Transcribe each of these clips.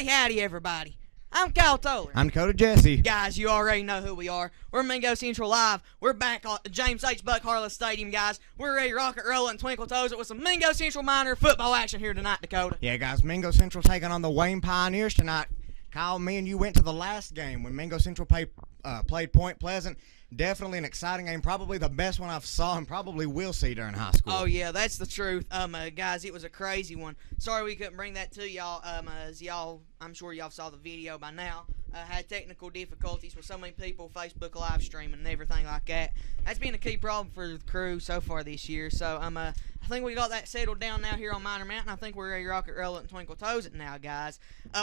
Howdy, howdy, everybody. I'm Kyle Toller. I'm Dakota Jesse. Guys, you already know who we are. We're Mingo Central Live. We're back at James H. Buck Harless Stadium, guys. We're ready to rock it, roll it, and twinkle toes it with some Mingo Central Minor football action here tonight, Dakota. Yeah, guys, Mingo Central taking on the Wayne Pioneers tonight. Kyle, me and you went to the last game when Mingo Central played Point Pleasant. Definitely an exciting game, probably the best one I've saw and probably will see during high school. Oh yeah, that's the truth. Guys, it was a crazy one. Sorry we couldn't bring that to y'all. As y'all, I'm sure y'all saw the video by now. Had technical difficulties with so many people Facebook live streaming and everything like that. That's been a key problem for the crew so far this year. So I think we got that settled down now here on Minor Mountain. I think we're ready to rock it, roll it, and twinkle toes it now, guys.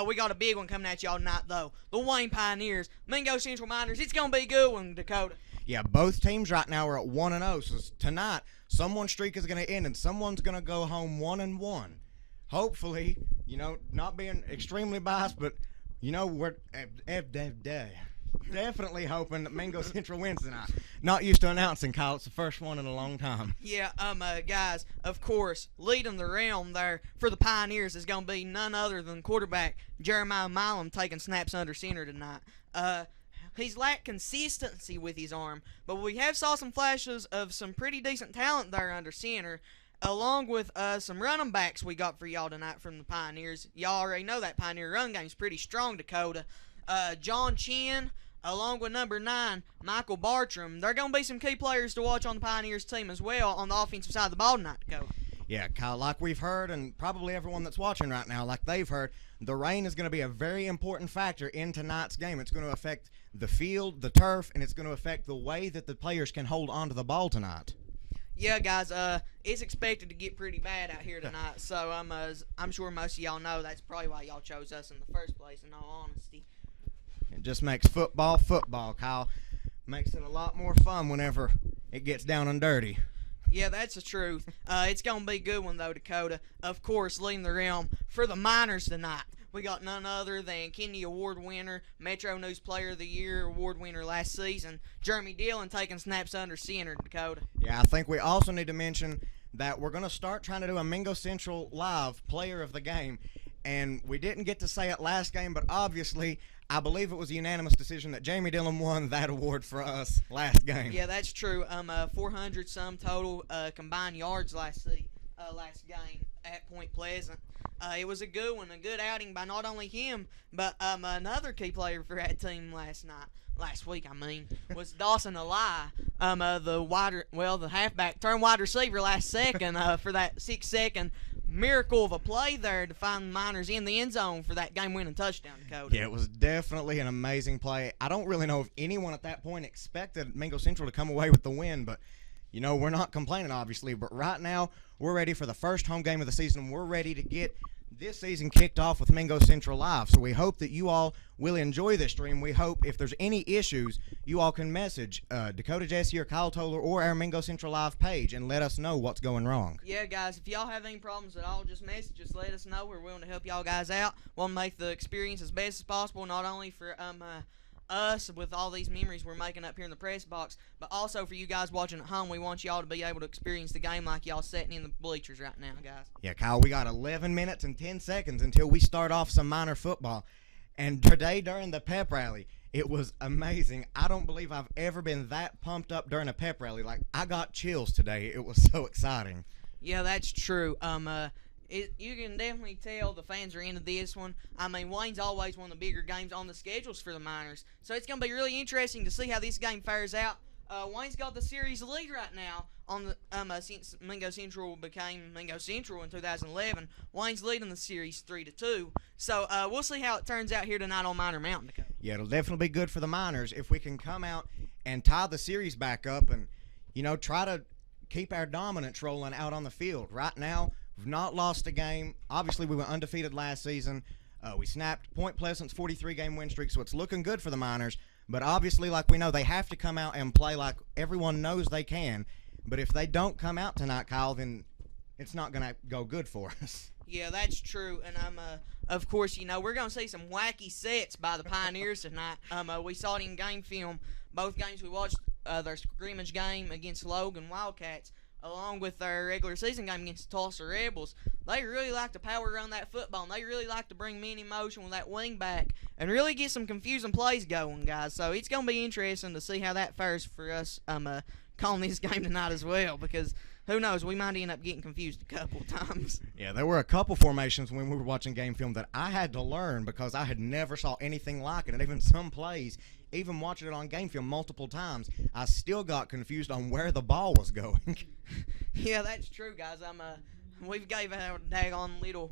We got a big one coming at y'all tonight though. The Wayne Pioneers, Mingo Central Miners. It's gonna be a good one, Dakota. Yeah, both teams right now are at 1-0. So tonight, someone's streak is going to end and someone's going to go home 1-1. Hopefully, not being extremely biased, but we're definitely hoping that Mingo Central wins tonight. Not used to announcing, Kyle. It's the first one in a long time. Yeah, guys, of course, leading the realm there for the Pioneers is going to be none other than quarterback Jeremiah Milam taking snaps under center tonight. He's lacked consistency with his arm, but we have saw some flashes of some pretty decent talent there under center, along with some running backs we got for y'all tonight from the Pioneers. Y'all already know that Pioneer run game's pretty strong, Dakota. John Chin, along with number 9, Michael Bartram. They're going to be some key players to watch on the Pioneers team as well on the offensive side of the ball tonight, Dakota. Yeah, Kyle, like we've heard, and probably everyone that's watching right now, like they've heard, the rain is going to be a very important factor in tonight's game. It's going to affect the field, the turf, and it's going to affect the way that the players can hold onto the ball tonight. Yeah, guys, it's expected to get pretty bad out here tonight, so I'm sure most of y'all know that's probably why y'all chose us in the first place, in all honesty. It just makes football, Kyle. Makes it a lot more fun whenever it gets down and dirty. Yeah, that's the truth. It's going to be a good one, though, Dakota. Of course, leading the realm for the Miners tonight. We got none other than Kenny Award winner, Metro News Player of the Year award winner last season, Jeremy Dillon taking snaps under center, Dakota. Yeah, I think we also need to mention that we're going to start trying to do a Mingo Central Live Player of the Game. And we didn't get to say it last game, but obviously I believe it was a unanimous decision that Jamie Dillon won that award for us last game. Yeah, that's true. 400 some total combined yards last game at Point Pleasant. It was a good one, a good outing by not only him, but another key player for that team last week, was Dawson Alai, the halfback turned wide receiver last second for that 6-second miracle of a play there to find the Miners in the end zone for that game-winning touchdown, Dakota. Yeah, it was definitely an amazing play. I don't really know if anyone at that point expected Mingo Central to come away with the win, but we're not complaining, obviously. But right now, we're ready for the first home game of the season. We're ready to get this season kicked off with Mingo Central Live. So we hope that you all will enjoy this stream. We hope if there's any issues, you all can message Dakota Jesse or Kyle Toller or our Mingo Central Live page and let us know what's going wrong. Yeah, guys, if y'all have any problems at all, just message us, let us know. We're willing to help y'all guys out. We'll make the experience as best as possible, not only for us with all these memories we're making up here in the press box, but also for you guys watching at home. We want y'all to be able to experience the game like y'all sitting in the bleachers right now, guys. Yeah, Kyle, we got 11 minutes and 10 seconds until we start off some minor football. And today during the pep rally, it was amazing. I don't believe I've ever been that pumped up during a pep rally. Like, I got chills today. It was so exciting. Yeah, that's true. You can definitely tell the fans are into this one. Wayne's always one of the bigger games on the schedules for the Miners, so it's going to be really interesting to see how this game fares out. Wayne's got the series lead right now on the since Mingo Central became Mingo Central in 2011. Wayne's leading the series 3-2. So we'll see how it turns out here tonight on Minor Mountain. Yeah, it'll definitely be good for the Miners if we can come out and tie the series back up and try to keep our dominance rolling out on the field. Right now, we've not lost a game. Obviously, we went undefeated last season. We snapped Point Pleasant's 43-game win streak, so it's looking good for the Miners. But obviously, like we know, they have to come out and play like everyone knows they can. But if they don't come out tonight, Kyle, then it's not going to go good for us. Yeah, that's true. And of course, we're going to see some wacky sets by the Pioneers tonight. We saw it in game film. Both games we watched, their scrimmage game against Logan Wildcats, along with their regular season game against the Tulsa Rebels. They really like to power run that football, and they really like to bring men in motion with that wing back and really get some confusing plays going, guys. So it's going to be interesting to see how that fares for us calling this game tonight as well, because who knows, we might end up getting confused a couple times. Yeah, there were a couple formations when we were watching game film that I had to learn because I had never saw anything like it, and even some plays, even watching it on game film multiple times, I still got confused on where the ball was going. Yeah, that's true, guys. We've gave out a daggone little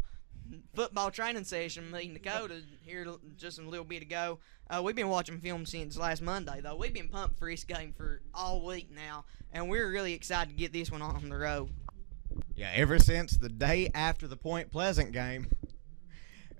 football training session, me and Dakota, here just a little bit ago. We've been watching film since last Monday, though. We've been pumped for this game for all week now, and we're really excited to get this one on the road. Yeah, ever since the day after the Point Pleasant game,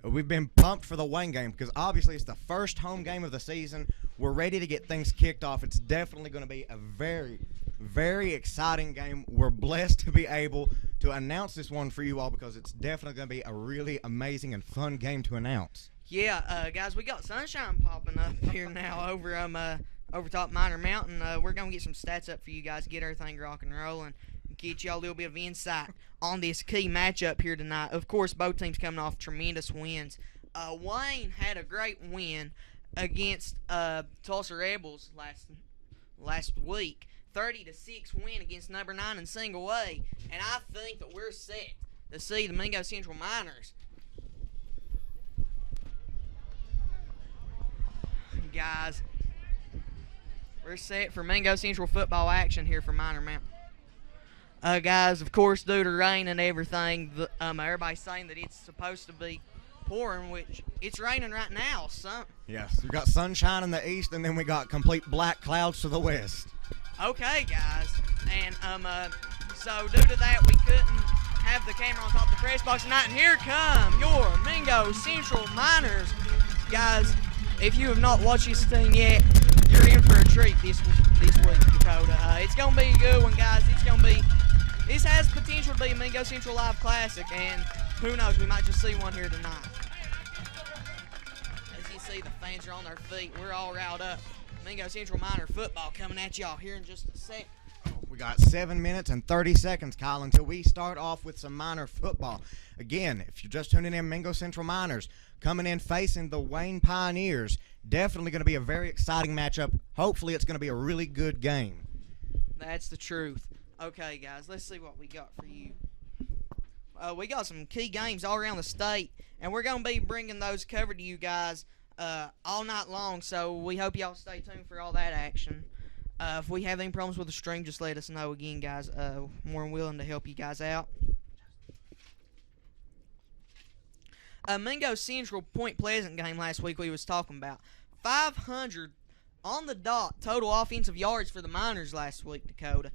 we've been pumped for the Wayne game because obviously it's the first home game of the season. We're ready to get things kicked off. It's definitely going to be a very, very exciting game. We're blessed to be able to announce this one for you all because it's definitely going to be a really amazing and fun game to announce. Yeah, guys, we got sunshine popping up here now over top Minor Mountain. We're going to get some stats up for you guys, get everything rock and rolling, get y'all a little bit of insight on this key matchup here tonight. Of course, both teams coming off tremendous wins. Wayne had a great win against Tulsa Rebels last week. 30-6 win against number 9 in single A, and I think that we're set to see the Mingo Central Miners, guys. We're set for Mingo Central football action here for Minor Mountain. Guys, of course, due to rain and everything, everybody's saying that it's supposed to be pouring, which it's raining right now. Yes, we got sunshine in the east, and then we got complete black clouds to the west. Okay, guys, and so due to that, we couldn't have the camera on top of the press box tonight, and here come your Mingo Central Miners. Guys, if you have not watched this thing yet, you're in for a treat this week, Dakota. It's going to be a good one, guys. This has potential to be a Mingo Central Live Classic, and who knows, we might just see one here tonight. As you see, the fans are on their feet. We're all riled up. Mingo Central Minor football coming at y'all here in just a sec. We got 7 minutes and 30 seconds, Kyle, until we start off with some Minor football. Again, if you're just tuning in, Mingo Central Miners coming in facing the Wayne Pioneers. Definitely going to be a very exciting matchup. Hopefully it's going to be a really good game. That's the truth. Okay, guys, let's see what we got for you. We got some key games all around the state, and we're going to be bringing those covered to you guys all night long, so we hope y'all stay tuned for all that action. If we have any problems with the stream, just let us know again, guys. More than willing to help you guys out. Mingo Central Point Pleasant game last week we was talking about. 500 on the dot total offensive yards for the Miners last week, Dakota.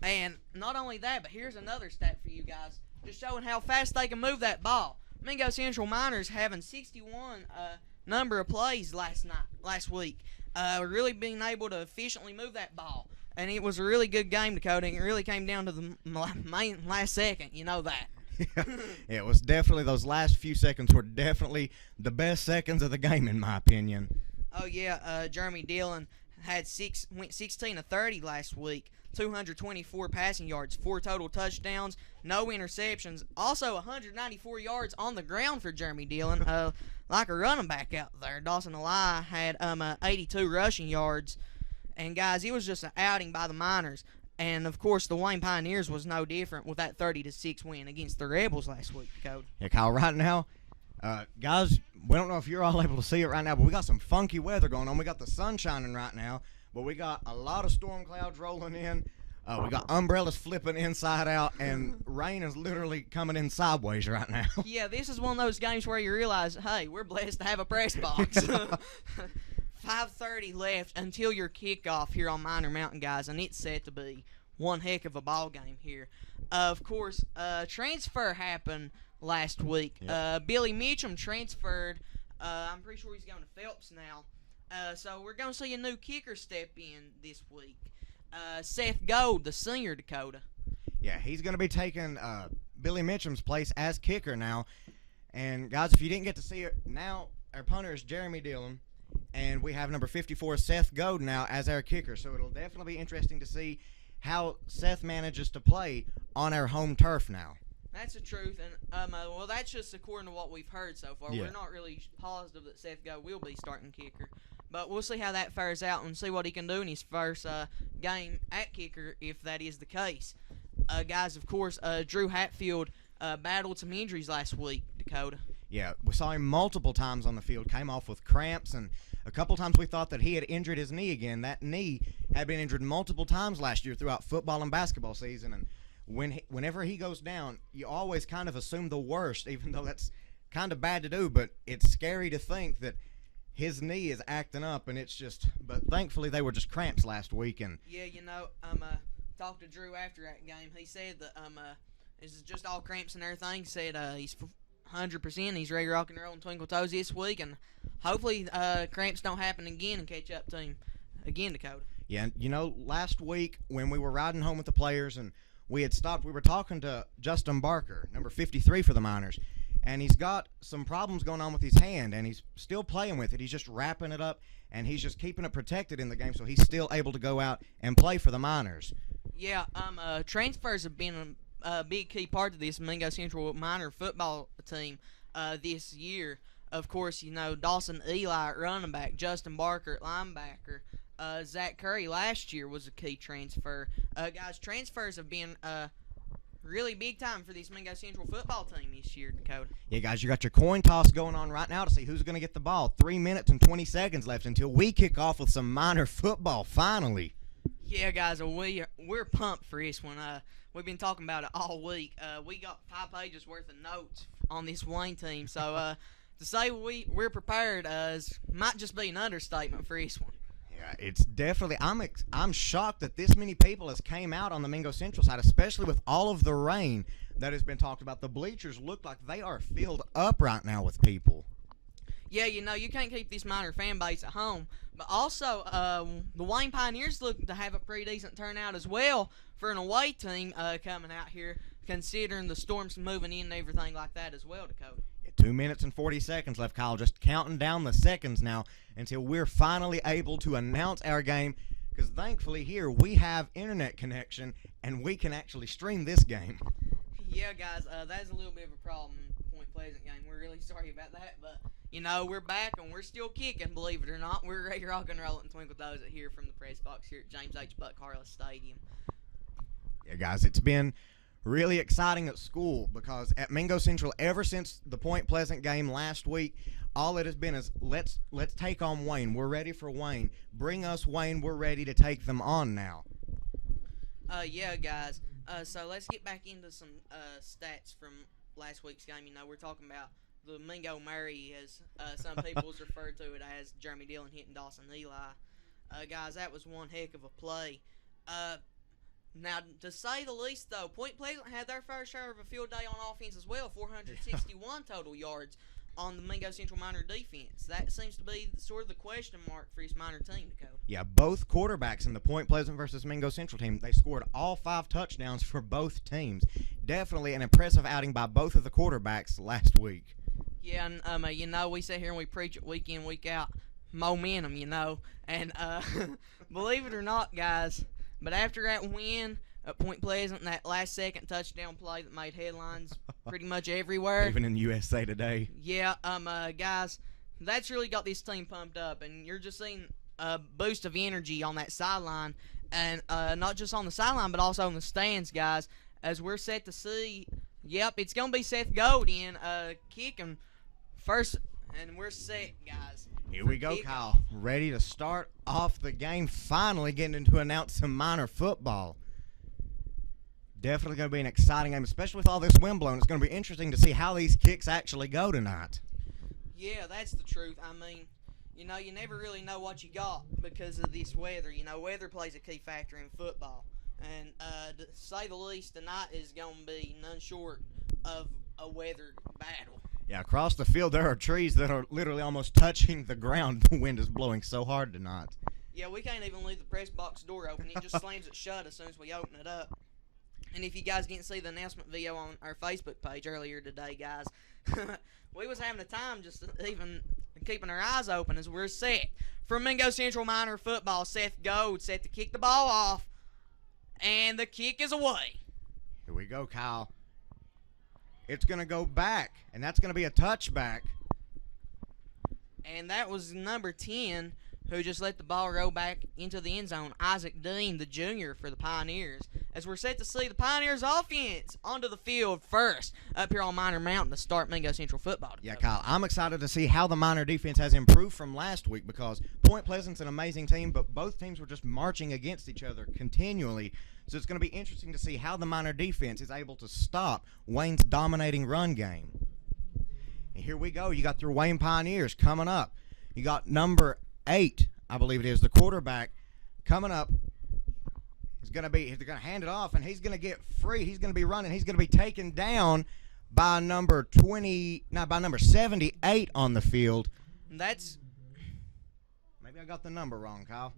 And not only that, but here's another stat for you guys, just showing how fast they can move that ball. Mingo Central Miners having 61 number of plays last week. Really being able to efficiently move that ball. And it was a really good game, Dakota. It really came down to the main last second. You know that. Yeah, it was definitely, those last few seconds were definitely the best seconds of the game, in my opinion. Oh, yeah. Jeremy Dillon went 16 of 30 last week. 224 passing yards, 4 total touchdowns, no interceptions. Also 194 yards on the ground for Jeremy Dillon. Like a running back out there. Dawson Eli had 82 rushing yards. And, guys, it was just an outing by the Miners. And, of course, the Wayne Pioneers was no different with that 30-6 win against the Rebels last week, Cody. Yeah, Kyle, right now, guys, we don't know if you're all able to see it right now, but we got some funky weather going on. We got the sun shining right now, but we got a lot of storm clouds rolling in. We got umbrellas flipping inside out, and rain is literally coming in sideways right now. Yeah, this is one of those games where you realize, hey, we're blessed to have a press box. 5:30 left until your kickoff here on Minor Mountain, guys, and it's set to be one heck of a ball game here. Of course, transfer happened last week. Yep. Billy Mitchum transferred. I'm pretty sure he's going to Phelps now. So we're going to see a new kicker step in this week. Seth Gold, the senior, Dakota. Yeah, he's going to be taking Billy Mitchum's place as kicker now. And, guys, if you didn't get to see it, now our punter is Jeremy Dillon. And we have number 54, Seth Gold, now as our kicker. So it'll definitely be interesting to see how Seth manages to play on our home turf now. That's the truth, and well, that's just according to what we've heard so far. Yeah. We're not really positive that Seth Go will be starting kicker, but we'll see how that fares out and see what he can do in his first game at kicker if that is the case. Guys, of course, Drew Hatfield battled some injuries last week, Dakota. Yeah, we saw him multiple times on the field, came off with cramps, and a couple times we thought that he had injured his knee again. That knee had been injured multiple times last year throughout football and basketball season, and whenever he goes down, you always kind of assume the worst, even though that's kind of bad to do, but it's scary to think that his knee is acting up, and it's just, but thankfully they were just cramps last week. And yeah, talked to Drew after that game. He said that it's just all cramps and everything. He said he's 100%. He's ready to rock and roll and twinkle toes this week, and hopefully cramps don't happen again and catch up to him again, Dakota. Yeah, last week when we were riding home with the players and we had stopped, we were talking to Justin Barker, number 53 for the Miners, and he's got some problems going on with his hand, and he's still playing with it. He's just wrapping it up, and he's just keeping it protected in the game, so he's still able to go out and play for the Miners. Yeah, transfers have been a big key part of this Mingo Central Miner football team this year. Of course, Dawson Eli at running back, Justin Barker at linebacker, Zach Curry last year was a key transfer. Guys, transfers have been really big time for this Mingo Central football team this year, Dakota. Yeah, guys, you got your coin toss going on right now to see who's going to get the ball. 3 minutes and 20 seconds left until we kick off with some Miner football, finally. Yeah, guys, we're pumped for this one. We've been talking about it all week. We got 5 pages worth of notes on this Wayne team, so to say we're prepared might just be an understatement for this one. Yeah, it's definitely. I'm shocked that this many people has came out on the Mingo Central side, especially with all of the rain that has been talked about. The bleachers look like they are filled up right now with people. Yeah, you can't keep this Miner fan base at home. But also, the Wayne Pioneers look to have a pretty decent turnout as well for an away team coming out here, considering the storms moving in and everything like that as well, Dakota. Yeah, 2 minutes and 40 seconds left, Kyle. Just counting down the seconds now until we're finally able to announce our game, because thankfully here we have internet connection and we can actually stream this game. Yeah, guys, that's a little bit of a problem in Point Pleasant game. We're really sorry about that, but we're back and we're still kicking, believe it or not. We're ready to rock and roll and twinkle toes here from the press box here at James H. Buck Harless Stadium. Yeah, guys, it's been really exciting at school because at Mingo Central, ever since the Point Pleasant game last week, all it has been is let's take on Wayne. We're ready for Wayne. Bring us Wayne. We're ready to take them on now. Yeah, guys. So let's get back into some stats from last week's game. We're talking about the Mingo Murray, as some people's referred to it as, Jeremy Dillon hitting Dawson Eli. Guys, that was one heck of a play. Now, to say the least, though, Point Pleasant had their fair share of a field day on offense as well, 461 total yards on the Mingo Central Miner defense. That seems to be sort of the question mark for his Miner team, Dakota. Yeah, both quarterbacks in the Point Pleasant versus Mingo Central team, they scored all 5 touchdowns for both teams. Definitely an impressive outing by both of the quarterbacks last week. Yeah, and we sit here and we preach it week in, week out, momentum, and believe it or not, guys, but after that win at Point Pleasant, that last second touchdown play that made headlines pretty much everywhere, even in USA Today. Yeah, guys, that's really got this team pumped up, and you're just seeing a boost of energy on that sideline, and not just on the sideline, but also in the stands, guys, as we're set to see. Yep, it's gonna be Seth Golden kicking first, and we're set, guys. Here we go, Kyle. Ready to start off the game, finally getting to announce some Miner football. Definitely going to be an exciting game, especially with all this wind blowing. It's going to be interesting to see how these kicks actually go tonight. Yeah, that's the truth. You never really know what you got because of this weather. Weather plays a key factor in football. And to say the least, tonight is going to be none short of a weather battle. Yeah, across the field there are trees that are literally almost touching the ground. The wind is blowing so hard tonight. Yeah, we can't even leave the press box door open. It just slams it shut as soon as we open it up. And if you guys didn't see the announcement video on our Facebook page earlier today, guys, we was having a time just even keeping our eyes open as we're set. For Mingo Central Miner football, Seth Gold set to kick the ball off. And the kick is away. Here we go, Kyle. It's going to go back, and that's going to be a touchback. And that was number 10, who just let the ball roll back into the end zone, Isaac Dean, the junior for the Pioneers. As we're set to see the Pioneers offense onto the field first up here on Minor Mountain to start Mingo Central football. Yeah, Kyle, I'm excited to see how the Minor defense has improved from last week because Point Pleasant's an amazing team, but both teams were just marching against each other continually. So it's going to be interesting to see how the Minor defense is able to stop Wayne's dominating run game. And here we go. You got your Wayne Pioneers coming up. You got number 8, I believe it is, the quarterback coming up. They're going to hand it off, and he's going to get free. He's going to be running. He's going to be taken down by number 78 on the field. That's maybe I got the number wrong, Kyle.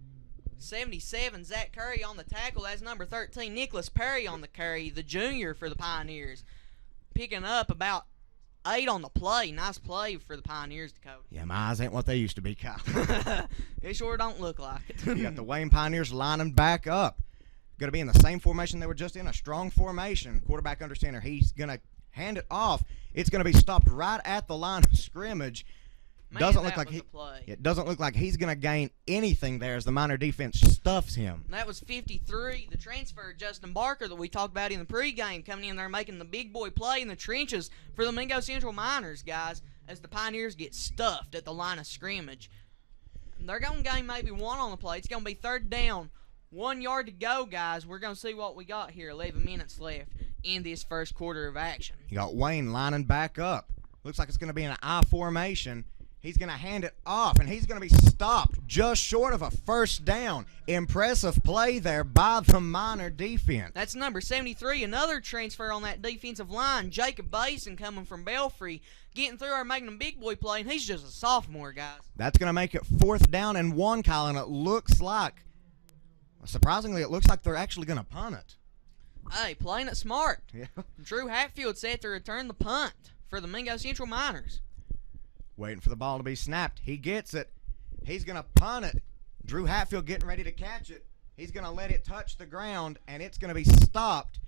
77, Zach Curry on the tackle. That's number 13, Nicholas Perry on the carry, the junior for the Pioneers. Picking up about 8 on the play. Nice play for the Pioneers, Dakota. Yeah, my eyes ain't what they used to be, Kyle. It sure don't look like it. You got the Wayne Pioneers lining back up. Going to be in the same formation they were just in, a strong formation. Quarterback under center. He's going to hand it off. It's going to be stopped right at the line of scrimmage. Man, doesn't look like it doesn't look like he's going to gain anything there as the Minor defense stuffs him. That was 53, the transfer, Justin Barker, that we talked about in the pregame, coming in there making the big boy play in the trenches for the Mingo Central Miners, guys, as the Pioneers get stuffed at the line of scrimmage. They're going to gain maybe 1 on the play. It's going to be 3rd down. 1 yard to go, guys. We're going to see what we got here. 11 minutes left in this first quarter of action. You got Wayne lining back up. Looks like it's going to be an I formation. He's going to hand it off, and he's going to be stopped just short of a 1st down. Impressive play there by the Minor defense. That's number 73, another transfer on that defensive line. Jacob Basin coming from Belfry, getting through our making a big boy play, and he's just a sophomore, guys. That's going to make it 4th down and 1, Kyle, and it looks like, surprisingly, it looks like they're actually going to punt it. Hey, playing it smart. Yeah. Drew Hatfield set to return the punt for the Mingo Central Miners. Waiting for the ball to be snapped. He gets it. He's going to punt it. Drew Hatfield getting ready to catch it. He's going to let it touch the ground, and it's going to be stopped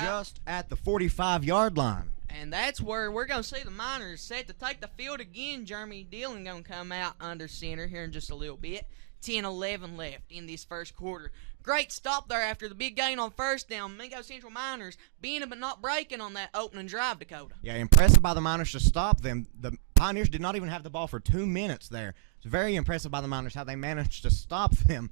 just at the 45-yard line. And that's where we're going to see the Miners set to take the field again. Jeremy Dillon going to come out under center here in just a little bit. 10-11 left in this first quarter. Great stop there after the big gain on 1st down. Mingo Central Miners bending but not breaking on that opening drive, Dakota. Yeah, impressive by the Miners to stop them. The Pioneers did not even have the ball for 2 minutes there. It's very impressive by the Miners how they managed to stop them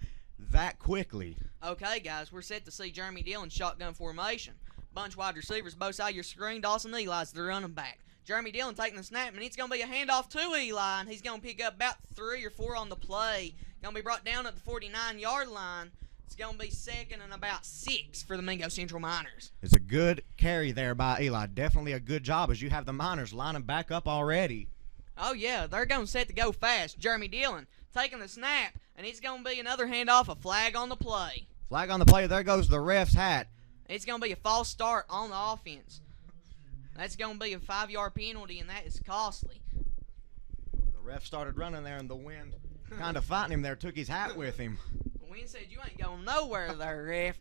that quickly. Okay, guys, we're set to see Jeremy Dillon shotgun formation. Bunch wide receivers both sides of your screen. Dawson Eli's the running back. Jeremy Dillon taking the snap, and it's going to be a handoff to Eli, and he's going to pick up about 3 or 4 on the play. Going to be brought down at the 49-yard line. It's going to be 2nd and about 6 for the Mingo Central Miners. It's a good carry there by Eli. Definitely a good job as you have the Miners lining back up already. Oh, yeah, they're going to set to go fast. Jeremy Dillon taking the snap, and it's going to be another handoff, a flag on the play. Flag on the play. There goes the ref's hat. It's going to be a false start on the offense. That's going to be a 5-yard penalty, and that is costly. The ref started running there, and the wind kind of fighting him there, took his hat with him. The wind said, you ain't going nowhere there, ref.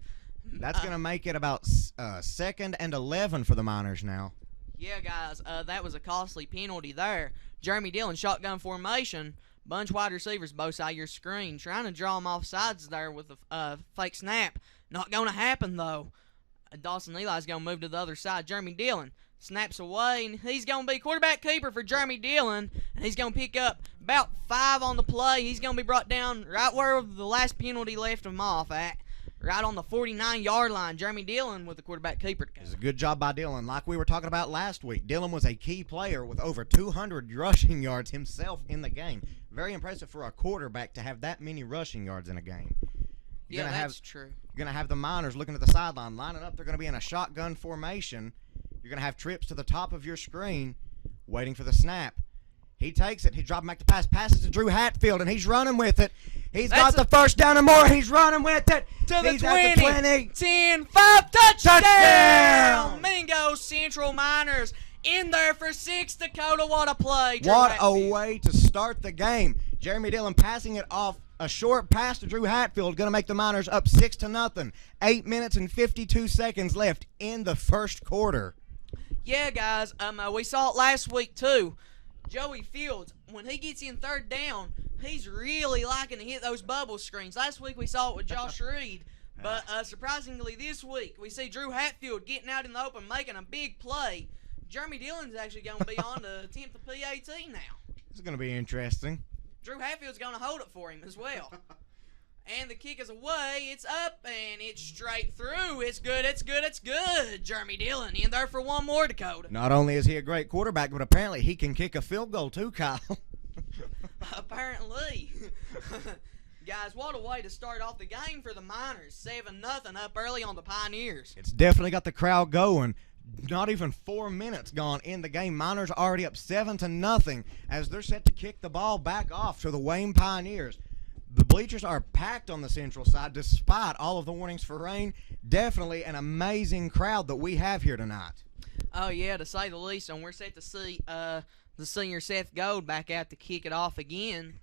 That's going to make it about 2nd and 11 for the Miners now. Yeah, guys, that was a costly penalty there. Jeremy Dillon, shotgun formation. Bunch wide receivers both sides of your screen. Trying to draw them off sides there with a fake snap. Not going to happen, though. Dawson Eli's going to move to the other side. Jeremy Dillon snaps away, and he's going to be quarterback keeper for Jeremy Dillon, and he's going to pick up about 5 on the play. He's going to be brought down right where the last penalty left him off at, right on the 49-yard line. Jeremy Dillon with the quarterback keeper. It's a good job by Dillon. Like we were talking about last week, Dillon was a key player with over 200 rushing yards himself in the game. Very impressive for a quarterback to have that many rushing yards in a game. Yeah, that's true. You're going to have the Miners looking at the sideline, lining up. They're going to be in a shotgun formation. You're going to have trips to the top of your screen, waiting for the snap. He takes it. He's dropping back to pass. Passes to Drew Hatfield, and he's running with it. He's got the 1st down and more. He's running with it. To the He's 20, at the 20. 10, 5, touchdown! Touchdown! Mingo Central Miners in there for 6, Dakota. What a play. Drew What a Hatfield. way to start the game. Jeremy Dillon passing it off A short pass to Drew Hatfield going to make the Miners up 6-0. 8 minutes and 52 seconds left in the first quarter. Yeah, guys, we saw it last week too. Joey Fields, when he gets in third down, he's really liking to hit those bubble screens. Last week we saw it with Josh Reed, but surprisingly this week we see Drew Hatfield getting out in the open, making a big play. Jeremy Dillon's actually going to be on to attempt the PAT now. This is going to be interesting. Drew Hatfield's going to hold it for him as well. And the kick is away. It's up, and it's straight through. It's good, it's good, it's good. Jeremy Dillon in there for one more, Dakota. Not only is he a great quarterback, but apparently he can kick a field goal too, Kyle. Apparently. Guys, what a way to start off the game for the Miners. 7-0 up early on the Pioneers. It's definitely got the crowd going. Not even 4 minutes gone in the game. Miners already up 7-0 as they're set to kick the ball back off to the Wayne Pioneers. The bleachers are packed on the central side despite all of the warnings for rain. Definitely an amazing crowd that we have here tonight. Oh, yeah, to say the least. And we're set to see the senior Seth Gold back out to kick it off again.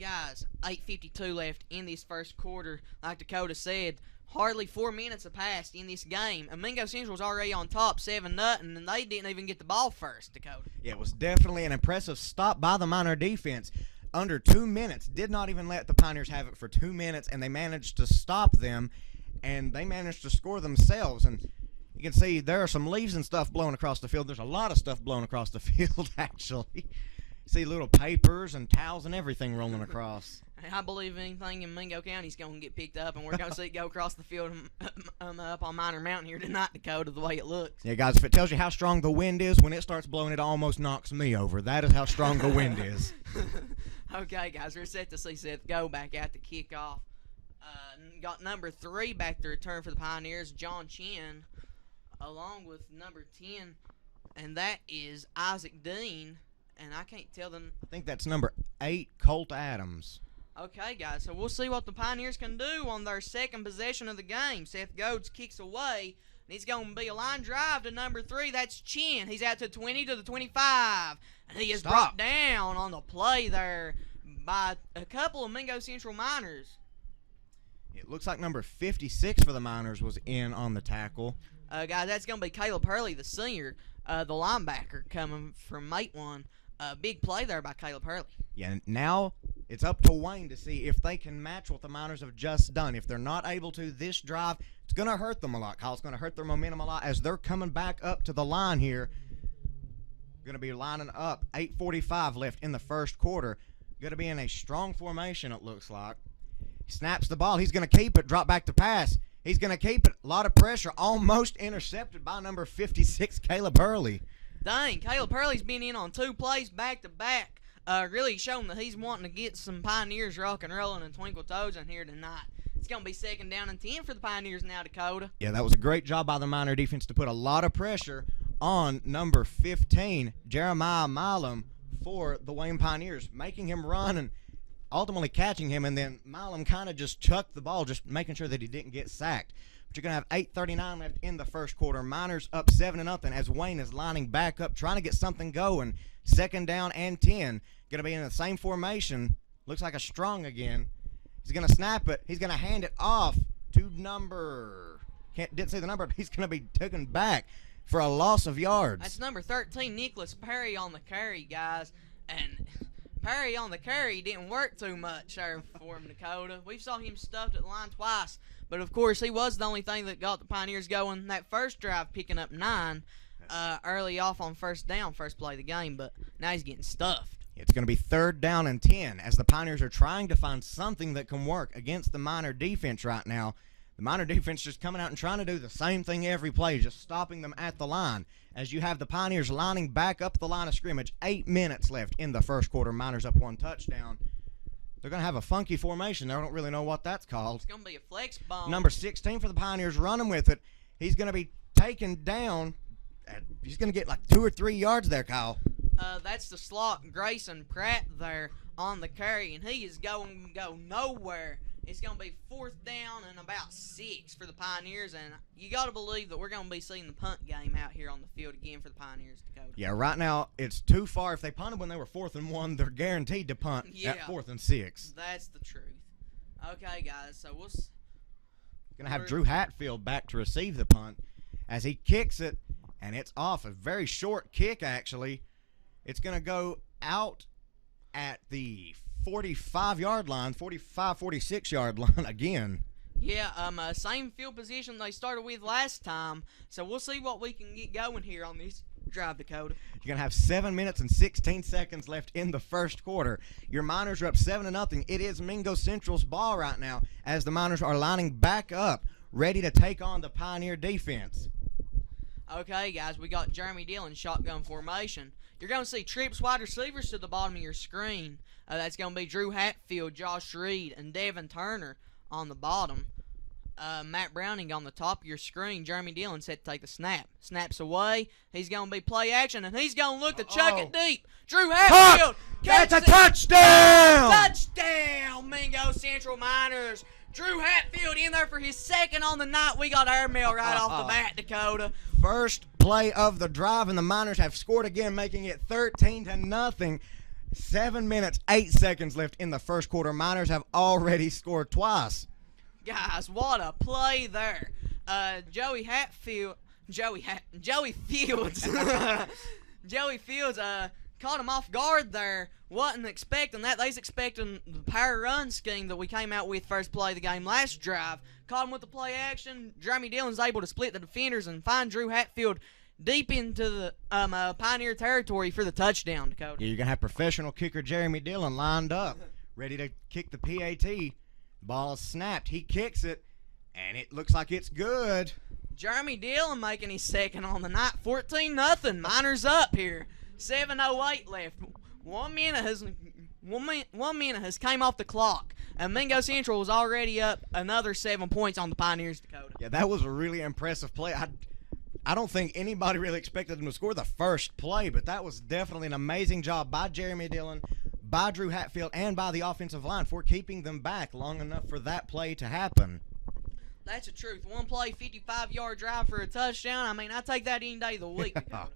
Guys, 8:52 left in this first quarter. Like Dakota said, hardly 4 minutes have passed in this game. And Mingo Central's already on top 7-0, and they didn't even get the ball first, Dakota. Yeah, it was definitely an impressive stop by the Miner defense. Under 2 minutes, did not even let the Pioneers have it for 2 minutes, and they managed to stop them, and they managed to score themselves. And you can see there are some leaves and stuff blowing across the field. There's a lot of stuff blowing across the field, actually. See little papers and towels and everything rolling across. I believe anything in Mingo County is going to get picked up, and we're going to see it go across the field up on Miner Mountain here tonight, Dakota, the way it looks. Yeah, guys, if it tells you how strong the wind is, when it starts blowing, it almost knocks me over. That is how strong the wind is. Okay, guys, we're set to see Seth go back out to kick off. Got number 3 back to return for the Pioneers, John Chin, along with number 10, and that is Isaac Dean, and I can't tell them. I think that's number 8, Colt Adams. Okay, guys, so we'll see what the Pioneers can do on their second possession of the game. Seth Goads kicks away, and he's going to be a line drive to number 3. That's Chin. He's out to 20 to the 25, and he is brought down on the play there by a couple of Mingo Central Miners. It looks like number 56 for the Miners was in on the tackle. Guys, that's going to be Caleb Hurley, the senior, the linebacker coming from Mate 1. Big play there by Caleb Hurley. Yeah, now it's up to Wayne to see if they can match what the Miners have just done. If they're not able to this drive, it's going to hurt them a lot, Kyle. It's going to hurt their momentum a lot as they're coming back up to the line here. Going to be lining up. 8:45 left in the first quarter. Going to be in a strong formation, it looks like. He snaps the ball. He's going to keep it. Drop back to pass. He's going to keep it. A lot of pressure. Almost intercepted by number 56, Caleb Hurley. Dang, Caleb Hurley's been in on 2 plays back-to-back. Really showing that he's wanting to get some Pioneers rock and rolling and twinkle toes in here tonight. It's going to be 2nd down and 10 for the Pioneers now, Dakota. Yeah, that was a great job by the Miner defense to put a lot of pressure on number 15, Jeremiah Milam, for the Wayne Pioneers, making him run and ultimately catching him, and then Milam kind of just chucked the ball, just making sure that he didn't get sacked. But you're going to have 8:39 left in the first quarter. Miners up 7-0 as Wayne is lining back up, trying to get something going. 2nd down and 10. Going to be in the same formation. Looks like a strong again. He's going to snap it. He's going to hand it off to number. Didn't say the number, but he's going to be taken back for a loss of yards. That's number 13, Nicholas Perry on the carry, guys. And Perry on the carry didn't work too much there for him, Dakota. We saw him stuffed at the line twice. But, of course, he was the only thing that got the Pioneers going that first drive, picking up 9 early off on 1st down, first play of the game. But now he's getting stuffed. It's going to be 3rd down and 10 as the Pioneers are trying to find something that can work against the Miner defense right now. The Miner defense just coming out and trying to do the same thing every play, just stopping them at the line. As you have the Pioneers lining back up the line of scrimmage, 8 minutes left in the first quarter. Miners up 1 touchdown. They're going to have a funky formation. I don't really know what that's called. It's going to be a flex bomb. Number 16 for the Pioneers running with it. He's going to be taken down. He's going to get like 2 or 3 yards there, Kyle. That's the slot Grayson Pratt there on the carry, and he is going to go nowhere It's going to be 4th down and about 6 for the Pioneers, and you got to believe that we're going to be seeing the punt game out here on the field again for the Pioneers, Dakota. Yeah, right now it's too far. If they punted when they were 4th and 1, they're guaranteed to punt at 4th and 6. That's the truth. Okay, guys, so we'll... Going to have Drew Hatfield back to receive the punt as he kicks it, and it's off. A very short kick, actually. It's going to go out at the 45-yard line, 46-yard line again. Yeah, same field position they started with last time, so we'll see what we can get going here on this drive, Dakota. You're going to have 7 minutes and 16 seconds left in the first quarter. Your Miners are up 7-0. It is Mingo Central's ball right now as the Miners are lining back up, ready to take on the Pioneer defense. Okay, guys, we got Jeremy Dillon shotgun formation. You're going to see trips wide receivers to the bottom of your screen. That's going to be Drew Hatfield, Josh Reed, and Devin Turner on the bottom. Matt Browning on the top of your screen. Jeremy Dillon set to take the snap. Snaps away. He's going to be play action, and he's going to look to chuck it deep. Drew Hatfield. That's a touchdown! Touchdown, Mingo Central Miners. Drew Hatfield in there for his second on the night. We got airmail right off the bat, Dakota. First play of the drive, and the Miners have scored again, making it 13-0. 7 minutes, 8 seconds left in the first quarter. Miners have already scored twice. Guys, what a play there. Joey Fields. Joey Fields caught him off guard there. Wasn't expecting that. They's expecting the power run scheme that we came out with first play of the game last drive. Caught him with the play action. Jeremy Dillon's able to split the defenders and find Drew Hatfield deep into the Pioneer territory for the touchdown, Dakota. Yeah, you're going to have professional kicker Jeremy Dillon lined up, ready to kick the PAT. Ball is snapped. He kicks it, and it looks like it's good. Jeremy Dillon making his second on the night. 14-0. Miners up here. 7:08 left. 1 minute has came off the clock. And Mingo Central was already up another 7 points on the Pioneers, Dakota. Yeah, that was a really impressive play. I don't think anybody really expected them to score the first play, but that was definitely an amazing job by Jeremy Dillon, by Drew Hatfield, and by the offensive line for keeping them back long enough for that play to happen. That's the truth. One play, 55-yard drive for a touchdown. I mean, I take that any day of the week, Dakota.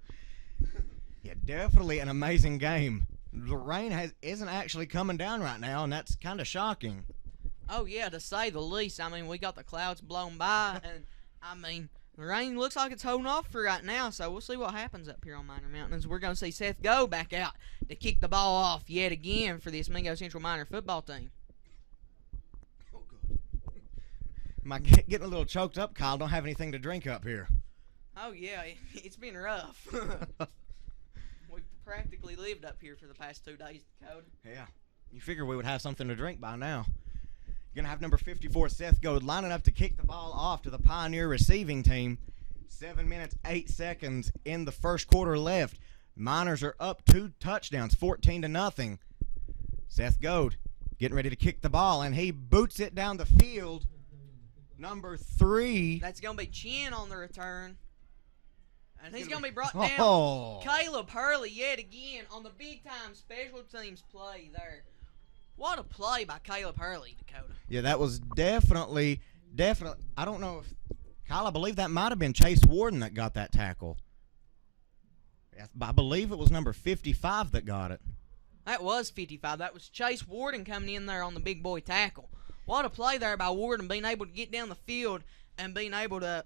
Yeah, definitely an amazing game. The rain isn't actually coming down right now, and that's kind of shocking. Oh, yeah, to say the least. I mean, we got the clouds blown by, and, I mean, the rain looks like it's holding off for right now, so we'll see what happens up here on Miner Mountain. We're going to see Seth Go back out to kick the ball off yet again for this Mingo Central Miner football team. Oh, good. Am I getting a little choked up, Kyle? Don't have anything to drink up here. Oh, yeah, it's been rough. We've practically lived up here for the past 2 days, Dakota. Yeah, you figure we would have something to drink by now. You're going to have number 54, Seth Goad, lining up to kick the ball off to the Pioneer receiving team. 7 minutes, 8 seconds in the first quarter left. Miners are up 2 touchdowns, 14-0. Seth Goad getting ready to kick the ball, and he boots it down the field. Number 3. That's going to be Chin on the return. And he's going to be brought down. Oh. Caleb Hurley yet again on the big-time special teams play there. What a play by Caleb Hurley, Dakota. Yeah, that was definitely. I don't know if, Kyle, I believe that might have been Chase Warden that got that tackle. I believe it was number 55 that got it. That was 55. That was Chase Warden coming in there on the big boy tackle. What a play there by Warden, being able to get down the field and being able to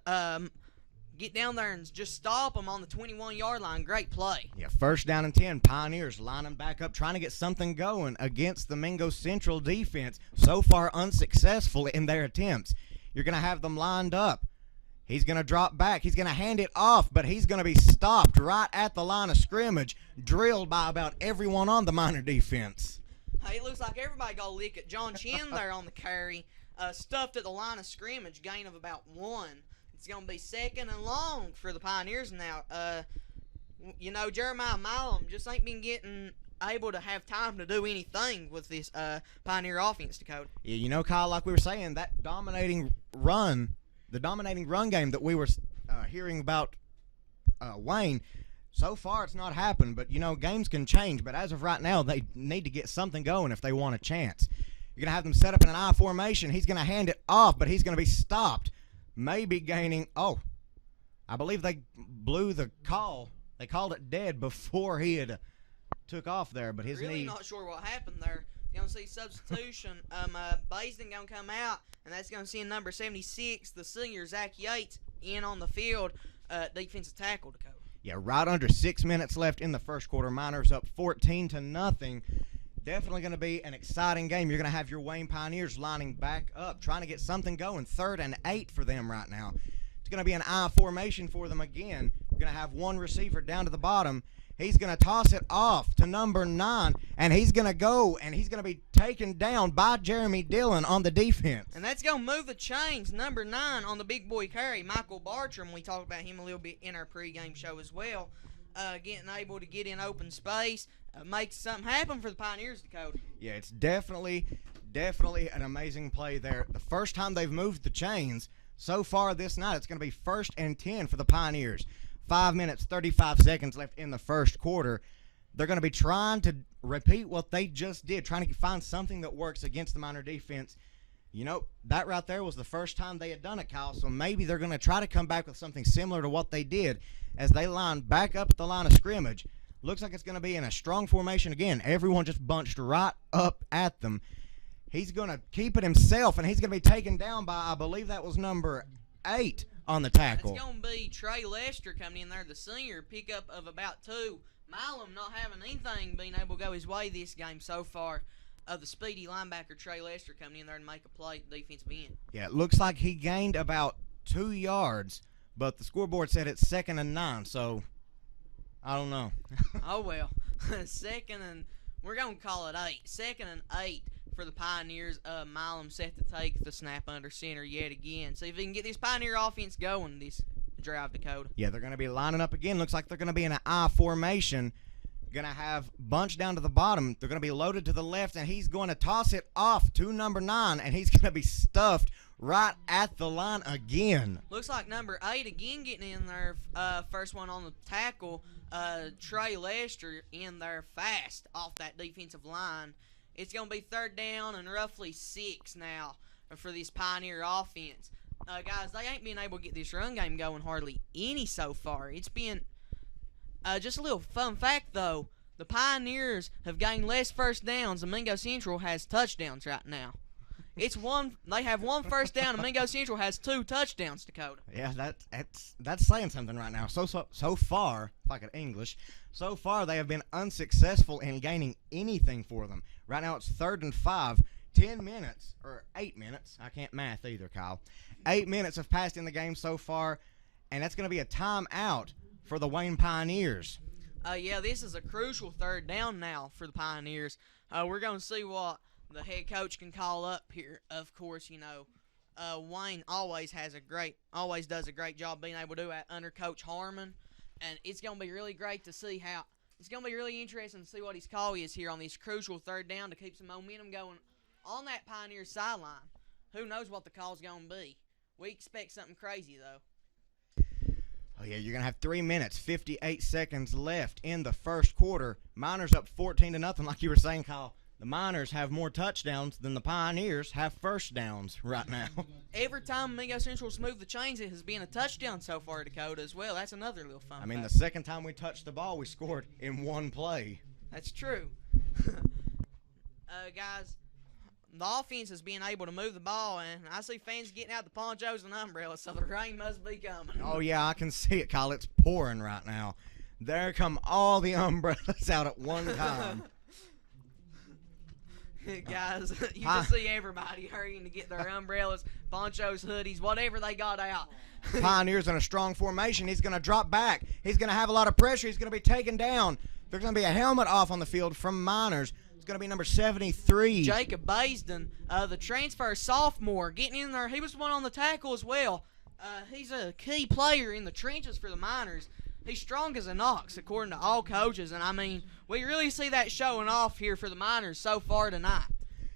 get down there and just stop them on the 21-yard line. Great play. Yeah, first down and 10. Pioneers lining back up, trying to get something going against the Mingo Central defense. So far unsuccessful in their attempts. You're going to have them lined up. He's going to drop back. He's going to hand it off, but he's going to be stopped right at the line of scrimmage, drilled by about everyone on the Miner defense. Hey, it looks like everybody got a lick at John Chin there on the carry. Stuffed at the line of scrimmage, gain of about 1. It's going to be second and long for the Pioneers now. Jeremiah Milam just ain't been getting able to have time to do anything with this Pioneer offense, Dakota. Yeah, Kyle, like we were saying, that dominating run game that we were hearing about Wayne, so far it's not happened. But, games can change. But as of right now, they need to get something going if they want a chance. You're going to have them set up in an I formation. He's going to hand it off, but he's going to be stopped. Maybe gaining, I believe they blew the call. They called it dead before he had took off there, but his really knee. Not sure what happened there. You're going to see substitution. Baisden going to come out, and that's going to see number 76, the senior Zach Yates, in on the field, defensive tackle, Dakota. Yeah, right under 6 minutes left in the first quarter. Miners up 14-0. Definitely going to be an exciting game. You're going to have your Wayne Pioneers lining back up, trying to get something going. 3rd and 8 for them right now. It's going to be an I formation for them again. You're going to have one receiver down to the bottom. He's going to toss it off to number 9, and he's going to go, and he's going to be taken down by Jeremy Dillon on the defense. And that's going to move the chains. Number 9 on the big boy carry, Michael Bartram. We talked about him a little bit in our pregame show as well. Getting able to get in open space, makes something happen for the Pioneers, Dakota. Yeah, it's definitely an amazing play there. The first time they've moved the chains so far this night, it's going to be 1st and 10 for the Pioneers. 5 minutes, 35 seconds left in the first quarter. They're going to be trying to repeat what they just did, trying to find something that works against the Miner defense. You know, that right there was the first time they had done it, Kyle, so maybe they're going to try to come back with something similar to what they did as they line back up at the line of scrimmage. Looks like it's going to be in a strong formation again. Everyone just bunched right up at them. He's going to keep it himself, and he's going to be taken down by, I believe that was number 8 on the tackle. It's going to be Trey Lester coming in there, the senior, pickup of about 2. Milam not having anything being able to go his way this game so far. The speedy linebacker Trey Lester coming in there and make a play at the defensive end. Yeah, it looks like he gained about 2 yards, but the scoreboard said it's 2nd and 9, so I don't know. Oh, well. We're going to call it 8. 2nd and 8 for the Pioneers. Milam set to take the snap under center yet again. See if he can get this Pioneer offense going this drive, Dakota. Yeah, they're going to be lining up again. Looks like they're going to be in an I formation. Going to have bunch down to the bottom. They're going to be loaded to the left, and he's going to toss it off to number 9, and he's going to be stuffed right at the line again. Looks like number 8 again getting in there. First one on the tackle. Trey Lester in there fast off that defensive line. It's going to be 3rd down and roughly 6 now for this Pioneer offense. Guys, they ain't been able to get this run game going hardly any so far. It's been just a little fun fact, though. The Pioneers have gained less first downs, and Mingo Central has touchdowns right now. They have 1 first down, and Mingo Central has 2 touchdowns, Dakota. Yeah, that's saying something right now. So far, if I could English, so far they have been unsuccessful in gaining anything for them. Right now it's 3rd and 5. 10 minutes, or 8 minutes. I can't math either, Kyle. 8 minutes have passed in the game so far, and that's going to be a timeout for the Wayne Pioneers. Yeah, this is a crucial 3rd down now for the Pioneers. We're going to see what the head coach can call up here. Of course, you know, Wayne always does a great job being able to do that under Coach Harmon, and it's going to be really great to see how. It's going to be really interesting to see what his call is here on this crucial 3rd down to keep some momentum going on that Pioneer sideline. Who knows what the call's going to be? We expect something crazy, though. Oh, yeah, you're going to have 3 minutes, 58 seconds left in the first quarter. Miners up 14-0, like you were saying, Kyle. The Miners have more touchdowns than the Pioneers have first downs right now. Every time Mingo Central's moved the chains, it has been a touchdown so far, Dakota, as well. That's another little fun fact. The second time we touched the ball, we scored in 1 play. That's true. Guys, the offense is being able to move the ball, and I see fans getting out the ponchos and umbrellas, so the rain must be coming. Oh, yeah, I can see it, Kyle. It's pouring right now. There come all the umbrellas out at one time. Guys, you just see everybody hurrying to get their umbrellas, ponchos, hoodies, whatever they got out. Pioneers in a strong formation. He's going to drop back. He's going to have a lot of pressure. He's going to be taken down. There's going to be a helmet off on the field from Miners. It's going to be number 73. Jacob Baisden, the transfer sophomore, getting in there. He was the one on the tackle as well. He's a key player in the trenches for the Miners. He's strong as an ox, according to all coaches, and we really see that showing off here for the Miners so far tonight.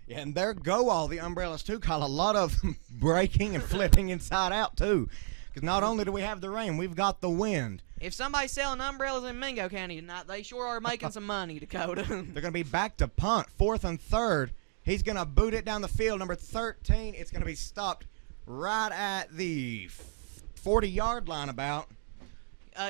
Yeah, and there go all the umbrellas, too, Kyle. A lot of them breaking and flipping inside out, too. Because not only do we have the rain, we've got the wind. If somebody's selling umbrellas in Mingo County tonight, they sure are making some money, Dakota. They're going to be back to punt, 4th and 3rd. He's going to boot it down the field. Number 13, it's going to be stopped right at the 40-yard line about.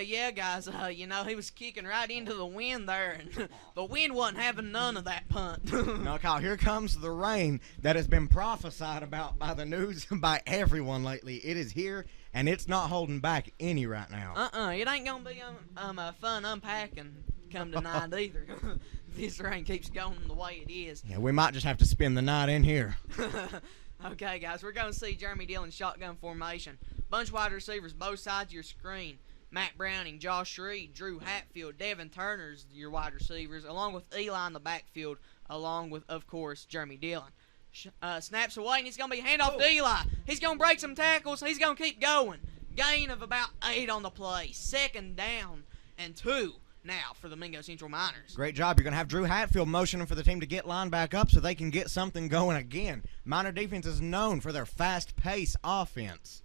Yeah, guys, he was kicking right into the wind there, and the wind wasn't having none of that punt. Now, Kyle, here comes the rain that has been prophesied about by the news and by everyone lately. It is here, and it's not holding back any right now. It ain't going to be fun unpacking come tonight either. This rain keeps going the way it is. Yeah, we might just have to spend the night in here. Okay, guys, we're going to see Jeremy Dillon shotgun formation. Bunch wide receivers both sides of your screen. Matt Browning, Josh Reed, Drew Hatfield, Devin Turner's your wide receivers, along with Eli in the backfield, along with, of course, Jeremy Dillon. Snaps away, and it's going to be handoff to Eli. He's going to break some tackles. He's going to keep going. Gain of about 8 on the play. 2nd down and 2 now for the Mingo Central Miners. Great job. You're going to have Drew Hatfield motioning for the team to get line back up so they can get something going again. Miner defense is known for their fast-paced offense.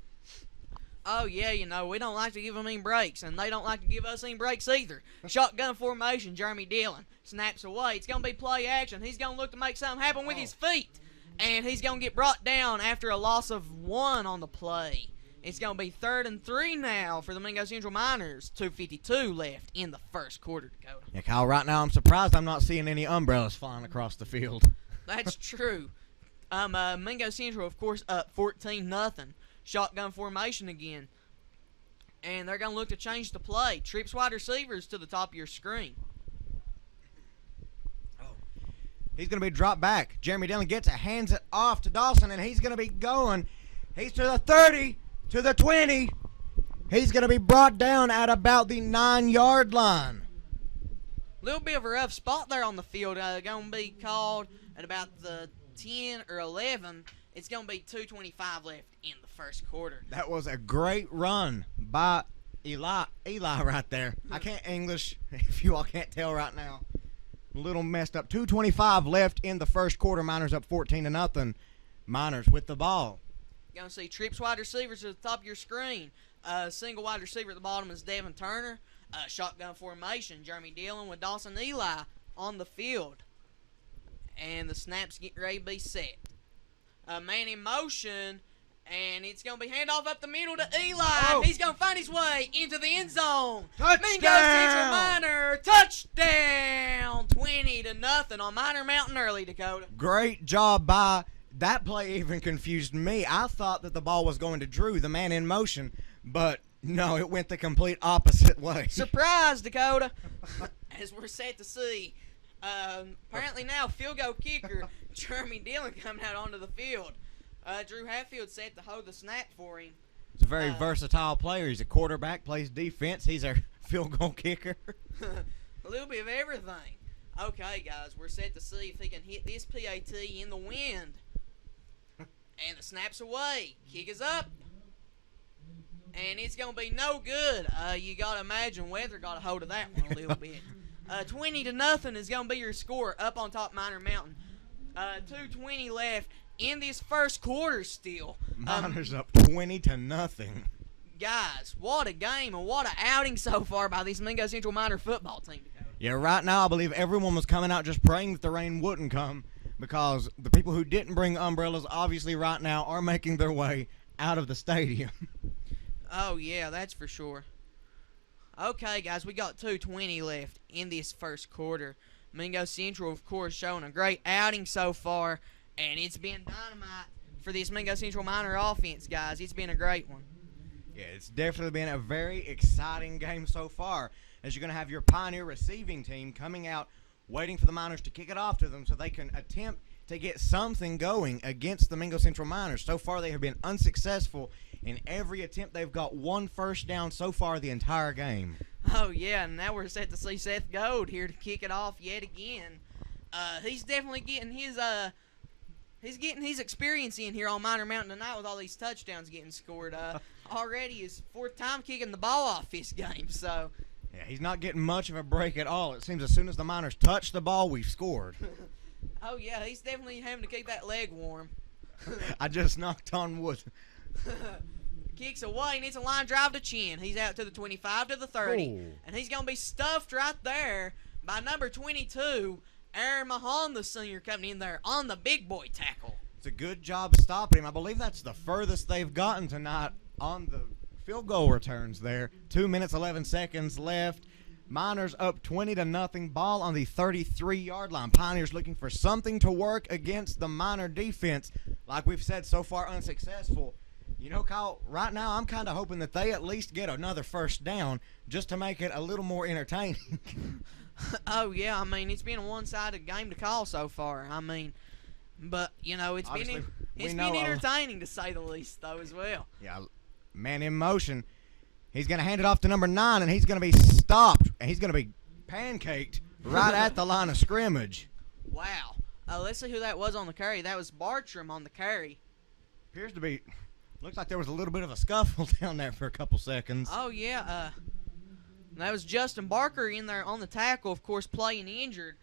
Oh, yeah, we don't like to give them any breaks, and they don't like to give us any breaks either. Shotgun formation, Jeremy Dillon snaps away. It's going to be play action. He's going to look to make something happen with his feet, and he's going to get brought down after a loss of 1 on the play. It's going to be 3rd and 3 now for the Mingo Central Miners. 2:52 left in the first quarter, Dakota. Yeah, Kyle, right now I'm surprised I'm not seeing any umbrellas flying across the field. That's true. Mingo Central, of course, up 14-0. Shotgun formation again. And they're going to look to change the play. Trips wide receivers to the top of your screen. He's going to be dropped back. Jeremy Dillon gets it, hands it off to Dawson, and he's going to be going. He's to the 30, to the 20. He's going to be brought down at about the 9-yard line. A little bit of a rough spot there on the field. Going to be called at about the 10 or 11. It's going to be 2:25 left in the first quarter. That was a great run by Eli right there. I can't English, if you all can't tell right now. A little messed up. 2:25 left in the first quarter. Miners up 14-0. Miners with the ball. You're going to see trips wide receivers at the top of your screen. Single wide receiver at the bottom is Devin Turner. Shotgun formation, Jeremy Dillon with Dawson Eli on the field. And the snap's getting ready to be set. Man in motion, and it's going to be handoff up the middle to Eli. Oh. He's going to find his way into the end zone. Touchdown! Mingo Central Miner, touchdown! 20-0 on Miner Mountain early, Dakota. Great job by that play. Even confused me. I thought that the ball was going to Drew, the man in motion, but no, it went the complete opposite way. Surprise, Dakota. As we're set to see. Apparently now, field goal kicker Jeremy Dillon coming out onto the field. Drew Hatfield set to hold the snap for him. He's a very versatile player. He's a quarterback, plays defense. He's our field goal kicker. A little bit of everything. Okay, guys, we're set to see if he can hit this PAT in the wind. And the snap's away. Kick is up. And it's going to be no good. You got to imagine weather got a hold of that one a little bit. 20-0 is going to be your score up on top Miner Mountain. 2:20 left in this first quarter still. Miners up 20-0. Guys, what a game and what an outing so far by this Mingo Central Miner football team. Yeah, right now I believe everyone was coming out just praying that the rain wouldn't come because the people who didn't bring umbrellas obviously right now are making their way out of the stadium. Oh, yeah, that's for sure. Okay, guys, we got 2:20 left in this first quarter. Mingo Central, of course, showing a great outing so far, and it's been dynamite for this Mingo Central Miner offense, guys. It's been a great one. Yeah, it's definitely been a very exciting game so far, as you're going to have your Pioneer receiving team coming out, waiting for the Miners to kick it off to them so they can attempt to get something going against the Mingo Central Miners. So far, they have been unsuccessful in every attempt. They've got 1 first down so far the entire game. Oh, yeah, and now we're set to see Seth Gold here to kick it off yet again. He's definitely getting his experience in here on Miner Mountain tonight with all these touchdowns getting scored. Already his 4th time kicking the ball off this game, so. Yeah, he's not getting much of a break at all. It seems as soon as the Miners touch the ball, we've scored. Oh, yeah, he's definitely having to keep that leg warm. I just knocked on wood. Kicks away, and it's a line drive to Chin. He's out to the 25 to the 30. Ooh. And he's going to be stuffed right there by number 22, Aaron Mahan, the senior, coming in there on the big boy tackle. It's a good job stopping him. I believe that's the furthest they've gotten tonight on the field goal returns there. 2 minutes, 11 seconds left. Miners up 20-0. Ball on the 33-yard line. Pioneers looking for something to work against the Miner defense. Like we've said, so far unsuccessful. You know, Kyle, right now I'm kind of hoping that they at least get another first down just to make it a little more entertaining. Oh, yeah. I mean, it's been a one-sided game to call so far. I mean, but, you know, it's been entertaining to say the least, though, as well. Yeah, man in motion. He's going to hand it off to number 9, and he's going to be stopped, and he's going to be pancaked right at the line of scrimmage. Wow. Let's see who that was on the carry. That was Bartram on the carry. Appears to be, looks like there was a little bit of a scuffle down there for a couple seconds. Oh, yeah. That was Justin Barker in there on the tackle, of course, playing injured.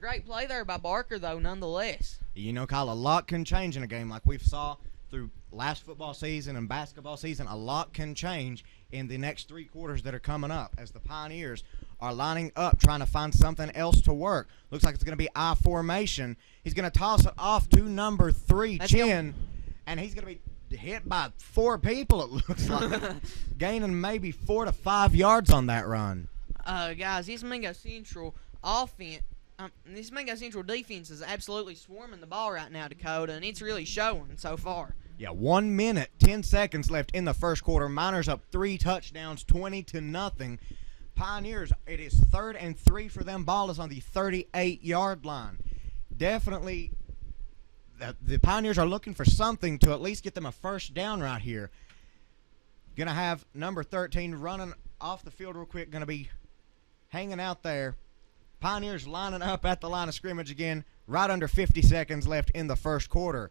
Great play there by Barker, though, nonetheless. You know, Kyle, a lot can change in a game like we've saw through last football season and basketball season. A lot can change in the next 3 quarters that are coming up as the Pioneers are lining up trying to find something else to work. Looks like it's going to be I formation. He's going to toss it off to number 3, Chin, and he's going to be hit by 4 people, it looks like, gaining maybe 4 to 5 yards on that run. Guys, this Mingo Central offense, this Mingo Central defense is absolutely swarming the ball right now, Dakota, and it's really showing so far. Yeah, 1 minute, 10 seconds left in the first quarter. Miners up 3 touchdowns, 20-0. Pioneers, it is 3rd and 3 for them. Ball is on the 38-yard line. Definitely, the Pioneers are looking for something to at least get them a first down right here. Going to have number 13 running off the field real quick. Going to be hanging out there. Pioneers lining up at the line of scrimmage again. Right under 50 seconds left in the first quarter.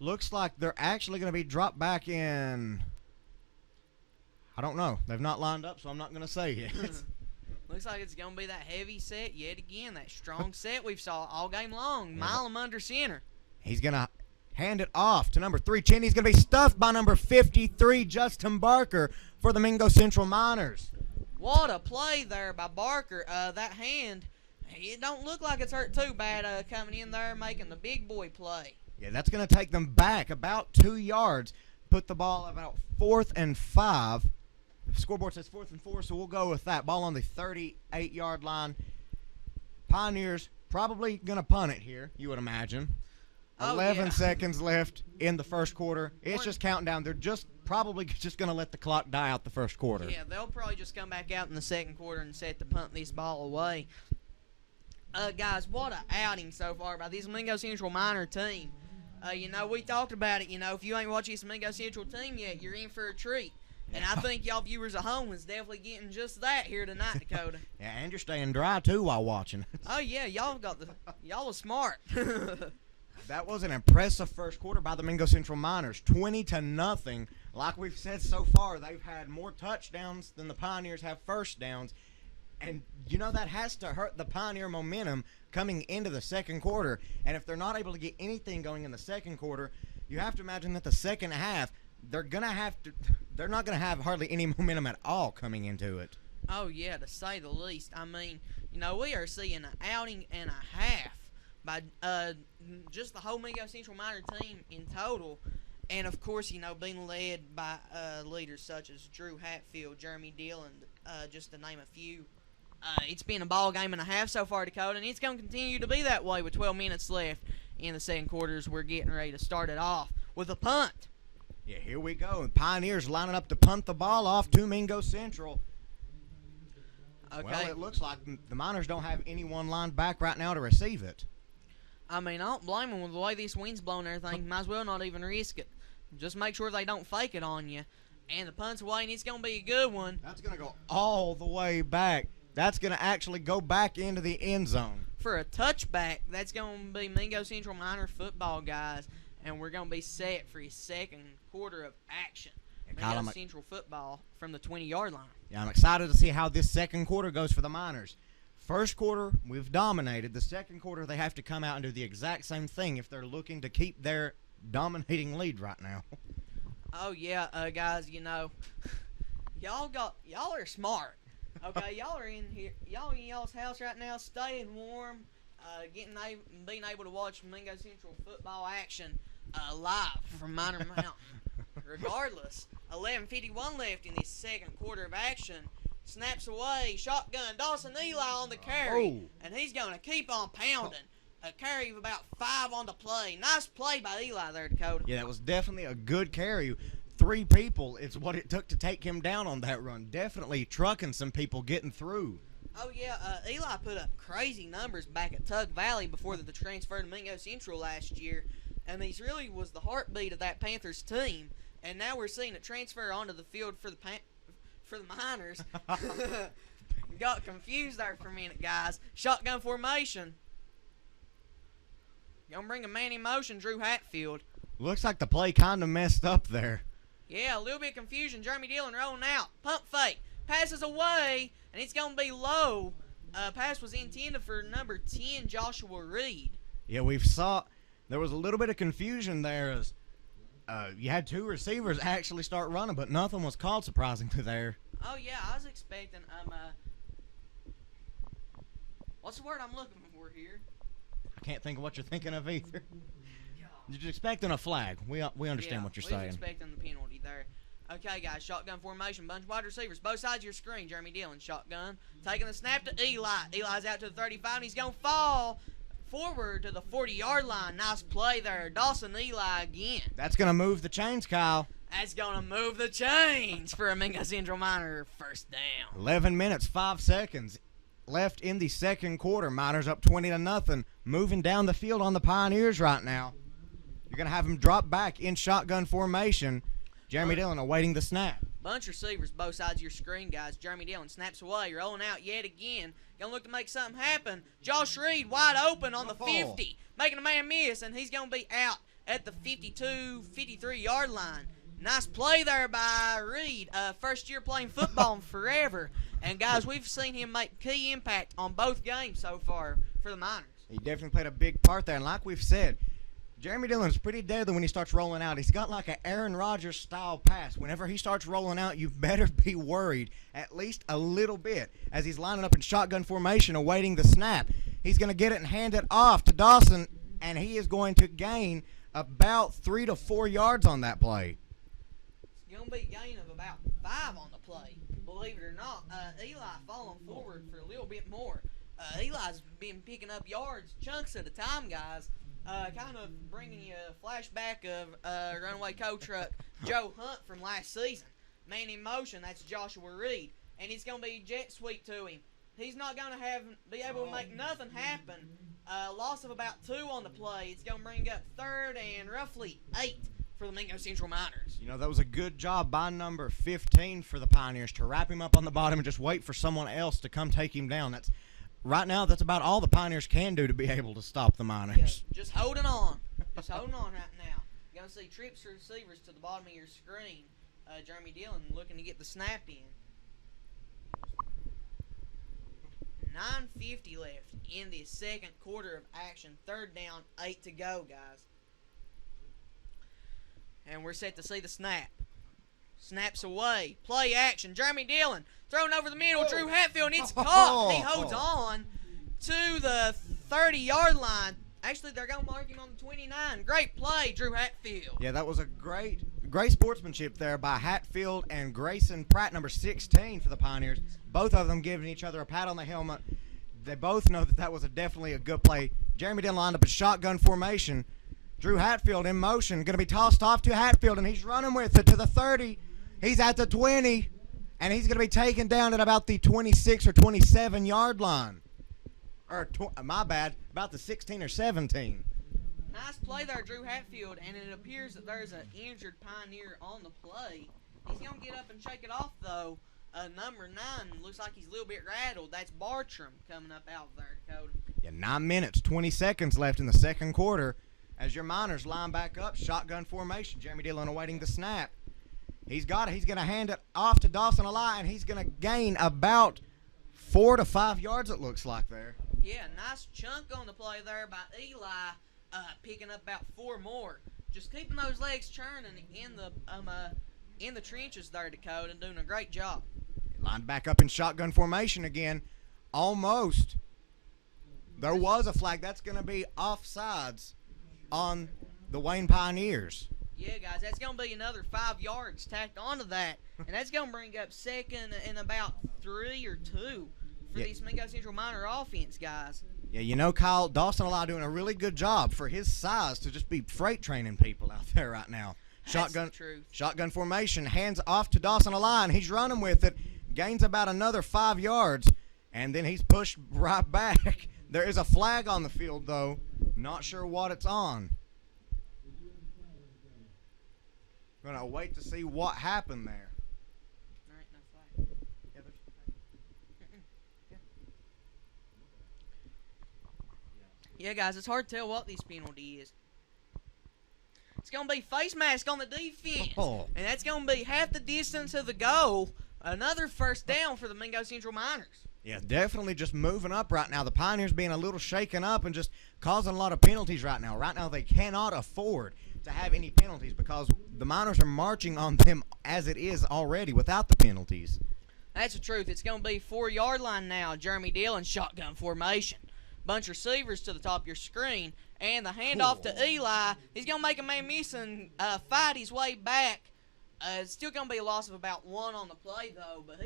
Looks like they're actually going to be dropped back in. I don't know. They've not lined up, so I'm not going to say yet. Looks like it's going to be that heavy set yet again. That strong set we've saw all game long. Milam under center. He's going to hand it off to number 3, Chin. He's going to be stuffed by number 53, Justin Barker, for the Mingo Central Miners. What a play there by Barker. That hand, it don't look like it's hurt too bad coming in there making the big boy play. Yeah, that's going to take them back about 2 yards. Put the ball about 4th and 5. The scoreboard says 4th and 4, so we'll go with that. Ball on the 38-yard line. Pioneers probably going to punt it here, you would imagine. 11 seconds left in the first quarter. It's just counting down. They're probably just going to let the clock die out the first quarter. Yeah, they'll probably just come back out in the second quarter and set to punt this ball away. Guys, what an outing so far by this Mingo Central Miner team. You know, we talked about it. You know, if you ain't watching this Mingo Central team yet, you're in for a treat. And I think y'all viewers at home is definitely getting just that here tonight, Dakota. Yeah, and you're staying dry, too, while watching. Oh, yeah, y'all are smart. That was an impressive first quarter by the Mingo Central Miners, 20-0. Like we've said so far, they've had more touchdowns than the Pioneers have first downs. And, you know, that has to hurt the Pioneer momentum coming into the second quarter. And if they're not able to get anything going in the second quarter, you have to imagine that the second half, they're not going to have hardly any momentum at all coming into it. Oh, yeah, to say the least. I mean, you know, we are seeing an outing and a half by just the whole Mingo Central Miner team in total. And, of course, you know, being led by leaders such as Drew Hatfield, Jeremy Dillon, just to name a few. It's been a ball game and a half so far, Dakota, and it's going to continue to be that way with 12 minutes left in the second quarters. We're getting ready to start it off with a punt. Yeah, here we go. Pioneers lining up to punt the ball off to Mingo Central. Okay. Well, it looks like the Miners don't have anyone lined back right now to receive it. I mean, I don't blame them with the way this wind's blowing and everything. Might as well not even risk it. Just make sure they don't fake it on you. And the punt's away, and it's going to be a good one. That's going to go all the way back. That's going to actually go back into the end zone. For a touchback, that's going to be Mingo Central Miner football, guys. And we're going to be set for a second quarter of action. Mingo Central football from the 20-yard line. Yeah, I'm excited to see how this second quarter goes for the Miners. First quarter, we've dominated. The second quarter, they have to come out and do the exact same thing if they're looking to keep their dominating lead right now. Oh, yeah, guys, you know, y'all are smart. Okay, y'all are in here. Y'all in y'all's house right now, staying warm, Being able to watch Mingo Central football action live from Minor Mountain. Regardless, 11:51 left in this second quarter of action. Snaps away, shotgun, Dawson Eli on the carry, and he's going to keep on pounding. A carry of about 5 on the play. Nice play by Eli there, Dakota. Yeah, that was definitely a good carry. 3 people is what it took to take him down on that run. Definitely trucking some people getting through. Oh, yeah, Eli put up crazy numbers back at Tug Valley before the transfer to Mingo Central last year, and he really was the heartbeat of that Panthers team. And now we're seeing it transfer onto the field for the Miners. Got confused there for a minute, guys. Shotgun formation. Gonna bring a man in motion, Drew Hatfield. Looks like the play kind of messed up there. Yeah, a little bit of confusion. Jeremy Dillon rolling out. Pump fake. Passes away, and it's going to be low. Pass was intended for number 10, Joshua Reed. Yeah, there was a little bit of confusion there as you had 2 receivers actually start running, but nothing was called surprisingly there. Oh, yeah, I was expecting, what's the word I'm looking for here? I can't think of what you're thinking of either. You're just expecting a flag. We understand what you're saying. Expecting the penalty there. Okay, guys, shotgun formation. Bunch of wide receivers. Both sides of your screen. Jeremy Dillon, shotgun. Taking the snap to Eli. Eli's out to the 35, and he's going to fall forward to the 40-yard line. Nice play there. Dawson Eli again. That's going to move the chains, Kyle. That's going to move the chains for a Mingo Central Miner first down. 11 minutes, 5 seconds left in the second quarter. Miners up 20-0. Moving down the field on the Pioneers right now. You're going to have him drop back in shotgun formation. Jeremy Dillon awaiting the snap. Bunch of receivers both sides of your screen, guys. Jeremy Dillon snaps away. Rolling out yet again. Going to look to make something happen. Josh Reed wide open on the 50. Making a man miss, and he's going to be out at the 52, 53-yard line. Nice play there by Reed. First year playing football in forever. And, guys, we've seen him make key impact on both games so far for the Miners. He definitely played a big part there. And like we've said, Jeremy Dillon is pretty deadly when he starts rolling out. He's got like an Aaron Rodgers style pass. Whenever he starts rolling out, you better be worried at least a little bit as he's lining up in shotgun formation awaiting the snap. He's going to get it and hand it off to Dawson, and he is going to gain about 3 to 4 yards on that play. It's going to be a gain of about 5 on the play. Believe it or not, Eli falling forward for a little bit more. Eli's been picking up yards chunks at a time, guys. Kind of bringing you a flashback of runaway co-truck Joe Hunt from last season. Man in motion, that's Joshua Reed. And it's going to be jet sweep to him. He's not going to be able to make nothing happen. Loss of about 2 on the play. It's going to bring up 3rd and roughly 8 for the Mingo Central Miners. You know, that was a good job by number 15 for the Pioneers to wrap him up on the bottom and just wait for someone else to come take him down. Right now, that's about all the Pioneers can do to be able to stop the Miners. Yeah, just holding on. Just holding on right now. You're going to see trips receivers to the bottom of your screen. Jeremy Dillon looking to get the snap in. 9:50 left in the second quarter of action. 3rd down, 8 to go, guys. And we're set to see the snap. Snaps away. Play action. Jeremy Dillon thrown over the middle. Drew Hatfield, and it's caught. He holds on to the 30-yard line. Actually, they're going to mark him on the 29. Great play, Drew Hatfield. Yeah, that was a great sportsmanship there by Hatfield and Grayson Pratt, number 16 for the Pioneers. Both of them giving each other a pat on the helmet. They both know that was definitely a good play. Jeremy Dillon lined up in shotgun formation. Drew Hatfield in motion, going to be tossed off to Hatfield, and he's running with it to the 30. He's at the 20, and he's going to be taken down at about the 26 or 27-yard line. My bad, about the 16 or 17. Nice play there, Drew Hatfield, and it appears that there's an injured Pioneer on the play. He's going to get up and shake it off, though. Number 9 looks like he's a little bit rattled. That's Bartram coming up out there, Dakota. Yeah, 9 minutes, 20 seconds left in the second quarter as your Miners line back up, shotgun formation. Jeremy Dillon awaiting the snap. He's got it. He's going to hand it off to Dawson Eli, and he's going to gain about 4 to 5 yards, it looks like there. Yeah, nice chunk on the play there by Eli, picking up about 4 more. Just keeping those legs churning in the trenches there, Dakota, and doing a great job. Lined back up in shotgun formation again. Almost There was a flag. That's going to be offsides on the Wayne Pioneers. Yeah, guys, that's going to be another 5 yards tacked onto that. And that's going to bring up second and about 3 or 2 for this Mingo Central Minor offense, guys. Yeah, you know, Kyle, Dawson Ali doing a really good job for his size to just be freight training people out there right now. Shotgun formation, hands off to Dawson Ali, and he's running with it. Gains about another 5 yards, and then he's pushed right back. There is a flag on the field, though. Not sure what it's on. Going to wait to see what happened there. All right, no flag. Yeah, guys, it's hard to tell what this penalty is. It's going to be face mask on the defense. Oh. And that's going to be half the distance of the goal. Another first down for the Mingo Central Miners. Yeah, definitely just moving up right now. The Pioneers being a little shaken up and just causing a lot of penalties right now. Right now they cannot afford to have any penalties because the Miners are marching on them as it is already without the penalties. That's the truth. It's going to be 4-yard line now. Jeremy Dillon, shotgun formation. Bunch of receivers to the top of your screen. And the handoff to Eli. He's going to make a man miss and fight his way back. It's still going to be a loss of about 1 on the play, though. But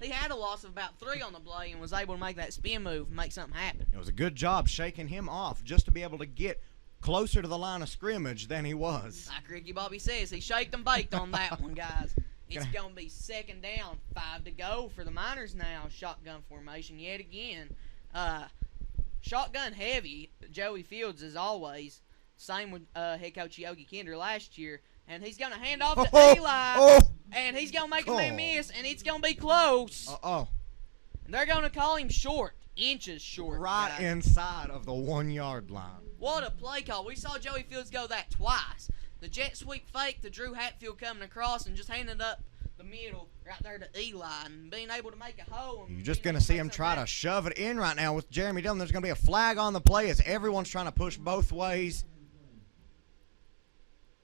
he had a loss of about 3 on the play and was able to make that spin move and make something happen. It was a good job shaking him off just to be able to get closer to the line of scrimmage than he was. Like Ricky Bobby says, he shaked and baked on that one, guys. It's going to be second down, 5 to go for the Miners now. Shotgun formation yet again. Shotgun heavy, Joey Fields as always. Same with head coach Yogi Kinder last year. And he's going to hand off to Eli. And he's going to make a man miss, and it's going to be close. And they're going to call him short, inches short. Right guys. Inside of the 1-yard line. What a play call. We saw Joey Fields go that twice. The jet sweep fake to Drew Hatfield coming across and just handing up the middle right there to Eli and being able to make a hole. You're just going to see him try to shove it in right now with Jeremy Dillon. There's going to be a flag on the play as everyone's trying to push both ways.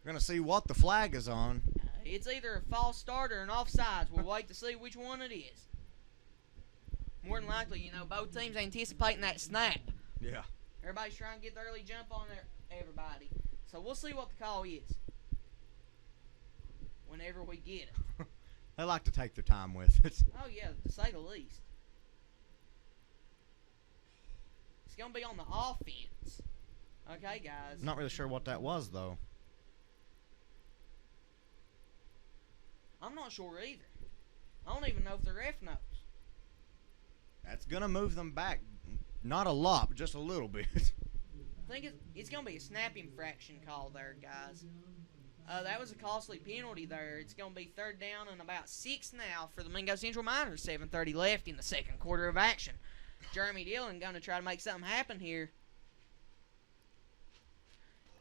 We're going to see what the flag is on. It's either a false start or an offsides. We'll wait to see which one it is. More than likely, you know, both teams anticipating that snap. Yeah. Everybody's trying to get the early jump on everybody. So we'll see what the call is whenever we get it. They like to take their time with it. Oh, yeah, to say the least. It's going to be on the offense. Okay, guys. Not really sure what that was, though. I'm not sure either. I don't even know if the ref knows. That's going to move them back. Not a lot, but just a little bit. I think it's going to be a snap infraction call there, guys. That was a costly penalty there. It's going to be 3rd down and about 6 now for the Mingo Central Miners. 7:30 left in the second quarter of action. Jeremy Dillon going to try to make something happen here.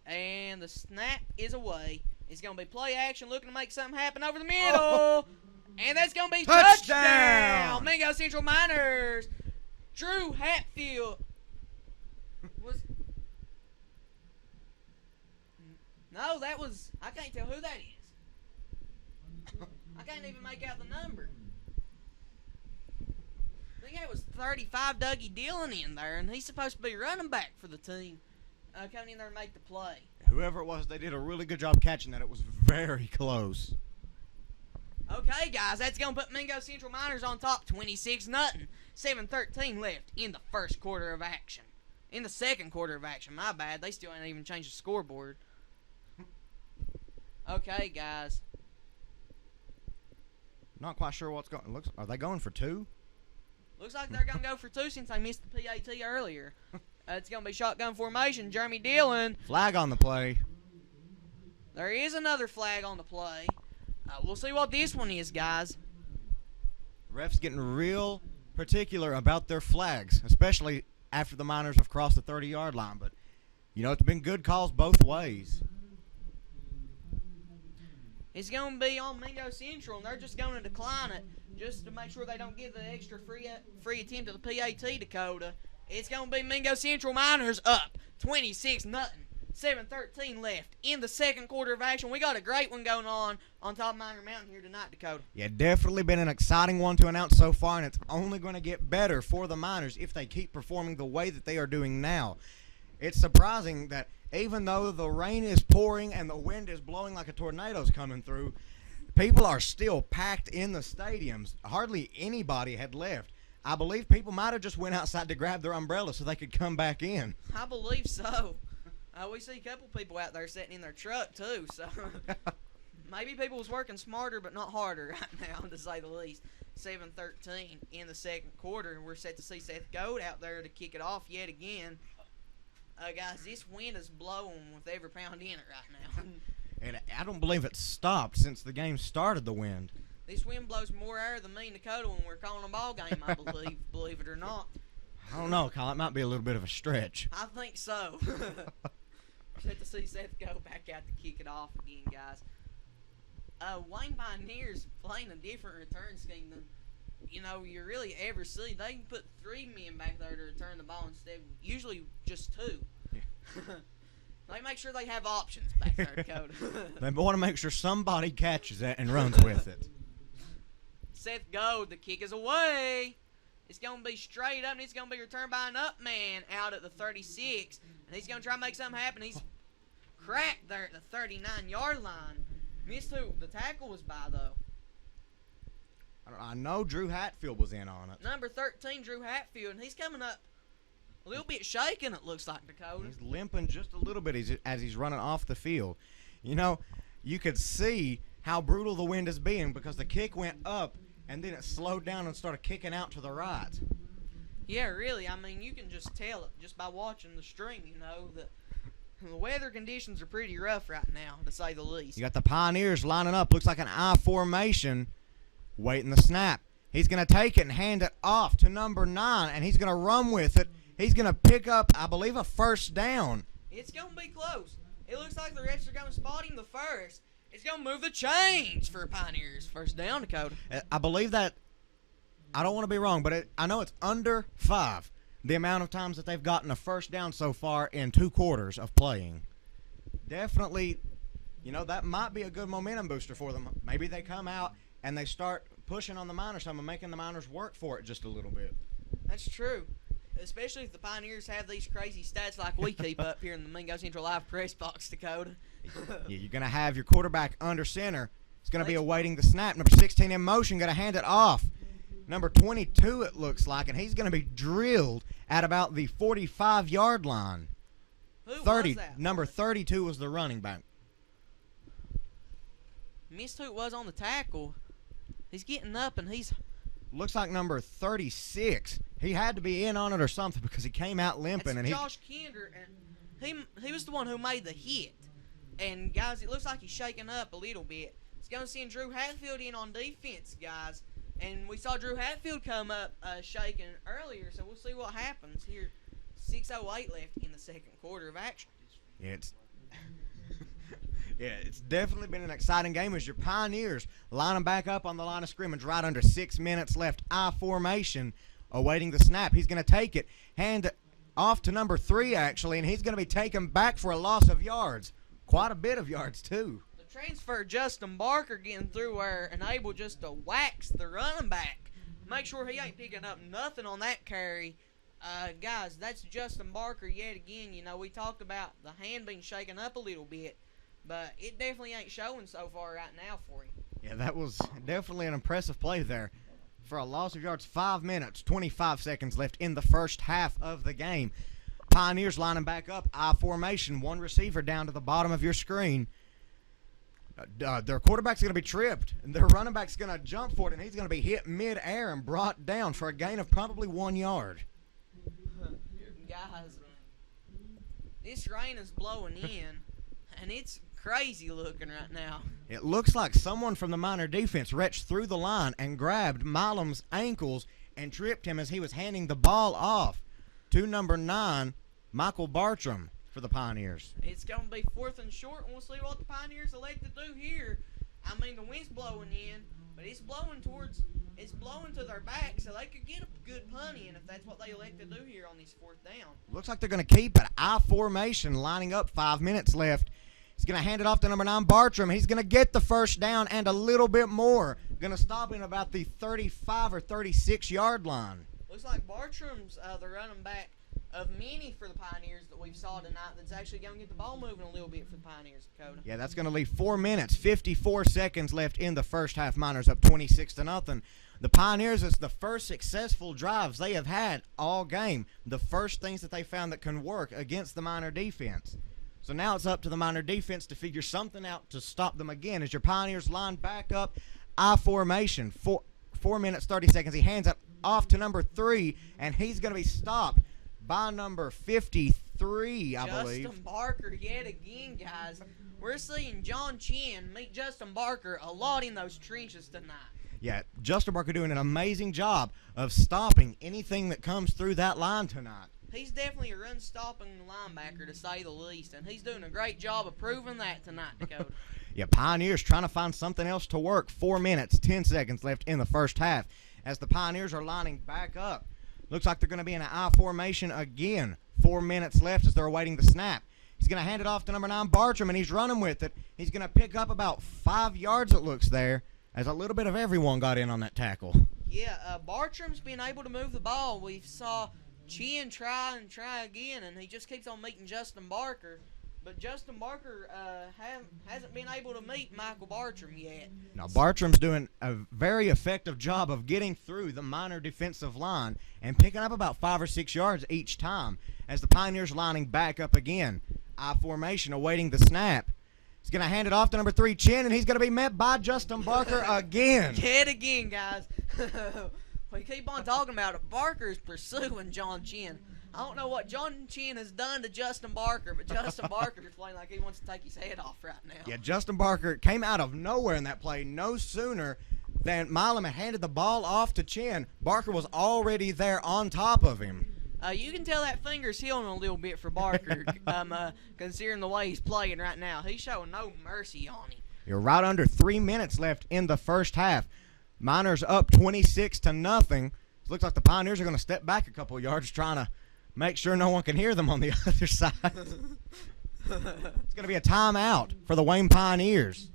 And the snap is away. It's going to be play action, looking to make something happen over the middle. And that's going to be touchdown. Mingo Central Miners. Drew Hatfield was... No, that was... I can't tell who that is. I can't even make out the number. I think that was 35 Dougie Dillon in there, and he's supposed to be running back for the team. Coming in there and make the play. Whoever it was, they did a really good job catching that. It was very close. Okay, guys, that's going to put Mingo Central Miners on top 26-0. 7:13 left in the first quarter of action. In the second quarter of action, my bad. They still ain't even changed the scoreboard. Okay, guys. Not quite sure what's going. Are they going for 2? Looks like they're going to go for 2 since they missed the PAT earlier. It's going to be shotgun formation. Jeremy Dillon. Flag on the play. There is another flag on the play. We'll see what this one is, guys. Refs getting real particular about their flags, especially after the Miners have crossed the 30-yard line. But, you know, it's been good calls both ways. It's going to be on Mingo Central, and they're just going to decline it just to make sure they don't give the extra free attempt at the PAT, Dakota. It's going to be Mingo Central Miners up 26-0. 7:13 left in the second quarter of action. We got a great one going on on top of Miner Mountain here tonight, Dakota. Yeah, definitely been an exciting one to announce so far, and it's only going to get better for the Miners if they keep performing the way that they are doing now. It's surprising that even though the rain is pouring and the wind is blowing like a tornado's coming through, people are still packed in the stadiums. Hardly anybody had left. I believe people might have just went outside to grab their umbrella so they could come back in. I believe so. We see a couple people out there sitting in their truck, too, so maybe people was working smarter but not harder right now, to say the least. 7-13 in the second quarter, and we're set to see Seth Gold out there to kick it off yet again. Guys, this wind is blowing with every pound in it right now. And I don't believe it's stopped since the game started, the wind. This wind blows more air than me and Dakota when we're calling a ball game, I believe it or not. I don't know, Kyle. It might be a little bit of a stretch. I think so. Set to see Seth go back out to kick it off again, guys. Wayne Pioneers playing a different return scheme than you really ever see. They can put 3 men back there to return the ball instead of usually just 2. Yeah. They make sure they have options back there, Dakota. They want to make sure somebody catches it and runs with it. Seth Gold, the kick is away. It's going to be straight up, and it's going to be returned by an up man out at the 36. And he's going to try to make something happen. He's cracked there at the 39-yard line. Missed who the tackle was by, though. I know Drew Hatfield was in on it. Number 13, Drew Hatfield, and he's coming up a little bit shaken, it looks like, Dakota. He's limping just a little bit as he's running off the field. You could see how brutal the wind is being because the kick went up, and then it slowed down and started kicking out to the right. Yeah, really. I mean, you can just tell it just by watching the stream, that the weather conditions are pretty rough right now, to say the least. You got the Pioneers lining up. Looks like an I formation, waiting the snap. He's going to take it and hand it off to number 9, and he's going to run with it. He's going to pick up, I believe, a first down. It's going to be close. It looks like the refs are going to spot him the first. It's going to move the chains for Pioneers. First down, Dakota. I believe that, I don't want to be wrong, but I know it's under 5, the amount of times that they've gotten a first down so far in 2 quarters of playing. Definitely, that might be a good momentum booster for them. Maybe they come out and they start pushing on the Miners some and making the Miners work for it just a little bit. That's true. Especially if the Pioneers have these crazy stats like we keep up here in the Mingo Central Live press box, Dakota. Yeah, you're going to have your quarterback under center. He's going to be awaiting the snap. Number 16 in motion, going to hand it off. Number 22, it looks like, and he's going to be drilled at about the 45-yard line. Who 30. Was that? Number 32 was the running back. Missed who it was on the tackle. He's getting up, and he's... Looks like number 36. He had to be in on it or something because he came out limping. That's and Josh Kinder, and he was the one who made the hit. And, guys, it looks like he's shaking up a little bit. It's going to send Drew Hatfield in on defense, guys. And we saw Drew Hatfield come up shaking earlier, so we'll see what happens here. 6:08 left in the second quarter of action. Yeah, it's definitely been an exciting game as your Pioneers lining back up on the line of scrimmage right under 6 minutes left. I formation awaiting the snap. He's going to take it, hand it off to number 3, actually, and he's going to be taken back for a loss of yards. Quite a bit of yards, too. The transfer, Justin Barker, getting through there and able just to wax the running back. Make sure he ain't picking up nothing on that carry. Guys, that's Justin Barker yet again. We talked about the hand being shaken up a little bit. But it definitely ain't showing so far right now for him. Yeah, that was definitely an impressive play there. For a loss of yards, 5 minutes, 25 seconds left in the first half of the game. Pioneers lining back up, I formation, 1 receiver down to the bottom of your screen. Their quarterback's going to be tripped, and their running back's going to jump for it, and he's going to be hit mid-air and brought down for a gain of probably 1 yard. Guys, this rain is blowing in, and it's crazy looking right now. It looks like someone from the Miner defense reached through the line and grabbed Milam's ankles and tripped him as he was handing the ball off to number 9, Michael Bartram, for the Pioneers. It's going to be 4th and short, and we'll see what the Pioneers elect to do here. I mean, the wind's blowing in, but it's blowing to their back, so they could get a good punt in if that's what they elect to do here on this 4th down. Looks like they're going to keep it. I formation lining up, 5 minutes left. He's going to hand it off to number 9, Bartram. He's going to get the first down and a little bit more. Going to stop him about the 35 or 36-yard line. Looks like Bartram's the running back of many for the Pioneers that we've saw tonight that's actually going to get the ball moving a little bit for the Pioneers, Dakota. Yeah, that's going to leave 4 minutes, 54 seconds left in the first half. Miners up 26-0. The Pioneers, it's the first successful drives they have had all game. The first things that they found that can work against the Miner defense. So now it's up to the Miner defense to figure something out to stop them again. As your Pioneers line back up, I formation, 4 minutes, 30 seconds. He hands it off to number 3, and he's going to be stopped by number 53, I believe. Justin Barker yet again, guys. We're seeing John Chin meet Justin Barker a lot in those trenches tonight. Yeah, Justin Barker doing an amazing job of stopping anything that comes through that line tonight. He's definitely a run-stopping linebacker, to say the least, and he's doing a great job of proving that tonight, Dakota. Yeah, Pioneers trying to find something else to work. 4 minutes, 10 seconds left in the first half as the Pioneers are lining back up. Looks like they're going to be in an I formation again. 4 minutes left as they're awaiting the snap. He's going to hand it off to number 9, Bartram, and he's running with it. He's going to pick up about 5 yards, it looks there, as a little bit of everyone got in on that tackle. Yeah, Bartram's been able to move the ball. We saw Chin try and try again, and he just keeps on meeting Justin Barker. But Justin Barker hasn't been able to meet Michael Bartram yet. Now, Bartram's doing a very effective job of getting through the Miner defensive line and picking up about 5 or 6 yards each time as the Pioneers lining back up again. I formation awaiting the snap. He's going to hand it off to number 3, Chin, and he's going to be met by Justin Barker again. Yet again, guys. We keep on talking about it. Barker's pursuing John Chin. I don't know what John Chin has done to Justin Barker, but Justin Barker is playing like he wants to take his head off right now. Yeah, Justin Barker came out of nowhere in that play. No sooner than Milam had handed the ball off to Chin, Barker was already there on top of him. You can tell that finger's healing a little bit for Barker, considering the way he's playing right now. He's showing no mercy on him. You're right under 3 minutes left in the first half. Miners up 26-0. Looks like the Pioneers are going to step back a couple yards, trying to make sure no one can hear them on the other side. It's going to be a timeout for the Wayne Pioneers.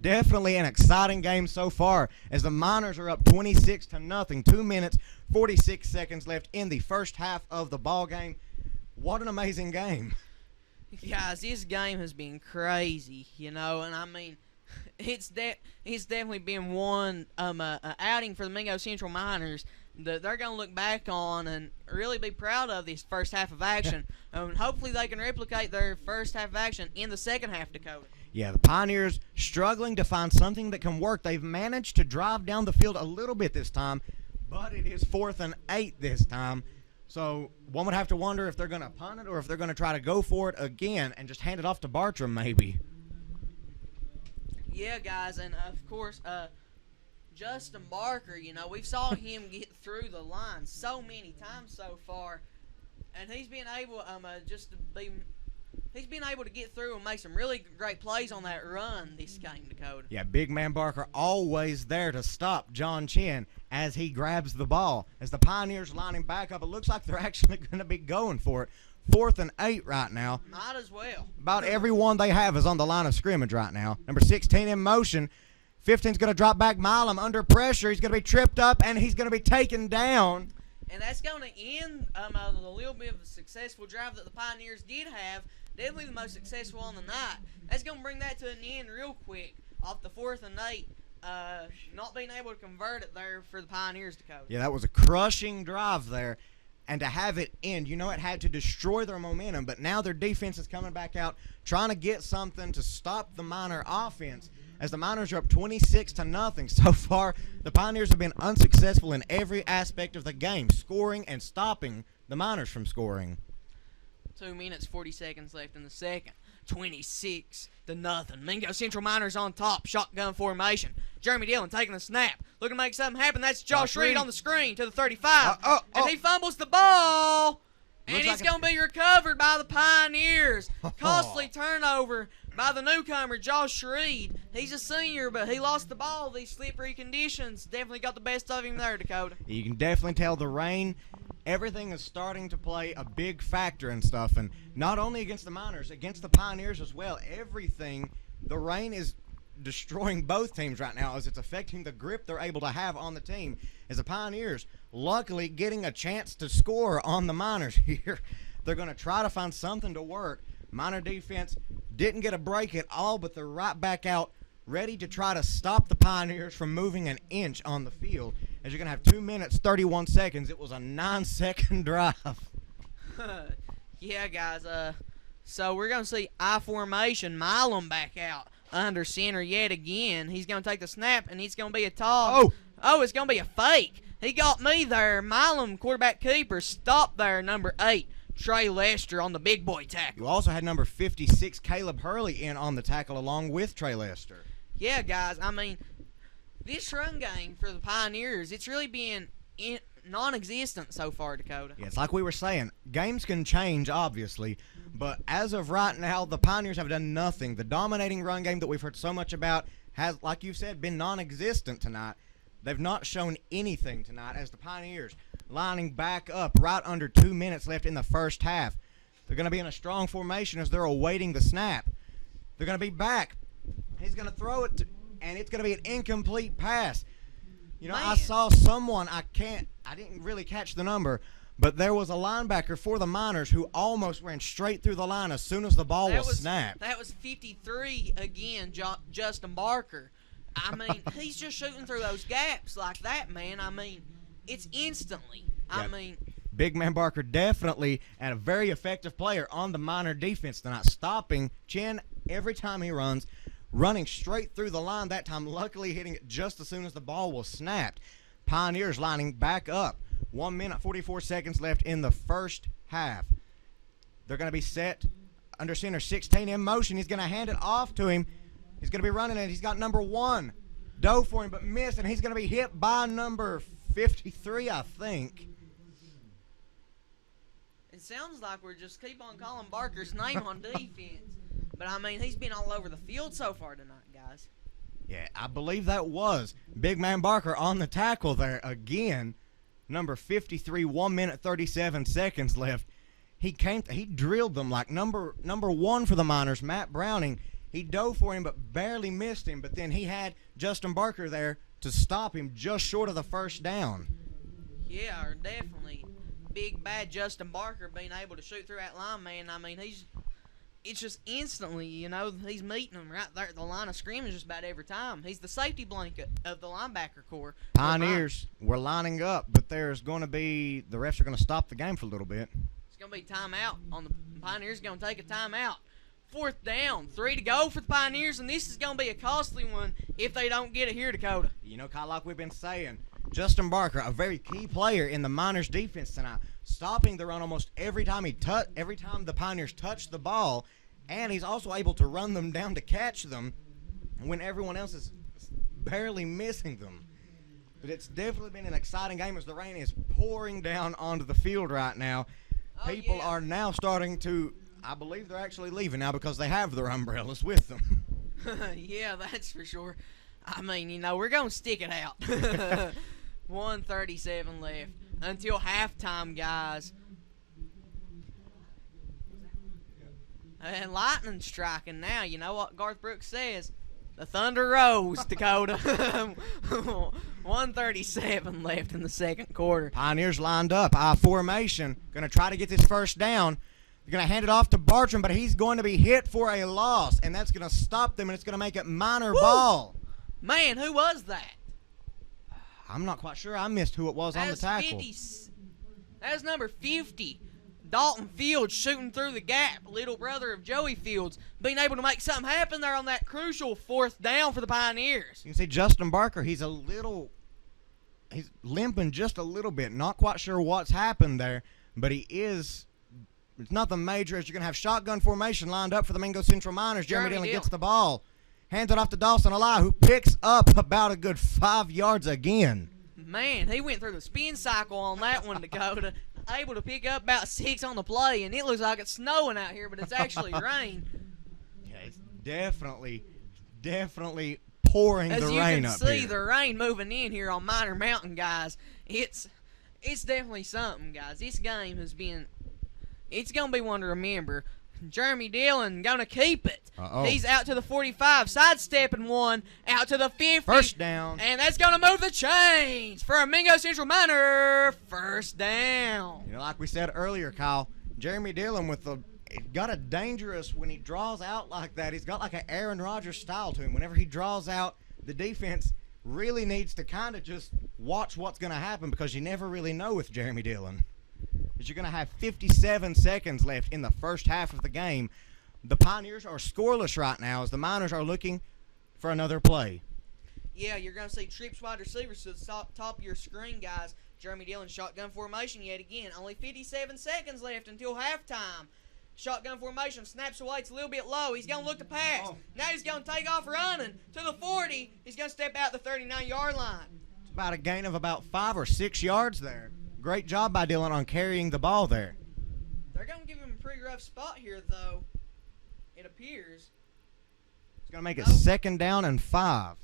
Definitely an exciting game so far as the Miners are up 26-0. 2 minutes, 46 seconds left in the first half of the ball game. What an amazing game. Guys, this game has been crazy, and I mean, it's definitely been one outing for the Mingo Central Miners that they're going to look back on and really be proud of this first half of action. Hopefully they can replicate their first half of action in the second half, Dakota. Yeah, the Pioneers struggling to find something that can work. They've managed to drive down the field a little bit this time, but it is 4th and 8 this time. So one would have to wonder if they're going to punt it or if they're going to try to go for it again and just hand it off to Bartram maybe. Yeah, guys, and of course, Justin Barker, we've saw him get through the line so many times so far, and he's been able he's been able to get through and make some really great plays on that run this game, Dakota. Yeah, big man Barker always there to stop John Chin as he grabs the ball. As the Pioneers lining back up, it looks like they're actually going to be going for it. 4th and 8 right now. Might as well. About everyone they have is on the line of scrimmage right now. Number 16 in motion. 15's going to drop back Milam under pressure. He's going to be tripped up, and he's going to be taken down. And that's going to end a little bit of a successful drive that the Pioneers did have. Definitely the most successful on the night. That's going to bring that to an end real quick off the 4th and 8. Not being able to convert it there for the Pioneers, Dakota. Yeah, that was a crushing drive there. And to have it end, it had to destroy their momentum. But now their defense is coming back out, trying to get something to stop the Miner offense. As the Miners are up 26-0 so far, the Pioneers have been unsuccessful in every aspect of the game, scoring and stopping the Miners from scoring. 2 minutes, 40 seconds left in the second. 26-0. Mingo Central Miners on top. Shotgun formation. Jeremy Dillon taking the snap. Looking to make something happen. That's Josh Reed on the screen to the 35. And he fumbles the ball. And it's going to be recovered by the Pioneers. Costly turnover by the newcomer, Josh Reed. He's a senior, but he lost the ball. These slippery conditions definitely got the best of him there, Dakota. You can definitely tell the rain everything is starting to play a big factor and stuff. And not only against the Miners, against the Pioneers as well. Everything, the rain is destroying both teams right now as it's affecting the grip they're able to have on the team. As the Pioneers, luckily getting a chance to score on the Miners here. They're going to try to find something to work. Miner defense didn't get a break at all, but they're right back out, ready to try to stop the Pioneers from moving an inch on the field. As you're going to have 2 minutes, 31 seconds. It was a 9-second drive. Yeah, guys. So we're going to see I formation. Milam back out under center yet again. He's going to take the snap, and it's going to be a toss. Oh, it's going to be a fake. He got me there. Milam, quarterback keeper, stopped there, number 8. Trey Lester on the big boy tackle. You also had number 56, Caleb Hurley, in on the tackle along with Trey Lester. Yeah, guys, I mean, this run game for the Pioneers, it's really been non-existent so far, Dakota. Yeah, it's like we were saying. Games can change, obviously, but as of right now, the Pioneers have done nothing. The dominating run game that we've heard so much about has, like you said, been non-existent tonight. They've not shown anything tonight as the Pioneers lining back up right under 2 minutes left in the first half. They're going to be in a strong formation as they're awaiting the snap. They're going to be back. He's going to throw it, and it's going to be an incomplete pass. You know, Man. I saw someone, I didn't really catch the number, but there was a linebacker for the Miners who almost ran straight through the line as soon as the ball was snapped. That was 53 again, Justin Barker. I mean, he's just shooting through those gaps like that, man. I mean, it's instantly. Yeah. I mean, Big Man Barker definitely and a very effective player on the Miner defense tonight, stopping Chin every time he runs, running straight through the line that time, luckily hitting it just as soon as the ball was snapped. Pioneers lining back up. 1 minute, 44 seconds left in the first half. They're going to be set under center. 16 in motion. He's going to hand it off to him. He's going to be running it. He's got number 1. Dove for him, but missed, and he's going to be hit by number 53, I think. it sounds like we're just keep on calling Barker's name on defense. But, I mean, he's been all over the field so far tonight, guys. Yeah, I believe that was Big Man Barker on the tackle there again. Number 53, 1 minute 37 seconds left. He drilled them like number 1 for the Miners, Matt Browning. He dove for him but barely missed him, but then he had Justin Barker there to stop him just short of the first down. Yeah, or definitely. Big bad Justin Barker being able to shoot through that line, man. I mean, it's just instantly, he's meeting them right there at the line of scrimmage just about every time. He's the safety blanket of the linebacker core. Pioneers were lining up, but the refs are going to stop the game for a little bit. It's going to be timeout. The Pioneers going to take a timeout. 4th down, 3 to go for the Pioneers, and this is going to be a costly one if they don't get it here, Dakota. Kind of like we've been saying, Justin Barker, a very key player in the Miners' defense tonight, stopping the run almost every time the Pioneers touch the ball, and he's also able to run them down to catch them when everyone else is barely missing them. But it's definitely been an exciting game as the rain is pouring down onto the field right now. People are now starting to, I believe they're actually leaving now because they have their umbrellas with them. Yeah, that's for sure. I mean, we're going to stick it out. 1:37 left until halftime, guys. And lightning striking now. You know what Garth Brooks says? The thunder rose, Dakota. 1:37 left in the second quarter. Pioneers lined up. I formation. Going to try to get this first down. They're going to hand it off to Bartram, but he's going to be hit for a loss, and that's going to stop them, and it's going to make it Miner ball. Man, who was that? I'm not quite sure. I missed who it was on the tackle. That was number 50. Dalton Fields shooting through the gap. Little brother of Joey Fields being able to make something happen there on that crucial 4th down for the Pioneers. You can see Justin Barker. He's limping just a little bit. Not quite sure what's happened there, but it's nothing major as you're going to have shotgun formation lined up for the Mingo Central Miners. Jeremy Dillon gets the ball. Hands it off to Dawson Alai, who picks up about a good 5 yards again. Man, he went through the spin cycle on that one, Dakota. Able to pick up about 6 on the play, and it looks like it's snowing out here, but it's actually rain. Yeah, it's definitely pouring the rain up here. As you can see, the rain moving in here on Miner Mountain, guys. It's It's definitely something, guys. This game has been. It's gonna be one to remember. Jeremy Dillon gonna keep it. Uh-oh. He's out to the 45, sidestepping one, out to the 50. First down. And that's gonna move the chains for a Mingo Central Miner. First down. You know, like we said earlier, Kyle, Jeremy Dillon got a dangerous, when he draws out like that, he's got like an Aaron Rodgers style to him. Whenever he draws out, the defense really needs to kind of just watch what's going to happen, because you never really know with Jeremy Dillon. But you're going to have 57 seconds left in the first half of the game. The Pioneers are scoreless right now as the Miners are looking for another play. Yeah, you're going to see trips wide receivers to the top of your screen, guys. Jeremy Dillon shotgun formation yet again. Only 57 seconds left until halftime. Shotgun formation, snaps away, it's a little bit low. He's going to look to pass. Now he's going to take off running to the 40. He's going to step out the 39-yard line. It's about a gain of about 5 or 6 yards there. Great job by Dillon on carrying the ball there. They're going to give him a pretty rough spot here, though, it appears. It's going to make it 2nd down and 5.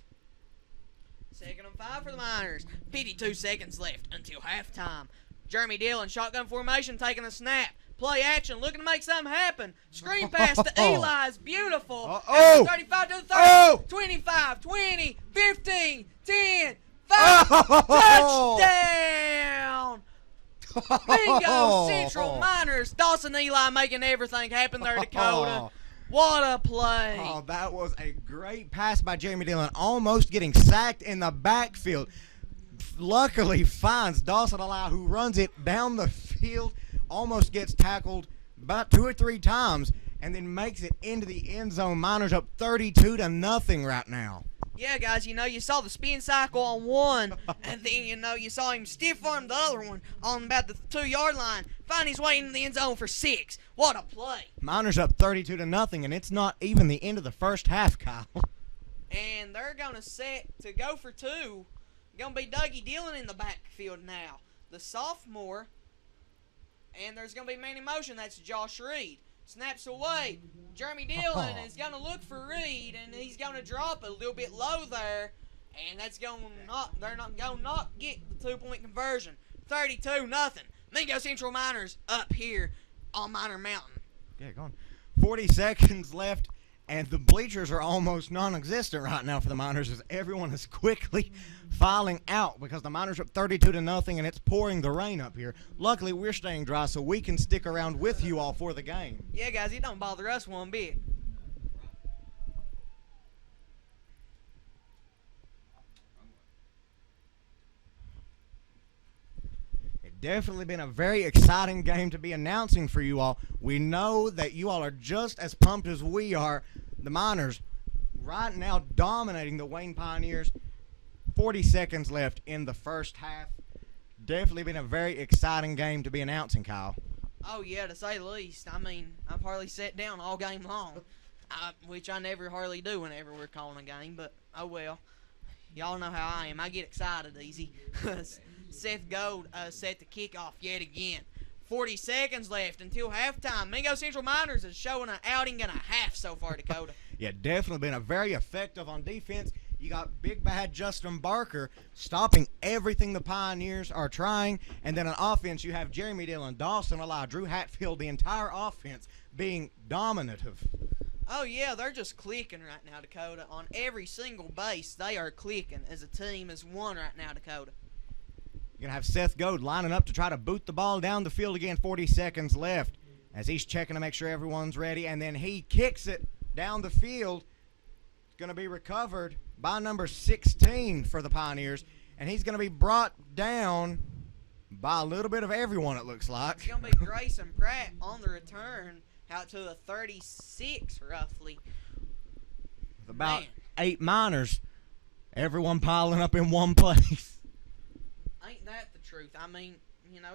2nd and 5 for the Miners. 52 seconds left until halftime. Jeremy Dillon, shotgun formation, taking a snap. Play action, looking to make something happen. Screen pass to Eli is beautiful. 35 to the 30, 25, 20, 15, 10, 5, touchdown! Mingo Central Miners. Dawson Eli making everything happen there, Dakota. What a play. Oh, that was a great pass by Jeremy Dillon, almost getting sacked in the backfield. Luckily finds Dawson Eli, who runs it down the field, almost gets tackled about 2 or 3 times, and then makes it into the end zone. Miners up 32-0 right now. Yeah, guys, you saw the spin cycle on one, and then, you saw him stiff-arm the other one on about the 2-yard line, find his way into the end zone for 6. What a play. Miners up 32-0, and it's not even the end of the first half, Kyle. And they're going to set to go for 2. Going to be Dougie Dillon in the backfield now. The sophomore. And there's going to be man in motion. That's Josh Reed. Snaps away. Jeremy Dillon is going to look for Reed, and he's going to drop a little bit low there. And that's going to they're not going to not get the 2-point conversion. 32-0. Mingo Central Miners up here on Miner Mountain. Yeah, go on. 40 seconds left, and the bleachers are almost non-existent right now for the Miners as everyone is quickly filing out because the Miners are up 32-0, and it's pouring the rain up here. Luckily, we're staying dry so we can stick around with you all for the game. Yeah, guys, it don't bother us one bit. Definitely been a very exciting game to be announcing for you all. We know that you all are just as pumped as we are. The Miners right now dominating the Wayne Pioneers. 40 seconds left in the first half. Definitely been a very exciting game to be announcing, Kyle. Oh, yeah, to say the least. I mean, I've hardly sat down all game long, which I never hardly do whenever we're calling a game, but oh well. Y'all know how I am. I get excited easy. Seth Gold set the kickoff yet again. 40 seconds left until halftime. Mingo Central Miners is showing an outing and a half so far, Dakota. Yeah, definitely been a very effective on defense. You got big bad Justin Barker stopping everything the Pioneers are trying. And then on offense, you have Jeremy Dillon, Dawson Eli, Drew Hatfield, the entire offense being dominative. Oh, yeah, they're just clicking right now, Dakota. On every single base, they are clicking as a team as one right now, Dakota. You're going to have Seth Goad lining up to try to boot the ball down the field again. 40 seconds left as he's checking to make sure everyone's ready. And then he kicks it down the field. It's going to be recovered by number 16 for the Pioneers. And he's going to be brought down by a little bit of everyone, it looks like. It's going to be Grayson Pratt on the return out to the 36, roughly. With about 8 Miners, everyone piling up in one place. Ain't that the truth? I mean,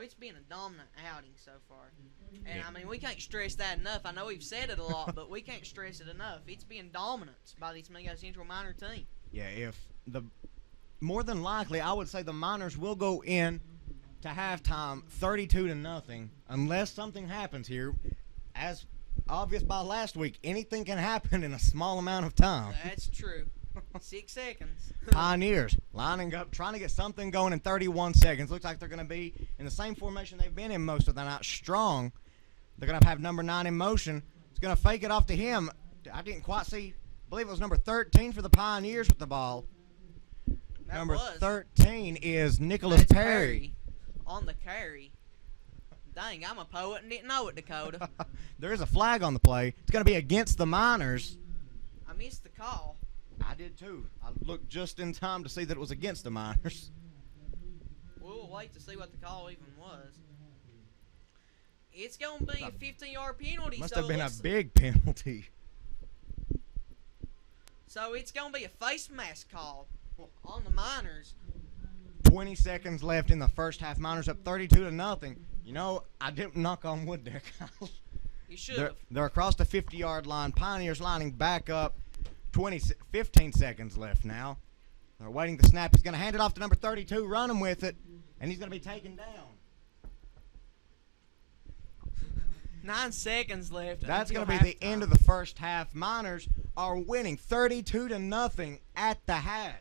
it's been a dominant outing so far. And, I mean, we can't stress that enough. I know we've said it a lot, but we can't stress it enough. It's been dominance by this Mingo Central Miner team. Yeah, more than likely, I would say the Miners will go in to halftime 32-0 unless something happens here. As obvious by last week, anything can happen in a small amount of time. That's true. 6 seconds. Pioneers lining up, trying to get something going in 31 seconds. Looks like they're going to be in the same formation they've been in most of the night. Strong. They're going to have number 9 in motion. He's going to fake it off to him. I didn't quite see. I believe it was number 13 for the Pioneers with the ball. That Number was. 13 is Nicholas That's Perry. On the carry. Dang, I'm a poet and didn't know it, Dakota. There is a flag on the play. It's going to be against the Miners. I missed the call. I did too. I looked just in time to see that it was against the Miners. We'll wait to see what the call even was. It's going to be a 15-yard penalty. Must so have been a looks- big penalty. So it's going to be a face mask call on the Miners. 20 seconds left in the first half. Miners up 32-0. You know, I didn't knock on wood there, Kyle. You should have. They're across the 50-yard line. Pioneers lining back up. 15 seconds left now. They're waiting the snap. He's going to hand it off to number 32, running with it, and he's going to be taken down. 9 seconds left. That's going until to be the halftime. end of the first half. Miners are winning 32-0 at the half.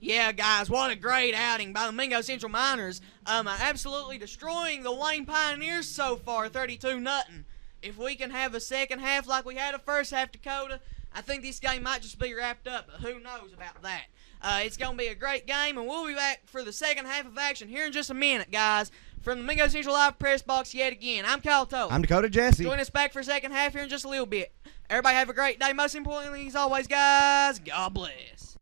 Yeah, guys, what a great outing by the Mingo Central Miners. Absolutely destroying the Wayne Pioneers so far, 32-0. If we can have a second half like we had a first half, Dakota, I think this game might just be wrapped up, but who knows about that. It's going to be a great game, and we'll be back for the second half of action here in just a minute, guys. From the Mingo Central Live Press Box yet again, I'm Kyle Toll. I'm Dakota Jesse. Join us back for second half here in just a little bit. Everybody have a great day. Most importantly, as always, guys, God bless.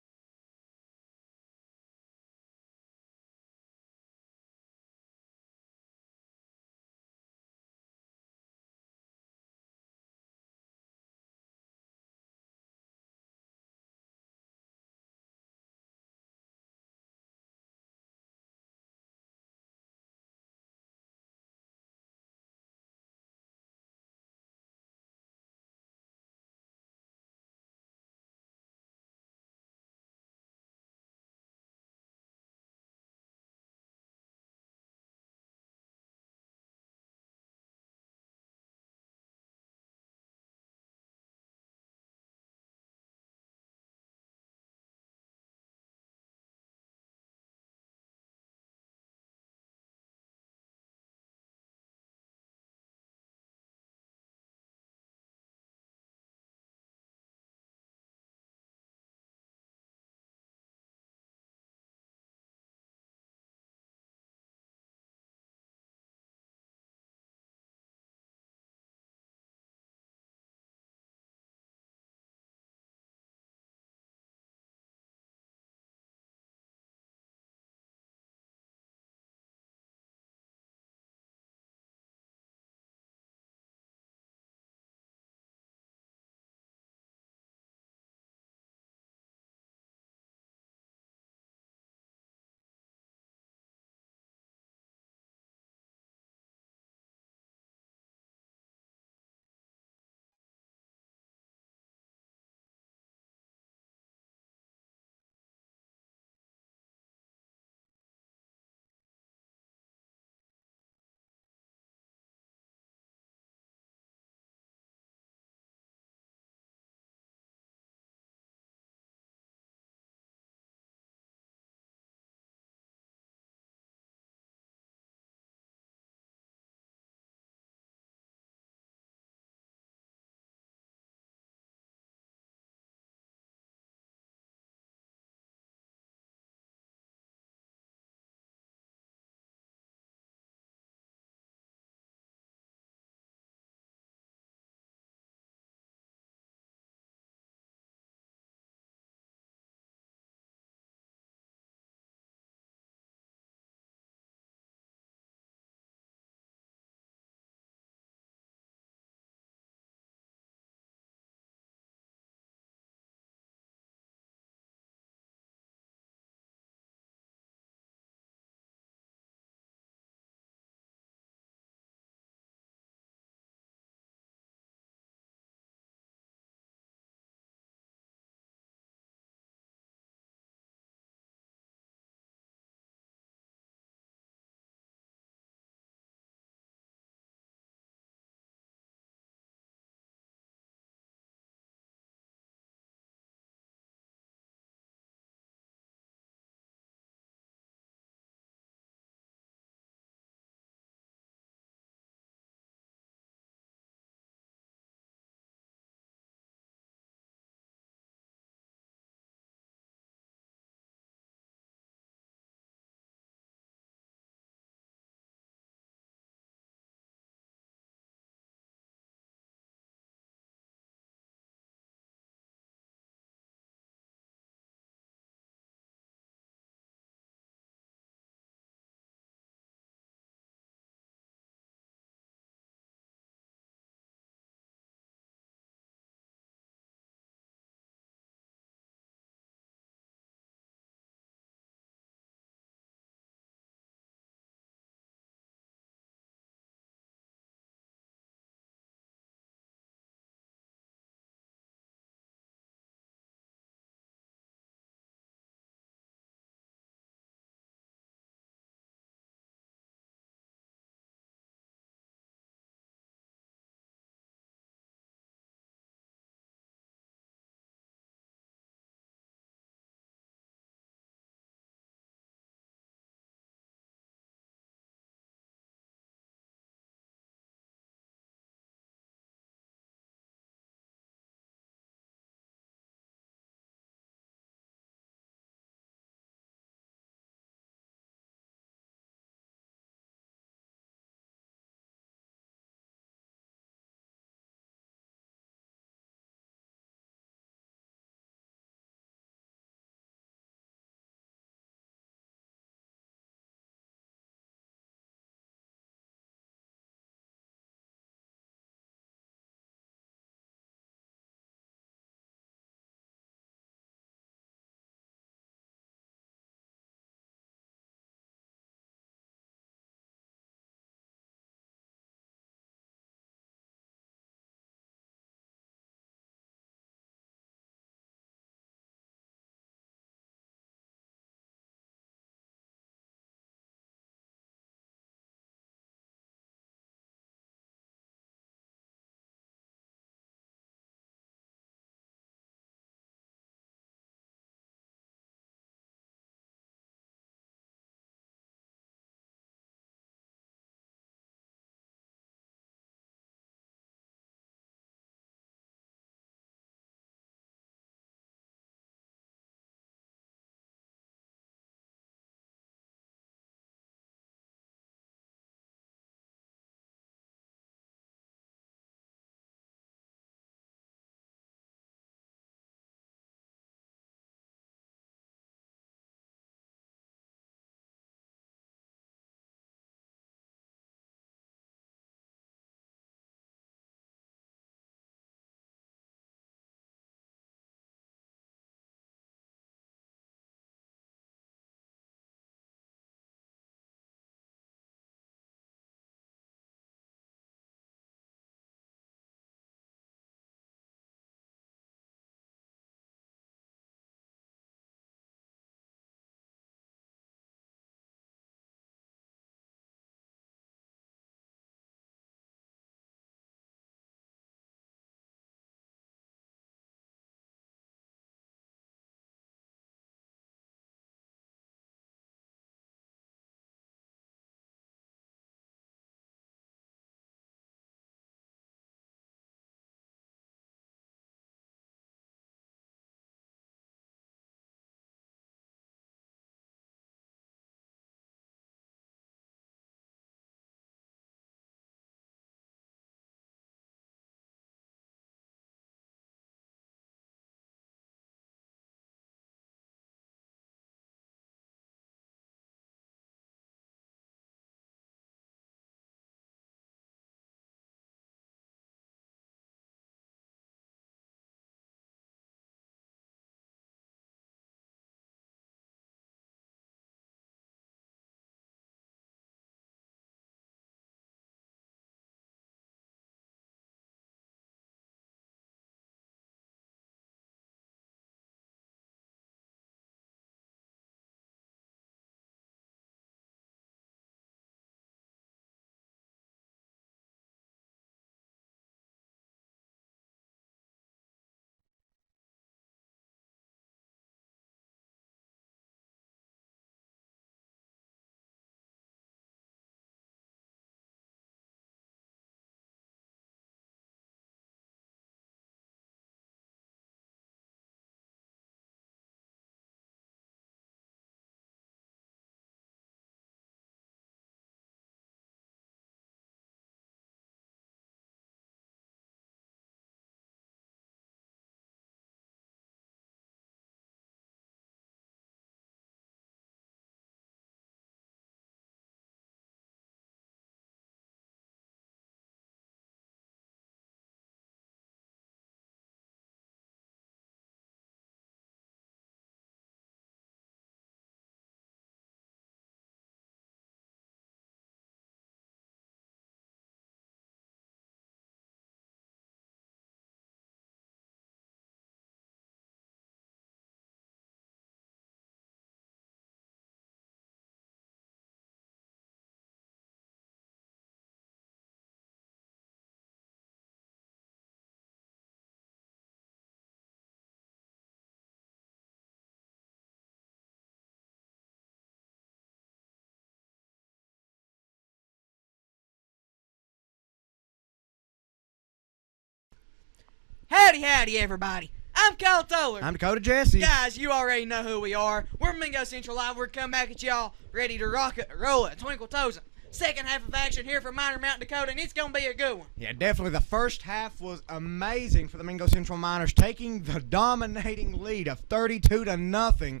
Howdy, everybody. I'm Kyle Toller. I'm Dakota Jesse. Guys, you already know who we are. We're Mingo Central Live. We're coming back at y'all, ready to rock it, roll it, twinkle toes. Second half of action here from Minor Mountain, Dakota, and it's going to be a good one. Yeah, definitely. The first half was amazing for the Mingo Central Miners, taking the dominating lead of 32-0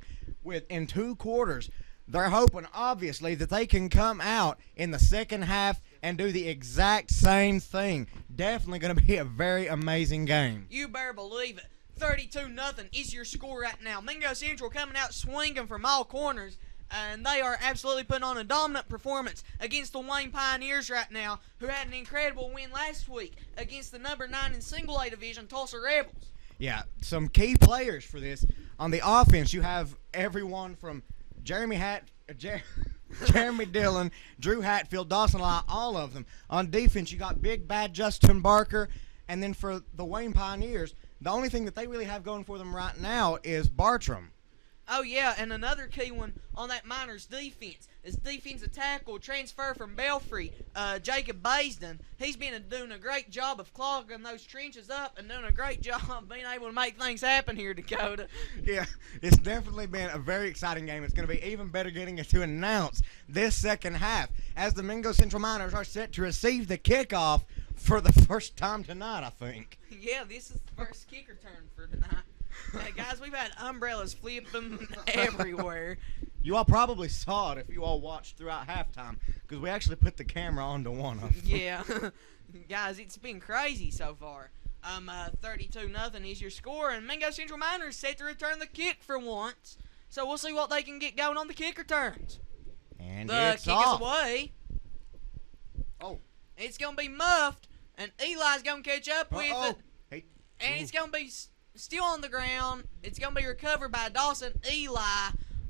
in 2 quarters. They're hoping, obviously, that they can come out in the second half and do the exact same thing. Definitely going to be a very amazing game. You better believe it. 32-0 is your score right now. Mingo Central coming out swinging from all corners, and they are absolutely putting on a dominant performance against the Wayne Pioneers right now, who had an incredible win last week against the number 9 in Single A Division, Tulsa Rebels. Yeah, some key players for this. On the offense, you have everyone from Jeremy Dillon, Drew Hatfield, Dawson Lye, all of them. On defense, you got big bad Justin Barker, and then for the Wayne Pioneers, the only thing that they really have going for them right now is Bartram. Oh, yeah, and another key one on that Miners defense is defensive tackle transfer from Belfry, Jacob Baisden. He's been doing a great job of clogging those trenches up and doing a great job of being able to make things happen here, Dakota. Yeah, it's definitely been a very exciting game. It's going to be even better getting it to announce this second half as the Mingo Central Miners are set to receive the kickoff for the first time tonight, I think. Yeah, this is the first kicker turn for tonight. Guys, we've had umbrellas flipping everywhere. You all probably saw it if you all watched throughout halftime because we actually put the camera onto one of them. Yeah. Guys, it's been crazy so far. 32-0 is your score, and Mingo Central Miners set to return the kick for once. So we'll see what they can get going on the kicker turns. And the it's kick off. is away. Oh. It's going to be muffed, and Eli's going to catch up with it. Hey. And it's going to be still on the ground. It's going to be recovered by Dawson Eli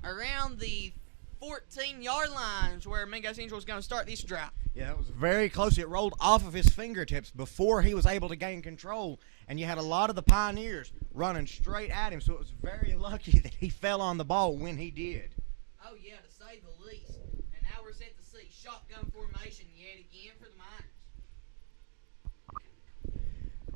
around the 14-yard lines where Mingo Central is going to start this drive. Yeah, it was very close. It rolled off of his fingertips before he was able to gain control, and you had a lot of the Pioneers running straight at him, so it was very lucky that he fell on the ball when he did. Oh, yeah, to say the least. And now we're set to see shotgun formation yet again for the Miners.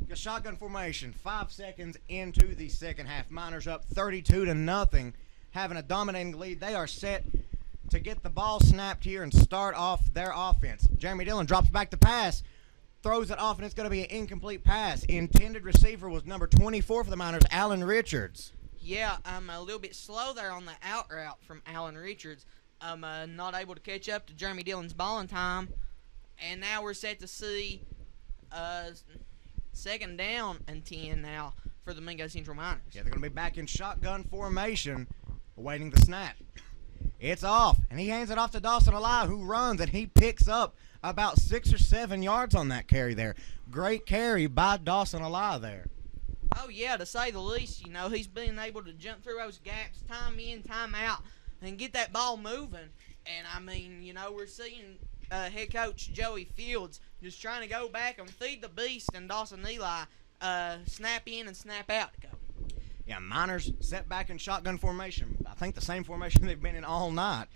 The shotgun formation, 5 seconds into the second half. Miners up 32-0, having a dominating lead. They are set to get the ball snapped here and start off their offense. Jeremy Dillon drops back to pass, throws it off, and it's going to be an incomplete pass. Intended receiver was number 24 for the Miners, Alan Richards. Yeah, I'm a little bit slow there on the out route from Alan Richards. I'm not able to catch up to Jeremy Dillon's ball in time. And now we're set to see second down and 10 now for the Mingo Central Miners. Yeah, they're going to be back in shotgun formation, awaiting the snap. It's off, and he hands it off to Dawson Eli, who runs, and he picks up about 6 or 7 yards on that carry there. Great carry by Dawson Eli there. Oh, yeah, to say the least. You know, he's been able to jump through those gaps time in, time out, and get that ball moving. And, I mean, you know, we're seeing head coach Joey Fields just trying to go back and feed the beast, and Dawson Eli snap in and snap out to go. Yeah, Miners set back in shotgun formation. I think the same formation they've been in all night.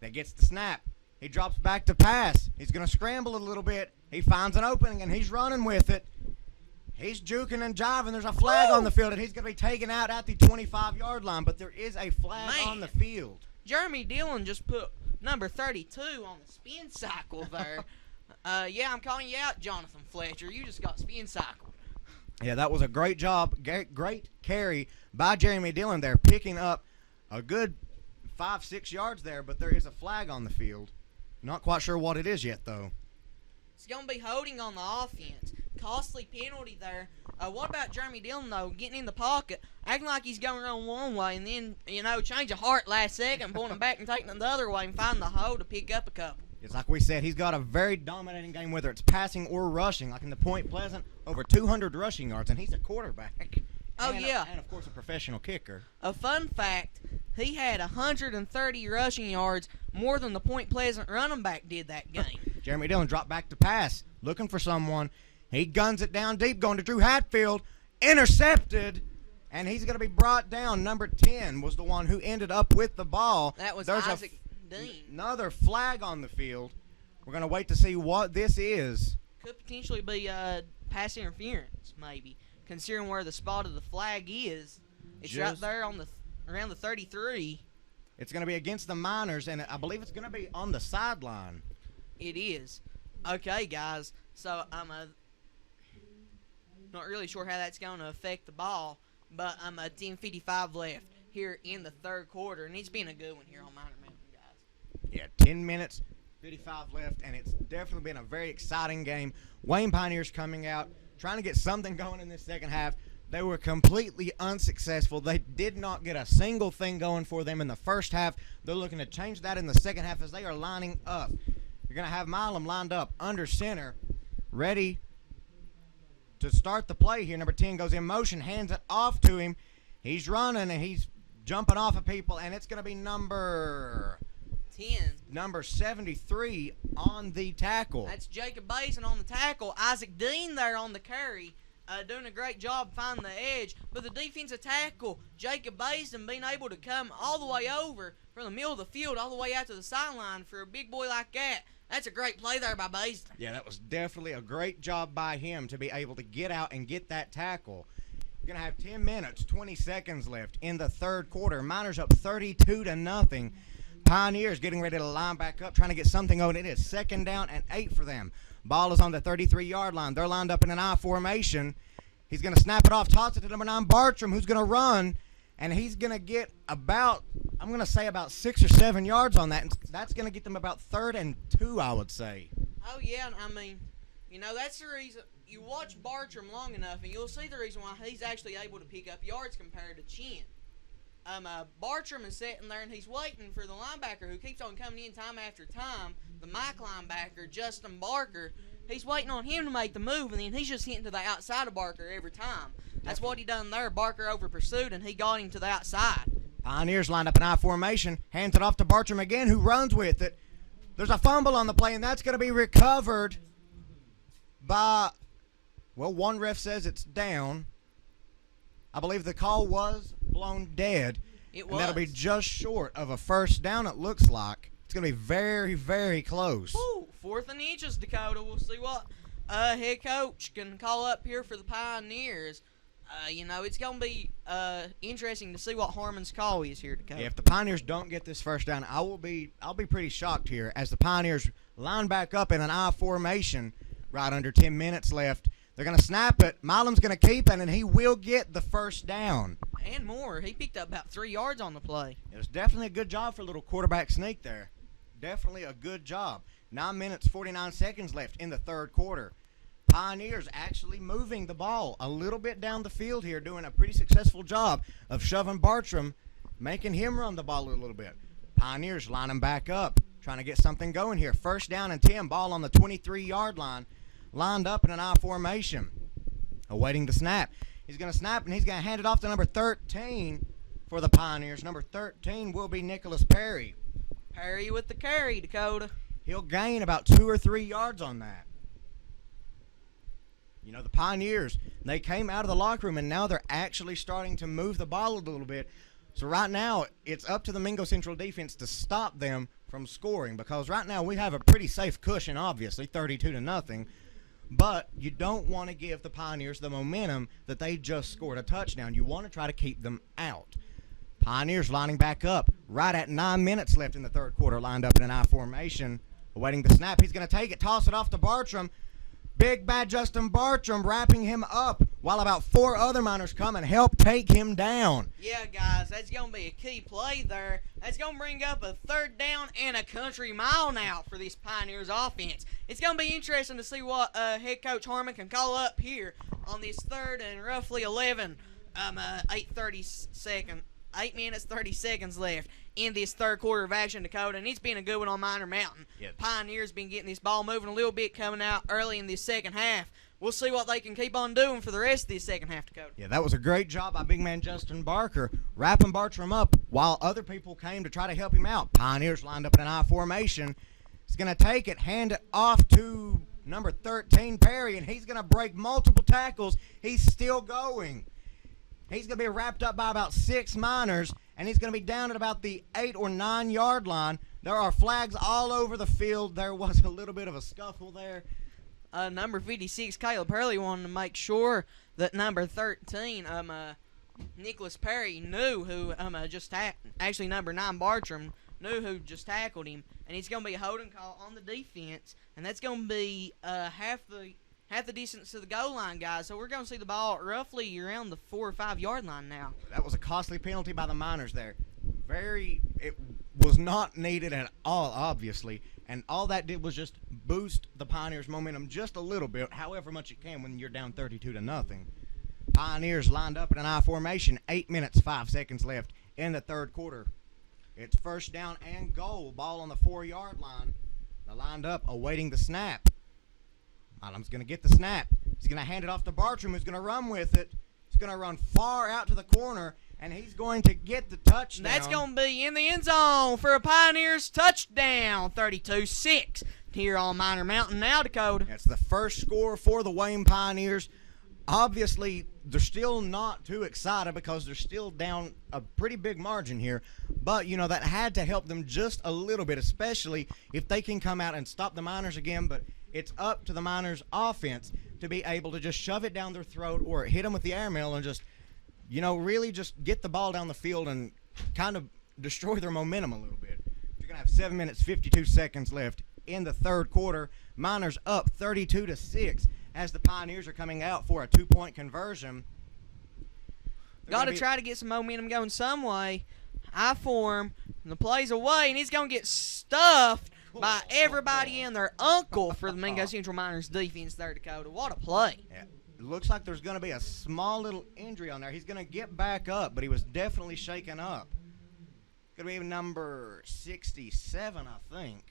That gets the snap. He drops back to pass. He's going to scramble a little bit. He finds an opening, and he's running with it. He's juking and jiving. There's a flag on the field, and he's going to be taken out at the 25-yard line, but there is a flag on the field. Jeremy Dillon just put number 32 on the spin cycle there. Yeah, I'm calling you out, Jonathan Fletcher. You just got spin cycled. Yeah, that was a great job, great carry by Jeremy Dillon there, picking up a good 5-6 yards there, but there is a flag on the field. Not quite sure what it is yet, though. It's going to be holding on the offense. Costly penalty there. What about Jeremy Dillon, though, getting in the pocket, acting like he's going around one way, and then, you know, change of heart last second, pulling him back and taking it the other way and finding the hole to pick up a couple. It's like we said, he's got a very dominating game, whether it's passing or rushing. Like in the Point Pleasant, over 200 rushing yards, and he's a quarterback. Oh, yeah. And, of course, a professional kicker. A fun fact, he had 130 rushing yards, more than the Point Pleasant running back did that game. Jeremy Dillon dropped back to pass, looking for someone. He guns it down deep, going to Drew Hatfield. Intercepted, and he's going to be brought down. Number 10 was the one who ended up with the ball. That was There's Isaac Dean. Another flag on the field. We're going to wait to see what this is. Could potentially be pass interference, maybe, considering where the spot of the flag is. It's right Just- there on the around the 33. It's going to be against the Miners, and I believe it's going to be on the sideline. It is. Okay, guys. So I'm not really sure how that's going to affect the ball, but I'm a 10:55 left here in the third quarter, and it's been a good one here on Minor Mountain, guys. Yeah, 10 minutes, 55 left, and it's definitely been a very exciting game. Wayne Pioneers coming out, trying to get something going in this second half. They were completely unsuccessful. They did not get a single thing going for them in the first half. They're looking to change that in the second half as they are lining up. You're going to have Milam lined up under center, ready to start the play here. Number 10 goes in motion, hands it off to him. He's running, and he's jumping off of people, and it's going to be number 73 on the tackle. That's Jacob Basin on the tackle. Isaac Dean there on the carry. Doing a great job finding the edge. But the defensive tackle, Jacob Basin, being able to come all the way over from the middle of the field all the way out to the sideline for a big boy like that. That's a great play there by Basin. Yeah, that was definitely a great job by him to be able to get out and get that tackle. You're going to have 10 minutes, 20 seconds left in the third quarter. Miners up 32-0. Pioneers getting ready to line back up, trying to get something going. It is 2nd down and 8 for them. Ball is on the 33-yard line. They're lined up in an I formation. He's going to snap it off, toss it to number 9, Bartram, who's going to run, and he's going to get about 6 or 7 yards on that, and that's going to get them about 3rd and 2, I would say. Oh, yeah, I mean, that's the reason. You watch Bartram long enough, and you'll see the reason why he's actually able to pick up yards compared to Chin. Bartram is sitting there, and he's waiting for the linebacker who keeps on coming in time after time, the Mike linebacker, Justin Barker. He's waiting on him to make the move, and then he's just hitting to the outside of Barker every time. That's what he done there. Barker over pursued, and he got him to the outside. Pioneers lined up in I formation, hands it off to Bartram again, who runs with it. There's a fumble on the play, and that's going to be recovered by, one ref says it's down. I believe the call was blown dead. It was. And that'll be just short of a first down, it looks like. It's going to be very, very close. Ooh, 4th and inches, Dakota. We'll see what head coach can call up here for the Pioneers. It's going to be interesting to see what Harmon's call is here, Dakota. Yeah, if the Pioneers don't get this first down, I'll be pretty shocked here as the Pioneers line back up in an I formation right under 10 minutes left. They're going to snap it. Milam's going to keep it, and he will get the first down. And more. He picked up about 3 yards on the play. It was definitely a good job for a little quarterback sneak there. Definitely a good job. 9 minutes, 49 seconds left in the third quarter. Pioneers actually moving the ball a little bit down the field here, doing a pretty successful job of shoving Bartram, making him run the ball a little bit. Pioneers lining back up, trying to get something going here. 1st down and 10, ball on the 23-yard line, lined up in an I formation, awaiting the snap. He's going to snap, and he's going to hand it off to number 13 for the Pioneers. Number 13 will be Nicholas Perry. Perry with the carry, Dakota. He'll gain about 2 or 3 yards on that. The Pioneers, they came out of the locker room, and now they're actually starting to move the ball a little bit. So right now, it's up to the Mingo Central defense to stop them from scoring, because right now we have a pretty safe cushion, obviously, 32-0. But you don't want to give the Pioneers the momentum that they just scored a touchdown. You want to try to keep them out. Pioneers lining back up right at 9 minutes left in the third quarter, lined up in an I formation, awaiting the snap. He's going to take it, toss it off to Bartram. Big bad Justin Bartram wrapping him up while about 4 other Miners come and help take him down. Yeah, guys, that's going to be a key play there. That's going to bring up a 3rd down and a country mile now for this Pioneers offense. It's going to be interesting to see what head coach Harmon can call up here on this 3rd and roughly 11, 8 minutes, 30 seconds left in this third quarter of action, Dakota, and it's been a good one on Minor Mountain. Yep. Pioneers been getting this ball moving a little bit coming out early in this second half. We'll see what they can keep on doing for the rest of this second half, Dakota. Yeah, that was a great job by big man Justin Barker, wrapping Bartram up while other people came to try to help him out. Pioneers lined up in an I formation. He's going to take it, hand it off to number 13, Perry, and he's going to break multiple tackles. He's still going. He's going to be wrapped up by about 6 Miners, and he's going to be down at about the 8 or 9 yard line. There are flags all over the field. There was a little bit of a scuffle there. Number 56, Caleb Hurley, wanted to make sure that number 13, Nicholas Perry knew who actually number 9 Bartram knew who just tackled him, and he's going to be a holding call on the defense, and that's going to be half the distance to the goal line, guys. So we're going to see the ball roughly around the 4 or 5 yard line now. That was a costly penalty by the Miners there. It was not needed at all, obviously, and all that did was just boost the Pioneers' momentum just a little bit, however much it can when you're down 32-0. Pioneers lined up in an I formation, 8 minutes, 5 seconds left in the third quarter. It's first down and goal, ball on the 4 yard line. They're lined up, awaiting the snap. Milam's going to get the snap. He's going to hand it off to Bartram, who's going to run with it. He's going to run far out to the corner, and he's going to get the touchdown. That's going to be in the end zone for a Pioneers touchdown, 32-6 here on Miner Mountain now, Dakota. That's the first score for the Wayne Pioneers. Obviously, they're still not too excited because they're still down a pretty big margin here. But, that had to help them just a little bit, especially if they can come out and stop the Miners again. But it's up to the Miners' offense to be able to just shove it down their throat or hit them with the airmail and just, really just get the ball down the field and kind of destroy their momentum a little bit. You're going to have 7 minutes, 52 seconds left in the third quarter. Miners up 32-6 as the Pioneers are coming out for a 2-point conversion. Got to try to get some momentum going some way. I form, and the play's away, and he's going to get stuffed by everybody and their uncle for the Mingo Central Miners defense there, Dakota. What a play. Yeah. It looks like there's going to be a small little injury on there. He's going to get back up, but he was definitely shaken up. Going to be number 67, I think.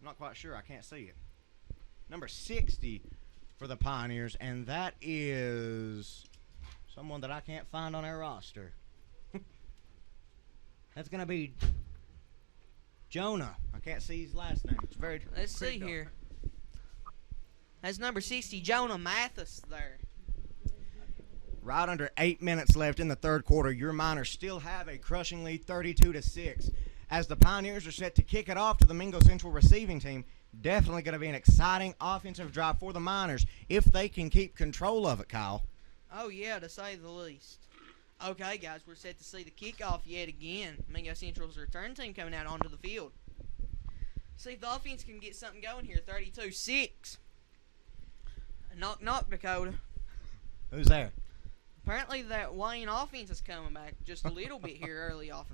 I'm not quite sure. I can't see it. Number 60 for the Pioneers, and that is someone that I can't find on our roster. That's going to be Jonah. I can't see his last name. It's very. Let's see here. That's number 60, Jonah Mathis there. Right under 8 minutes left in the third quarter. Your Miners still have a crushing lead, 32-6. As the Pioneers are set to kick it off to the Mingo Central receiving team, definitely going to be an exciting offensive drive for the Miners if they can keep control of it, Kyle. Oh, yeah, to say the least. Okay, guys, we're set to see the kickoff yet again. Mingo Central's return team coming out onto the field. See if the offense can get something going here, 32-6. Knock, knock, Dakota. Who's there? Apparently that Wayne offense is coming back just a little bit here early off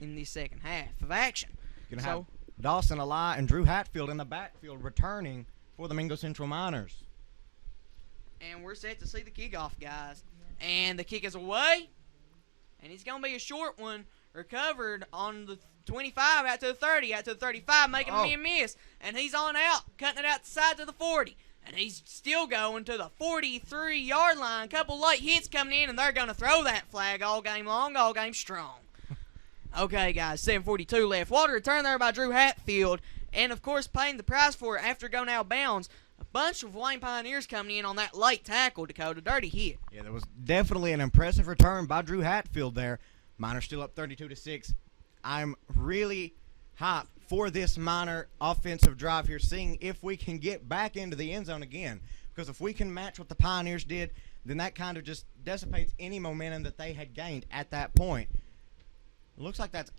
in the second half of action. You're going to have Dawson Eli and Drew Hatfield in the backfield returning for the Mingo Central Miners. And we're set to see the kickoff, guys. And the kick is away. And it's going to be a short one. Recovered on the 25 out to the 30, out to the 35, making a miss. And he's on out, cutting it out the side to the 40. And he's still going to the 43-yard line. Couple late hits coming in, and they're going to throw that flag all game long, all game strong. Okay, guys, 7:42 left. What a return there by Drew Hatfield. And, of course, paying the price for it after going out of bounds. A bunch of Wayne Pioneers coming in on that late tackle, Dakota. Dirty hit. Yeah, there was definitely an impressive return by Drew Hatfield there. Miners still up 32-6. I'm really hyped for this Miner offensive drive here, seeing if we can get back into the end zone again. Because if we can match what the Pioneers did, then that kind of just dissipates any momentum that they had gained at that point. It looks like that's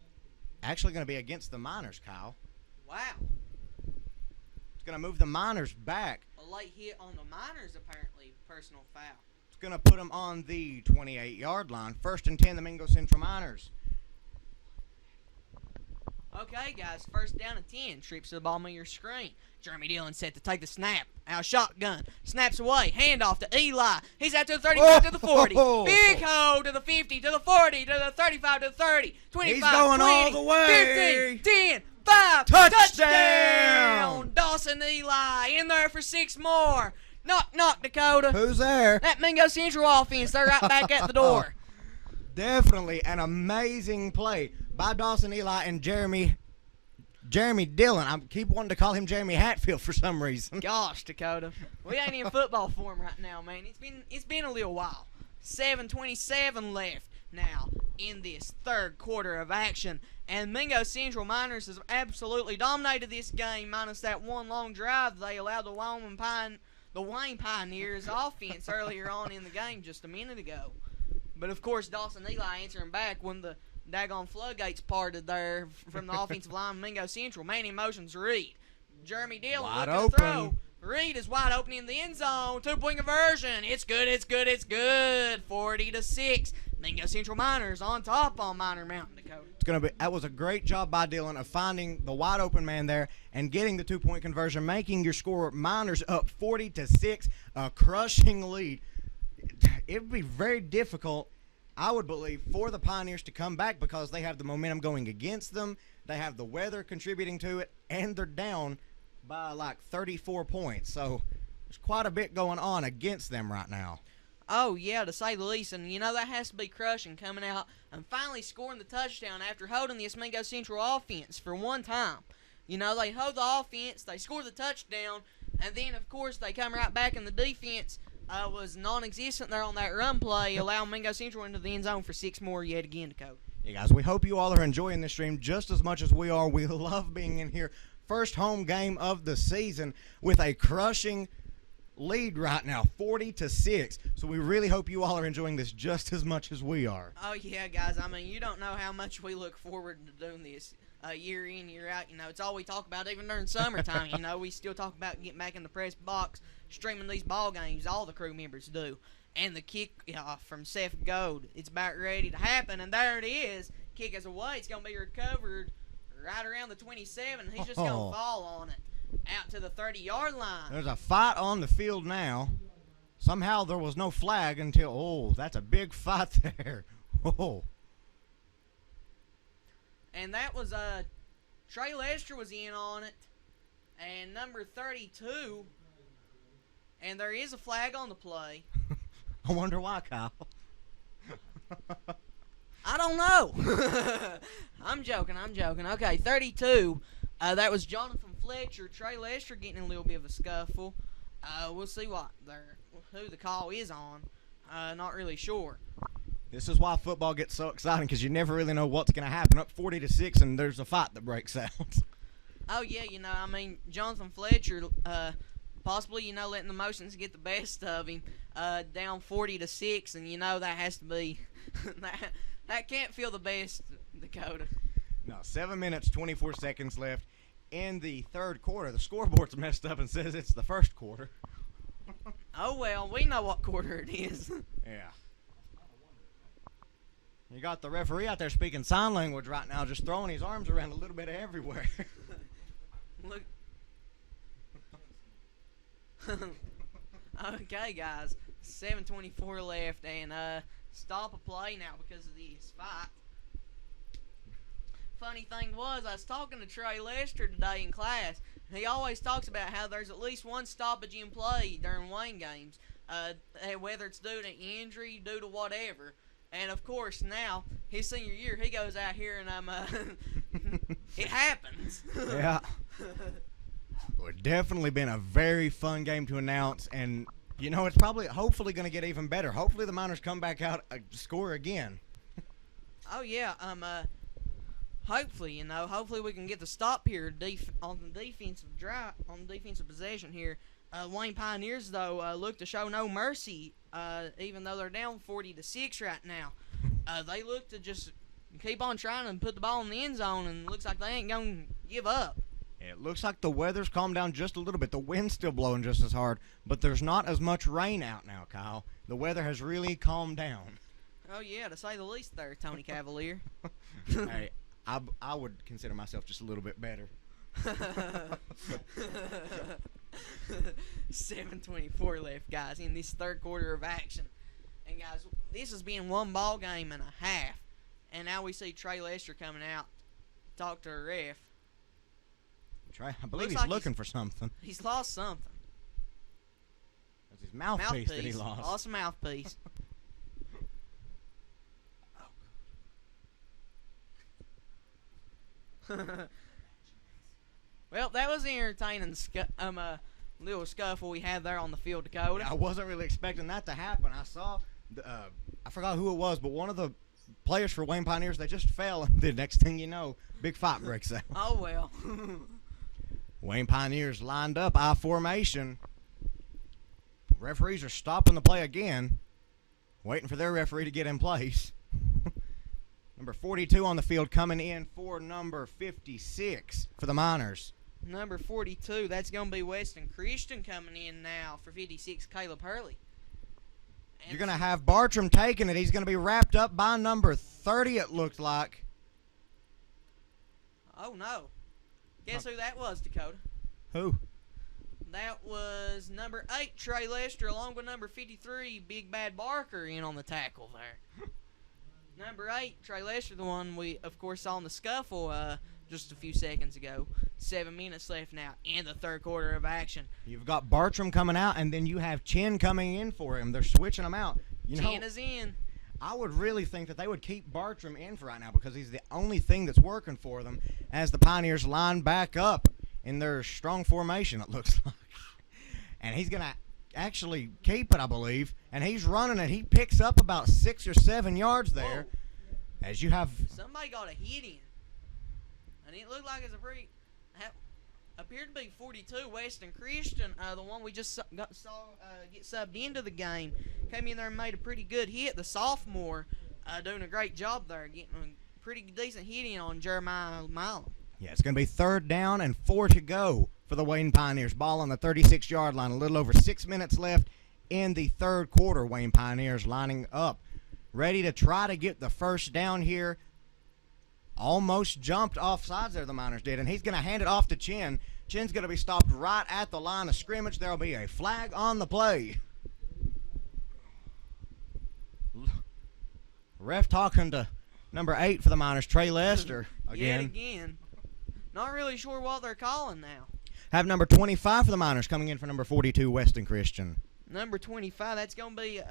actually going to be against the Miners, Kyle. Wow. It's going to move the Miners back. A late hit on the Miners, apparently. Personal foul. It's going to put them on the 28-yard line. 1st and 10, the Mingo Central Miners. Okay, guys, first down and 10. Trips to the bottom of your screen. Jeremy Dillon set to take the snap. Out shotgun. Snaps away. Handoff to Eli. He's out to the 35, to the 40. Big hole to the 50, to the 40, to the 35, to the 30. 25, He's going 20, all the way. 15, 10, 5. Touchdown! Dawson Eli in there for 6 more. Knock, knock, Dakota. Who's there? That Mingo Central offense. They're right back at the door. Definitely an amazing play by Dawson Eli and Jeremy Dillon. I keep wanting to call him Jeremy Hatfield for some reason. Gosh, Dakota. We ain't in football form right now, man. It's been a little while. 7:27 left now in this third quarter of action. And Mingo Central Miners has absolutely dominated this game, minus that one long drive they allowed the the Wayne Pioneers offense earlier on in the game just a minute ago. But, of course, Dawson Eli answering back when the daggone floodgates parted there from the offensive line of Mingo Central. Man in motion's Reed. Jeremy Dillon Wide looking to throw. Reed is wide open in the end zone. 2-point conversion. It's good, it's good, it's good. 40-6. Mingo Central Miners on top on Miner Mountain, Dakota. That was a great job by Dillon of finding the wide open man there and getting the 2-point conversion, making your score Miners up 40-6, a crushing lead. It would be very difficult, I would believe, for the Pioneers to come back because they have the momentum going against them. They have the weather contributing to it, and they're down by like 34 points. So there's quite a bit going on against them right now. Oh, yeah, to say the least. And, that has to be crushing coming out and finally scoring the touchdown after holding this Mingo Central offense for one time. They hold the offense, they score the touchdown, and then, of course, they come right back and the defense was non-existent there on that run play, allowing Mingo Central into the end zone for 6 more yet again, Dakota. Yeah, guys, we hope you all are enjoying this stream just as much as we are. We love being in here. First home game of the season with a crushing lead right now, 40-6. So we really hope you all are enjoying this just as much as we are. Oh, yeah, guys. You don't know how much we look forward to doing this year in, year out. It's all we talk about even during summertime. We still talk about getting back in the press box, streaming these ball games. All the crew members do. And the kick from Seth Gold, it's about ready to happen. And there it is. Kick is away. It's going to be recovered right around the 27. He's just going to fall on it out to the 30-yard line. There's a fight on the field now. Somehow there was no flag until, that's a big fight there. Oh. And that was, Trey Lester was in on it. And number 32. And there is a flag on the play. I wonder why, Kyle. I don't know. I'm joking. Okay, 32. That was Jonathan Fletcher. Trey Lester getting a little bit of a scuffle. We'll see who the call is on. Not really sure. This is why football gets so exciting because you never really know what's going to happen. Up 40-6, and there's a fight that breaks out. Oh, yeah, Jonathan Fletcher, possibly, letting the emotions get the best of him, down 40-6, and, that has to be, that can't feel the best, Dakota. No, 7 minutes, 24 seconds left in the third quarter. The scoreboard's messed up and says it's the first quarter. Oh, well, we know what quarter it is. Yeah. You got the referee out there speaking sign language right now, just throwing his arms around a little bit everywhere. Look. Okay, guys. 7:24 left, and stop a play now because of this fight. Funny thing was, I was talking to Trey Lester today in class. He always talks about how there's at least one stoppage in play during Wayne games, whether it's due to injury, due to whatever. And, of course, now, his senior year, he goes out here and it happens. Yeah. Well, it's definitely been a very fun game to announce, and, it's hopefully going to get even better. Hopefully the Miners come back out score again. Oh, yeah. Hopefully, hopefully we can get the stop here on the defensive drive, on the defensive possession here. Wayne Pioneers, though, look to show no mercy, even though they're down 40-6 right now. They look to just keep on trying and put the ball in the end zone, and looks like they ain't going to give up. It looks like the weather's calmed down just a little bit. The wind's still blowing just as hard, but there's not as much rain out now, Kyle. The weather has really calmed down. Oh, yeah, to say the least there, Tony Cavalier. Hey, I would consider myself just a little bit better. 7:24 left, guys, in this third quarter of action. And, guys, this has been one ball game and a half. And now we see Trey Lester coming out to talk to a ref. Trey, I believe he's looking for something. He's lost something. That's his mouthpiece that he lost. Lost a mouthpiece. Well, that was the entertaining little scuffle we had there on the field, Dakota. Yeah, I wasn't really expecting that to happen. I saw, I forgot who it was, but one of the players for Wayne Pioneers, they just fell, and the next thing you know, big fight breaks out. Oh, well. Wayne Pioneers lined up, I formation. Referees are stopping the play again, waiting for their referee to get in place. Number 42 on the field coming in for number 56 for the Miners. Number 42, that's going to be Weston Christian coming in now for 56, Caleb Hurley. And you're going to have Bartram taking it. He's going to be wrapped up by number 30, it looked like. Oh, no. Guess who that was, Dakota? Who? That was number 8, Trey Lester, along with number 53, Big Bad Barker, in on the tackle there. Number 8, Trey Lester, the one we, of course, saw in the scuffle just a few seconds ago. 7 minutes left now in the third quarter of action. You've got Bartram coming out, and then you have Chin coming in for him. They're switching them out. Chin is in. I would really think that they would keep Bartram in for right now because he's the only thing that's working for them as the Pioneers line back up in their strong formation, it looks like. And he's going to actually keep it, I believe. And he's running it. He picks up about 6 or 7 yards there. Whoa. As you have... Somebody got a hit in. And it looked like it's appeared to be 42, Weston Christian, the one we just saw get subbed into the game. Came in there and made a pretty good hit. The sophomore doing a great job there, getting a pretty decent hit in on Jeremiah Milam. Yeah, it's going to be 3rd down and 4 to go for the Wayne Pioneers. Ball on the 36-yard line. A little over 6 minutes left in the third quarter. Wayne Pioneers lining up, ready to try to get the first down here. Almost jumped off sides there, the Miners did, and he's going to hand it off to Chin. Chin's going to be stopped right at the line of scrimmage. There will be a flag on the play. Ref talking to number 8 for the Miners, Trey Lester, again. Yet again. Not really sure what they're calling now. Have number 25 for the Miners coming in for number 42, Weston Christian. Number 25, that's going to be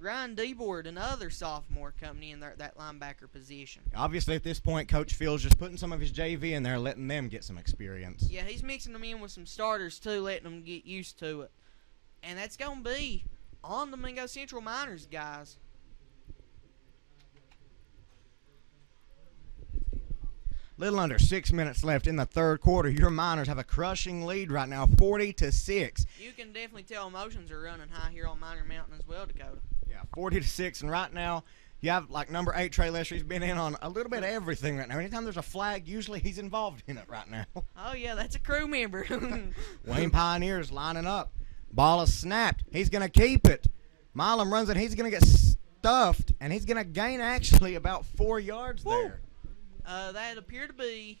Ryan Deboard, another sophomore coming in there at that linebacker position. Obviously, at this point, Coach Phil's just putting some of his JV in there, letting them get some experience. Yeah, he's mixing them in with some starters, too, letting them get used to it. And that's going to be on the Mingo Central Miners, guys. Little under 6 minutes left in the third quarter. Your Miners have a crushing lead right now, 40-6. You can definitely tell emotions are running high here on Miner Mountain as well, Dakota. Yeah, 40-6, and right now you have like number 8 Trey Lester. He's been in on a little bit of everything right now. Anytime there's a flag, usually he's involved in it right now. Oh yeah, that's a crew member. Wayne Pioneers lining up. Ball is snapped. He's going to keep it. Milam runs it. He's going to get stuffed, and he's going to gain actually about 4 yards there. That appeared to be,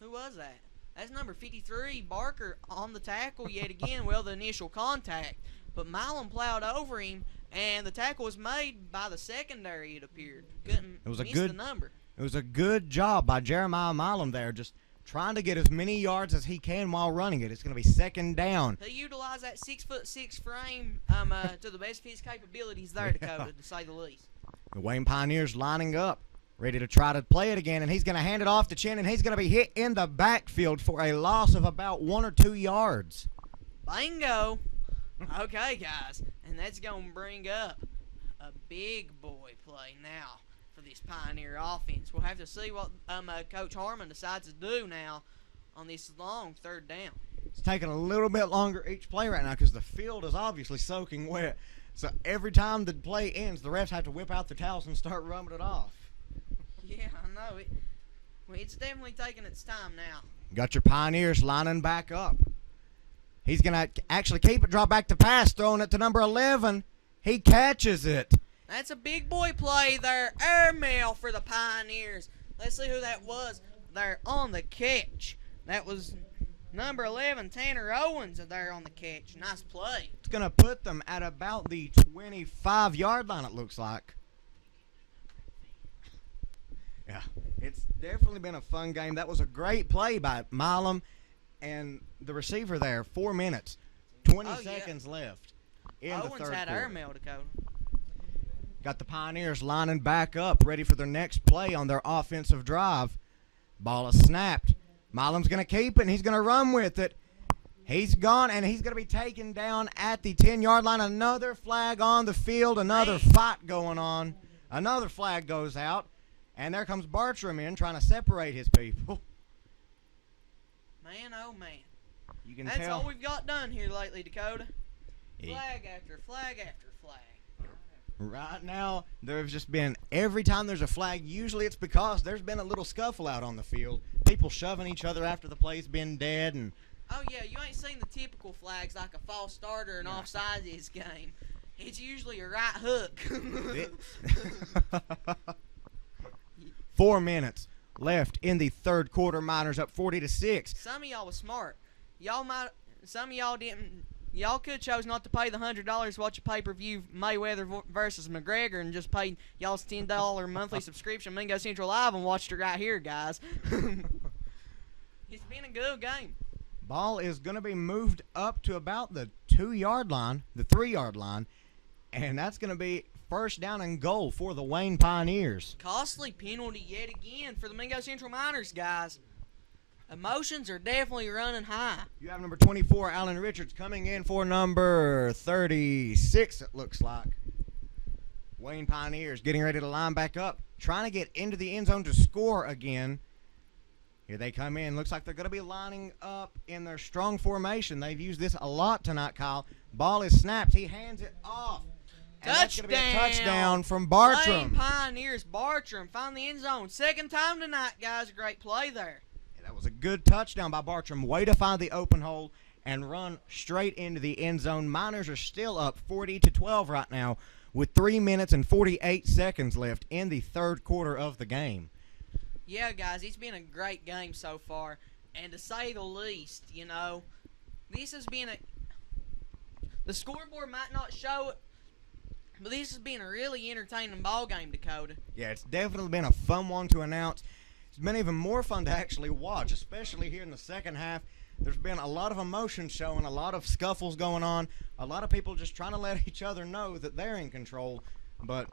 who was that? That's number 53, Barker, on the tackle yet again. Well, the initial contact. But Milam plowed over him, and the tackle was made by the secondary, it appeared. Couldn't miss the number. It was a good job by Jeremiah Milam there, just trying to get as many yards as he can while running it. It's going to be 2nd down. He utilized that 6'6" frame to the best of his capabilities there, Dakota, to say the least. The Wayne Pioneers lining up, ready to try to play it again, and he's going to hand it off to Chin, and he's going to be hit in the backfield for a loss of about 1 or 2 yards. Bingo. Okay, guys, and that's going to bring up a big boy play now for this Pioneer offense. We'll have to see what Coach Harmon decides to do now on this long 3rd down. It's taking a little bit longer each play right now because the field is obviously soaking wet. So every time the play ends, the refs have to whip out the towels and start rubbing it off. Yeah, I know. It's definitely taking its time now. Got your Pioneers lining back up. He's going to actually keep it, drop back to pass, throwing it to number 11. He catches it. That's a big boy play there. Airmail for the Pioneers. Let's see who that was there on the catch. That was number 11, Tanner Owens, there on the catch. Nice play. It's going to put them at about the 25-yard line, it looks like. Yeah, it's definitely been a fun game. That was a great play by Milam and the receiver there. 4 minutes, 20 seconds left in the third quarter. Owens had airmail, Dakota. Got the Pioneers lining back up, ready for their next play on their offensive drive. Ball is snapped. Milam's going to keep it, and he's going to run with it. He's gone, and he's going to be taken down at the 10-yard line. Another flag on the field, another fight going on. Another flag goes out. And there comes Bartram in, trying to separate his people. Man, oh, man. You can That's tell. all we've got done here lately, Dakota. Flag after flag after flag. Right now, there's just been every time there's a flag, usually it's because there's been a little scuffle out on the field. People shoving each other after the play's been dead. And Oh, yeah, you ain't seen the typical flags like a false starter and offside this game. It's usually a right hook. 4 minutes left in the third quarter. Miners up 40-6. Some of y'all was smart. Some of y'all didn't. Y'all could chose not to pay the $100 to watch a pay-per-view Mayweather versus McGregor and just paid y'all's $10 monthly subscription Mingo Central Live and watched it right here, guys. It's been a good game. Ball is going to be moved up to about the 2-yard line, the 3-yard line, and that's going to be first down and goal for the Wayne Pioneers. Costly penalty yet again for the Mingo Central Miners, guys. Emotions are definitely running high. You have number 24, Alan Richards, coming in for number 36, it looks like. Wayne Pioneers getting ready to line back up, trying to get into the end zone to score again. Here they come in. Looks like they're going to be lining up in their strong formation. They've used this a lot tonight, Kyle. Ball is snapped. He hands it off. And that's going to be a touchdown from Bartram. Wayne Pioneers, Bartram, find the end zone. Second time tonight, guys. A great play there. That was a good touchdown by Bartram. Way to find the open hole and run straight into the end zone. Miners are still up 40-12 right now with 3 minutes and 48 seconds left in the third quarter of the game. Yeah, guys, it's been a great game so far. And to say the least, you know, this has been the scoreboard might not show it, but this has been a really entertaining ball game, Dakota. Yeah, it's definitely been a fun one to announce. It's been even more fun to actually watch, especially here in the second half. There's been a lot of emotion showing, a lot of scuffles going on, a lot of people just trying to let each other know that they're in control. But,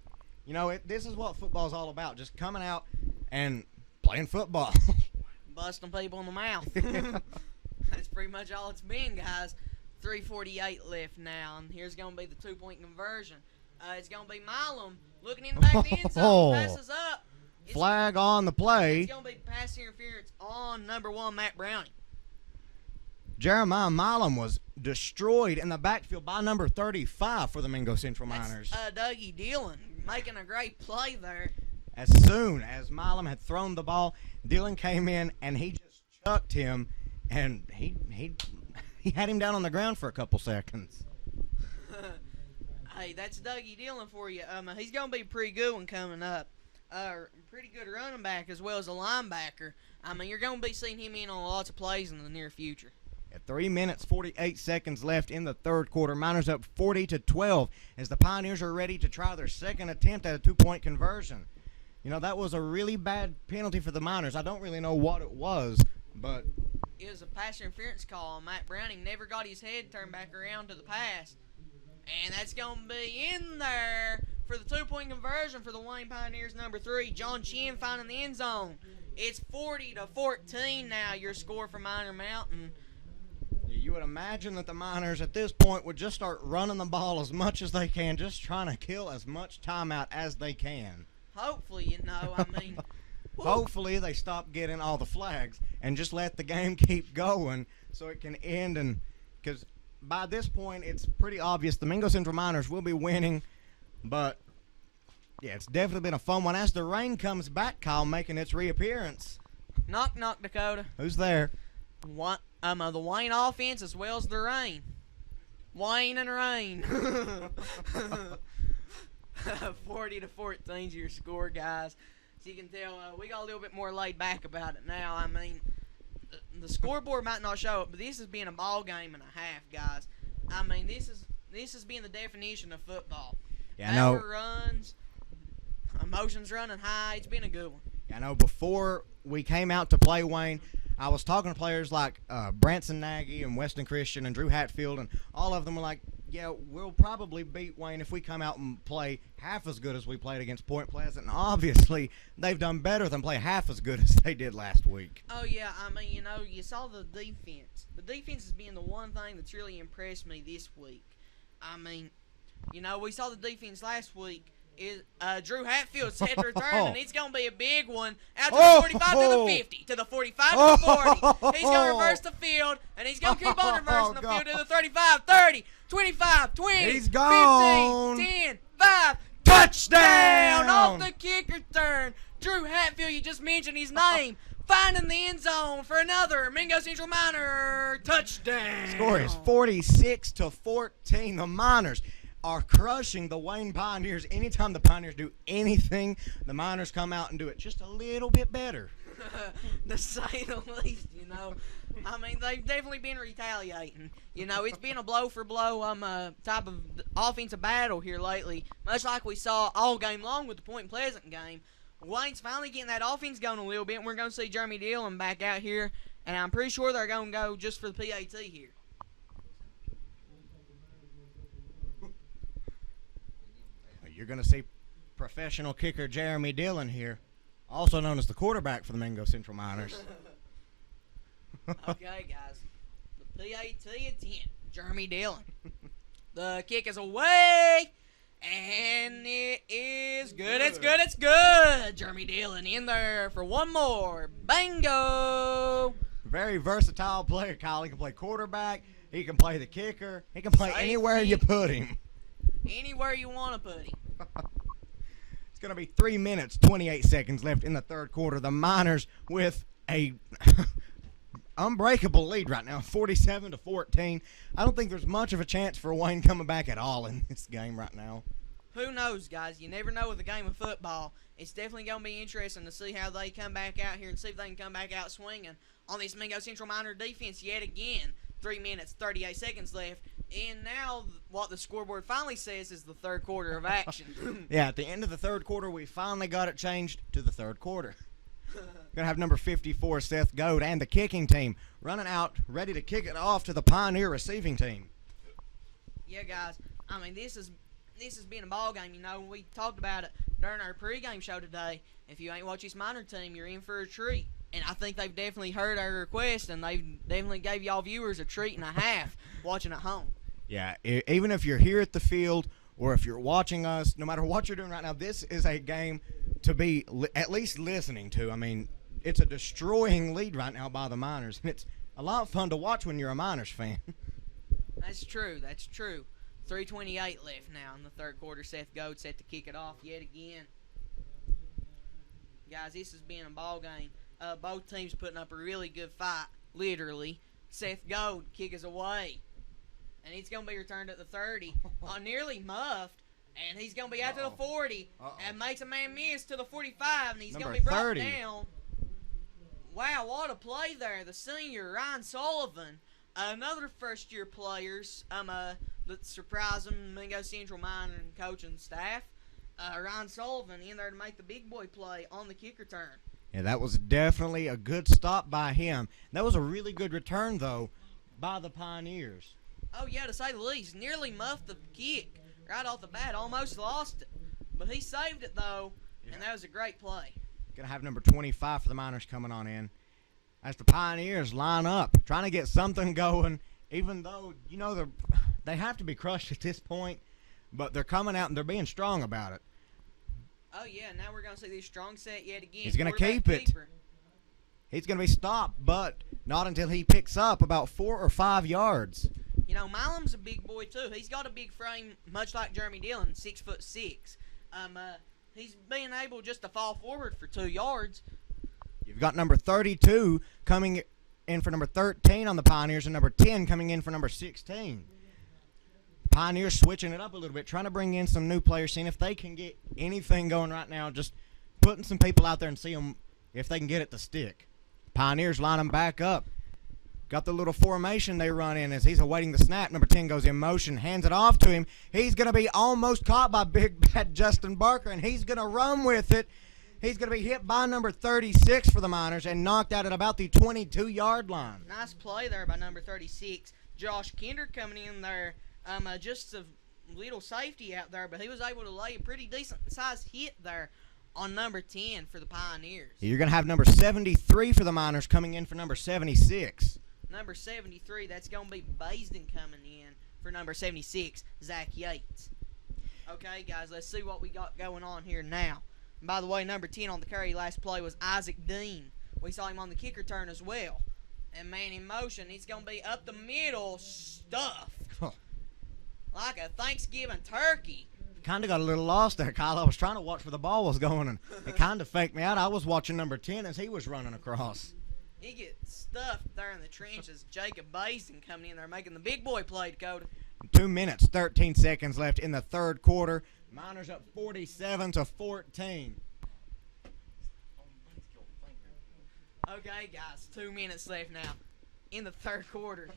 you know, this is what football's all about, just coming out and playing football. Busting people in the mouth. That's pretty much all it's been, guys. 3:48 left now, and here's going to be the 2-point conversion. It's going to be Milam looking in the back of the end zone, passes up. Flag on the play. It's going to be pass interference on number 1, Matt Browning. Jeremiah Milam was destroyed in the backfield by number 35 for the Mingo Central Miners. That's Dougie Dillon making a great play there. As soon as Milam had thrown the ball, Dillon came in and he just chucked him, and he had him down on the ground for a couple seconds. Hey, that's Dougie Dillon for you. He's going to be a pretty good one coming up. Pretty good running back as well as a linebacker. I mean, you're going to be seeing him in on lots of plays in the near future. At 3 minutes, 48 seconds left in the third quarter. Miners up 40-12 as the Pioneers are ready to try their second attempt at a 2-point conversion. You know, that was a really bad penalty for the Miners. I don't really know what it was, but it was a pass interference call. Matt Browning never got his head turned back around to the pass. And that's going to be in there for the 2-point conversion for the Wayne Pioneers, number 3. John Chin finding the end zone. It's 40-14 now, your score for Miner Mountain. You would imagine that the Miners at this point would just start running the ball as much as they can, just trying to kill as much time out as they can. Hopefully, you know, I mean. Hopefully they stop getting all the flags and just let the game keep going so it can end. And because by this point, it's pretty obvious the Mingo Central Miners will be winning. But, yeah, it's definitely been a fun one. As the rain comes back, Kyle, making its reappearance. Knock, knock, Dakota. Who's there? The Wayne offense as well as the rain. Wayne and rain. 40-14 is your score, guys. So you can tell we got a little bit more laid back about it now. I mean, the scoreboard might not show it, but this has been a ball game and a half, guys. I mean, this has been the definition of football. Yeah, I know. Power runs, emotions running high. It's been a good one. Yeah, I know. Before we came out to play Wayne, I was talking to players like Branson Nagy and Weston Christian and Drew Hatfield, and all of them were like, yeah, we'll probably beat Wayne if we come out and play half as good as we played against Point Pleasant. And obviously, they've done better than play half as good as they did last week. Oh, yeah. I mean, you know, you saw the defense. The defense has been the one thing that's really impressed me this week. I mean, you know, we saw the defense last week. Drew Hatfield set to return, and it's going to be a big one. Out to the 45 to the 50, to the 45 to the 40. He's going to reverse the field, and he's going to keep on reversing the field to the 35, 30, 25, 20, He's gone. 15, 10, 5. Touchdown! Off the kicker turn. Drew Hatfield, you just mentioned his name. Finding the end zone for another Mingo Central Miner touchdown. Score is 46-14. The Miners are crushing the Wayne Pioneers. Anytime the Pioneers do anything, the Miners come out and do it just a little bit better. To say the least, you know. I mean, they've definitely been retaliating. You know, it's been a blow-for-blow type of offensive battle here lately, much like we saw all game long with the Point Pleasant game. Wayne's finally getting that offense going a little bit, and we're going to see Jeremy Dillon back out here, and I'm pretty sure they're going to go just for the PAT here. You're going to see professional kicker Jeremy Dillon here, also known as the quarterback for the Mingo Central Miners. Okay, guys. The PAT at 10. Jeremy Dillon. The kick is away. And it is good. It's good. It's good. Jeremy Dillon in there for one more. Bingo. Very versatile player, Kyle. He can play quarterback. He can play the kicker. He can play Safety. anywhere you put him. Anywhere you want to put him. It's going to be 3 minutes, 28 seconds left in the third quarter. The Miners with a unbreakable lead right now, 47-14. I don't think there's much of a chance for Wayne coming back at all in this game right now. Who knows, guys? You never know with a game of football. It's definitely going to be interesting to see how they come back out here and see if they can come back out swinging on this Mingo Central Miner defense yet again. 3 minutes, 38 seconds left. And now what the scoreboard finally says is the third quarter of action. Yeah, at the end of the third quarter, we finally got it changed to the third quarter. Going to have number 54, Seth Goad, and the kicking team running out, ready to kick it off to the Pioneer receiving team. Yeah, guys. I mean, this has been a ball game. You know, we talked about it during our pregame show today. If you ain't watched this Miner team, you're in for a treat. And I think they've definitely heard our request, and they've definitely gave y'all viewers a treat and a half watching at home. Yeah, even if you're here at the field or if you're watching us, no matter what you're doing right now, this is a game to be at least listening to. I mean, it's a destroying lead right now by the Miners, and it's a lot of fun to watch when you're a Miners fan. That's true. That's true. 3:28 left now in the third quarter. Seth Goad set to kick it off yet again. Guys, this has been a ball game. Both teams putting up a really good fight, literally. Seth Goad kick is away, and he's going to be returned at the 30. Nearly muffed, and he's going to be out to the 40, and makes a man miss to the 45, and he's going to be brought 30. down. Wow, what a play there. The senior, Ryan Sullivan, another first-year players that surprised him, Mingo Central Miner and coaching staff. Ryan Sullivan in there to make the big boy play on the kick return. Yeah, that was definitely a good stop by him. That was a really good return, though, by the Pioneers. Oh, yeah, to say the least. Nearly muffed the kick right off the bat. Almost lost it. But he saved it, though, and that was a great play. Going to have number 25 for the Miners coming on in. As the Pioneers line up, trying to get something going, even though, you know, they have to be crushed at this point, but they're coming out and they're being strong about it. Oh, yeah, now we're going to see this strong set yet again. He's going to keep it. Keeper. He's going to be stopped, but not until he picks up about 4 or 5 yards. You know, Milam's a big boy, too. He's got a big frame, much like Jeremy Dillon, 6'6". He's being able just to fall forward for 2 yards. You've got number 32 coming in for number 13 on the Pioneers and number 10 coming in for number 16. Pioneers switching it up a little bit, trying to bring in some new players, seeing if they can get anything going right now, just putting some people out there and see them if they can get it to stick. Pioneers line them back up. Got the little formation they run in as he's awaiting the snap. Number 10 goes in motion, hands it off to him. He's going to be almost caught by big bad Justin Barker, and he's going to run with it. He's going to be hit by number 36 for the Miners and knocked out at about the 22-yard line. Nice play there by number 36. Josh Kinder coming in there. Just a little safety out there, but he was able to lay a pretty decent-sized hit there on number 10 for the Pioneers. You're going to have number 73 for the Miners coming in for number 76. Number 73, that's going to be Baisden coming in for number 76, Zach Yates. Okay, guys, let's see what we got going on here now. And by the way, number 10 on the carry last play was Isaac Dean. We saw him on the kick return as well. And man in motion, he's going to be up the middle, stuffed. like a Thanksgiving turkey. Kind of got a little lost there, Kyle. I was trying to watch where the ball was going, and it kind of faked me out. I was watching number 10 as he was running across. He gets stuffed there in the trenches. Jacob Basin coming in there making the big boy play, Dakota. 2 minutes, 13 seconds left in the third quarter. Miners up 47-14. Okay, guys, 2 minutes left now in the third quarter.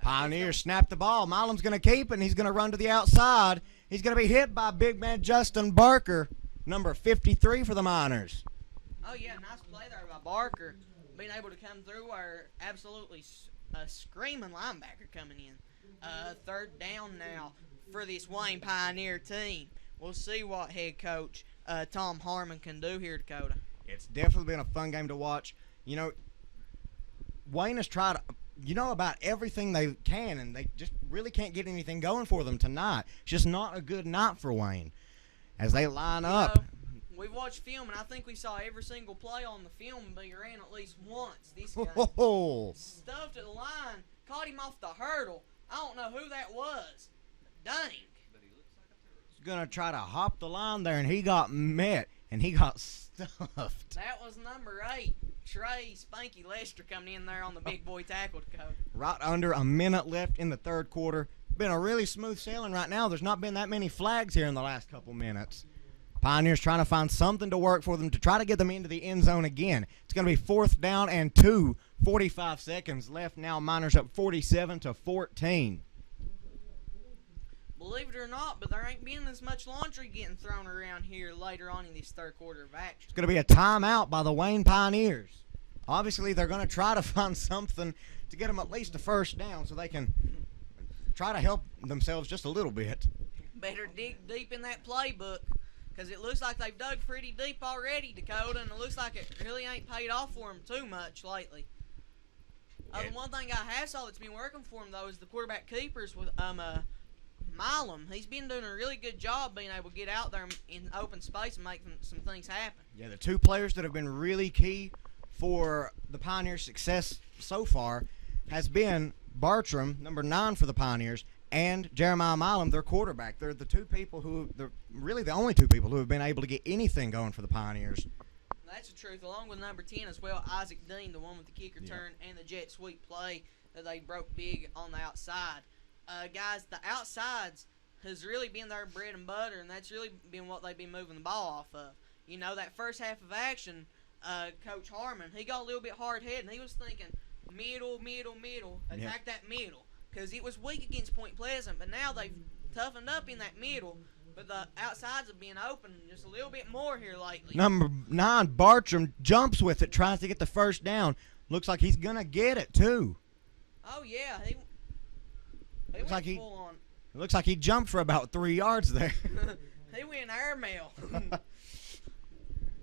Pioneers snap the ball. Milam's going to keep it, and he's going to run to the outside. He's going to be hit by big man Justin Barker, number 53 for the Miners. Oh, yeah, nice play there by Barker. Being able to come through our absolutely screaming linebacker coming in. Third down now for this Wayne Pioneer team. We'll see what head coach Tom Harmon can do here, Dakota. It's definitely been a fun game to watch. You know, Wayne has tried, about everything they can, and they just really can't get anything going for them tonight. It's just not a good night for Wayne as they line up. We've watched film, and I think we saw every single play on the film be ran at least once. This guy stuffed at the line, caught him off the hurdle. I don't know who that was. Dang. He's going to try to hop the line there, and he got met, and he got stuffed. That was number 8, Trey Spanky Lester, coming in there on the big boy tackle code. Right under a minute left in the third quarter. Been a really smooth sailing right now. There's not been that many flags here in the last couple minutes. Pioneers trying to find something to work for them to try to get them into the end zone again. It's going to be 4th down and 2. 45 seconds left now. Miners up 47-14. Believe it or not, but there ain't been as much laundry getting thrown around here later on in this third quarter of action. It's going to be a timeout by the Wayne Pioneers. Obviously, they're going to try to find something to get them at least a first down so they can try to help themselves just a little bit. Better dig deep in that playbook, because it looks like they've dug pretty deep already, Dakota, and it looks like it really ain't paid off for them too much lately. The one thing I have saw that's been working for him, though, is the quarterback keepers with Milam. He's been doing a really good job being able to get out there in open space and make some things happen. Yeah, the two players that have been really key for the Pioneers' success so far has been Bartram, number 9 for the Pioneers, and Jeremiah Milam, their quarterback. They're the two people they're really the only two people who have been able to get anything going for the Pioneers. That's the truth, along with number 10 as well, Isaac Dean, the one with the kick return and the jet sweep play that they broke big on the outside. Guys, the outsides has really been their bread and butter, and that's really been what they've been moving the ball off of. You know, that first half of action, Coach Harmon, he got a little bit hard-headed, and he was thinking middle, attack that middle, because it was weak against Point Pleasant, but now they've toughened up in that middle. But the outsides have been open just a little bit more here lately. Number 9, Bartram, jumps with it, tries to get the first down. Looks like he's going to get it, too. Oh, yeah. He looks went like full on. It looks like he jumped for about 3 yards there. He went airmail.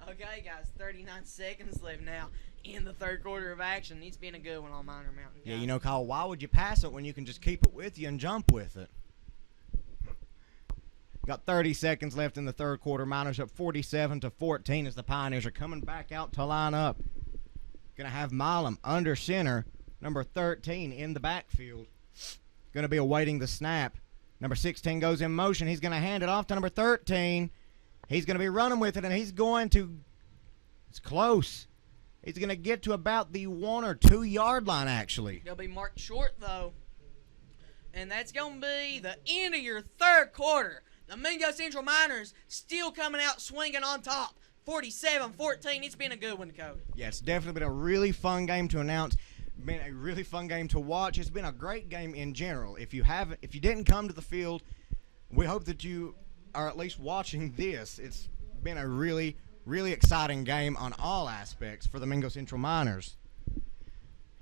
Okay, guys, 39 seconds left now in the third quarter of action. It's been a good one on Miner Mountain, guys. Yeah, Kyle, why would you pass it when you can just keep it with you and jump with it? Got 30 seconds left in the third quarter. Miners up 47-14 as the Pioneers are coming back out to line up. Going to have Milam under center, number 13 in the backfield. Going to be awaiting the snap. Number 16 goes in motion. He's going to hand it off to number 13. He's going to be running with it, and he's going to – it's close. He's going to get to about the 1 or 2 yard line, actually. They'll be marked short, though. And that's going to be the end of your third quarter. The Mingo Central Miners still coming out swinging on top. 47-14. It's been a good one, Cody. Yeah, it's definitely been a really fun game to announce. Been a really fun game to watch. It's been a great game in general. If you didn't come to the field, we hope that you are at least watching this. It's been a really, really exciting game on all aspects for the Mingo Central Miners.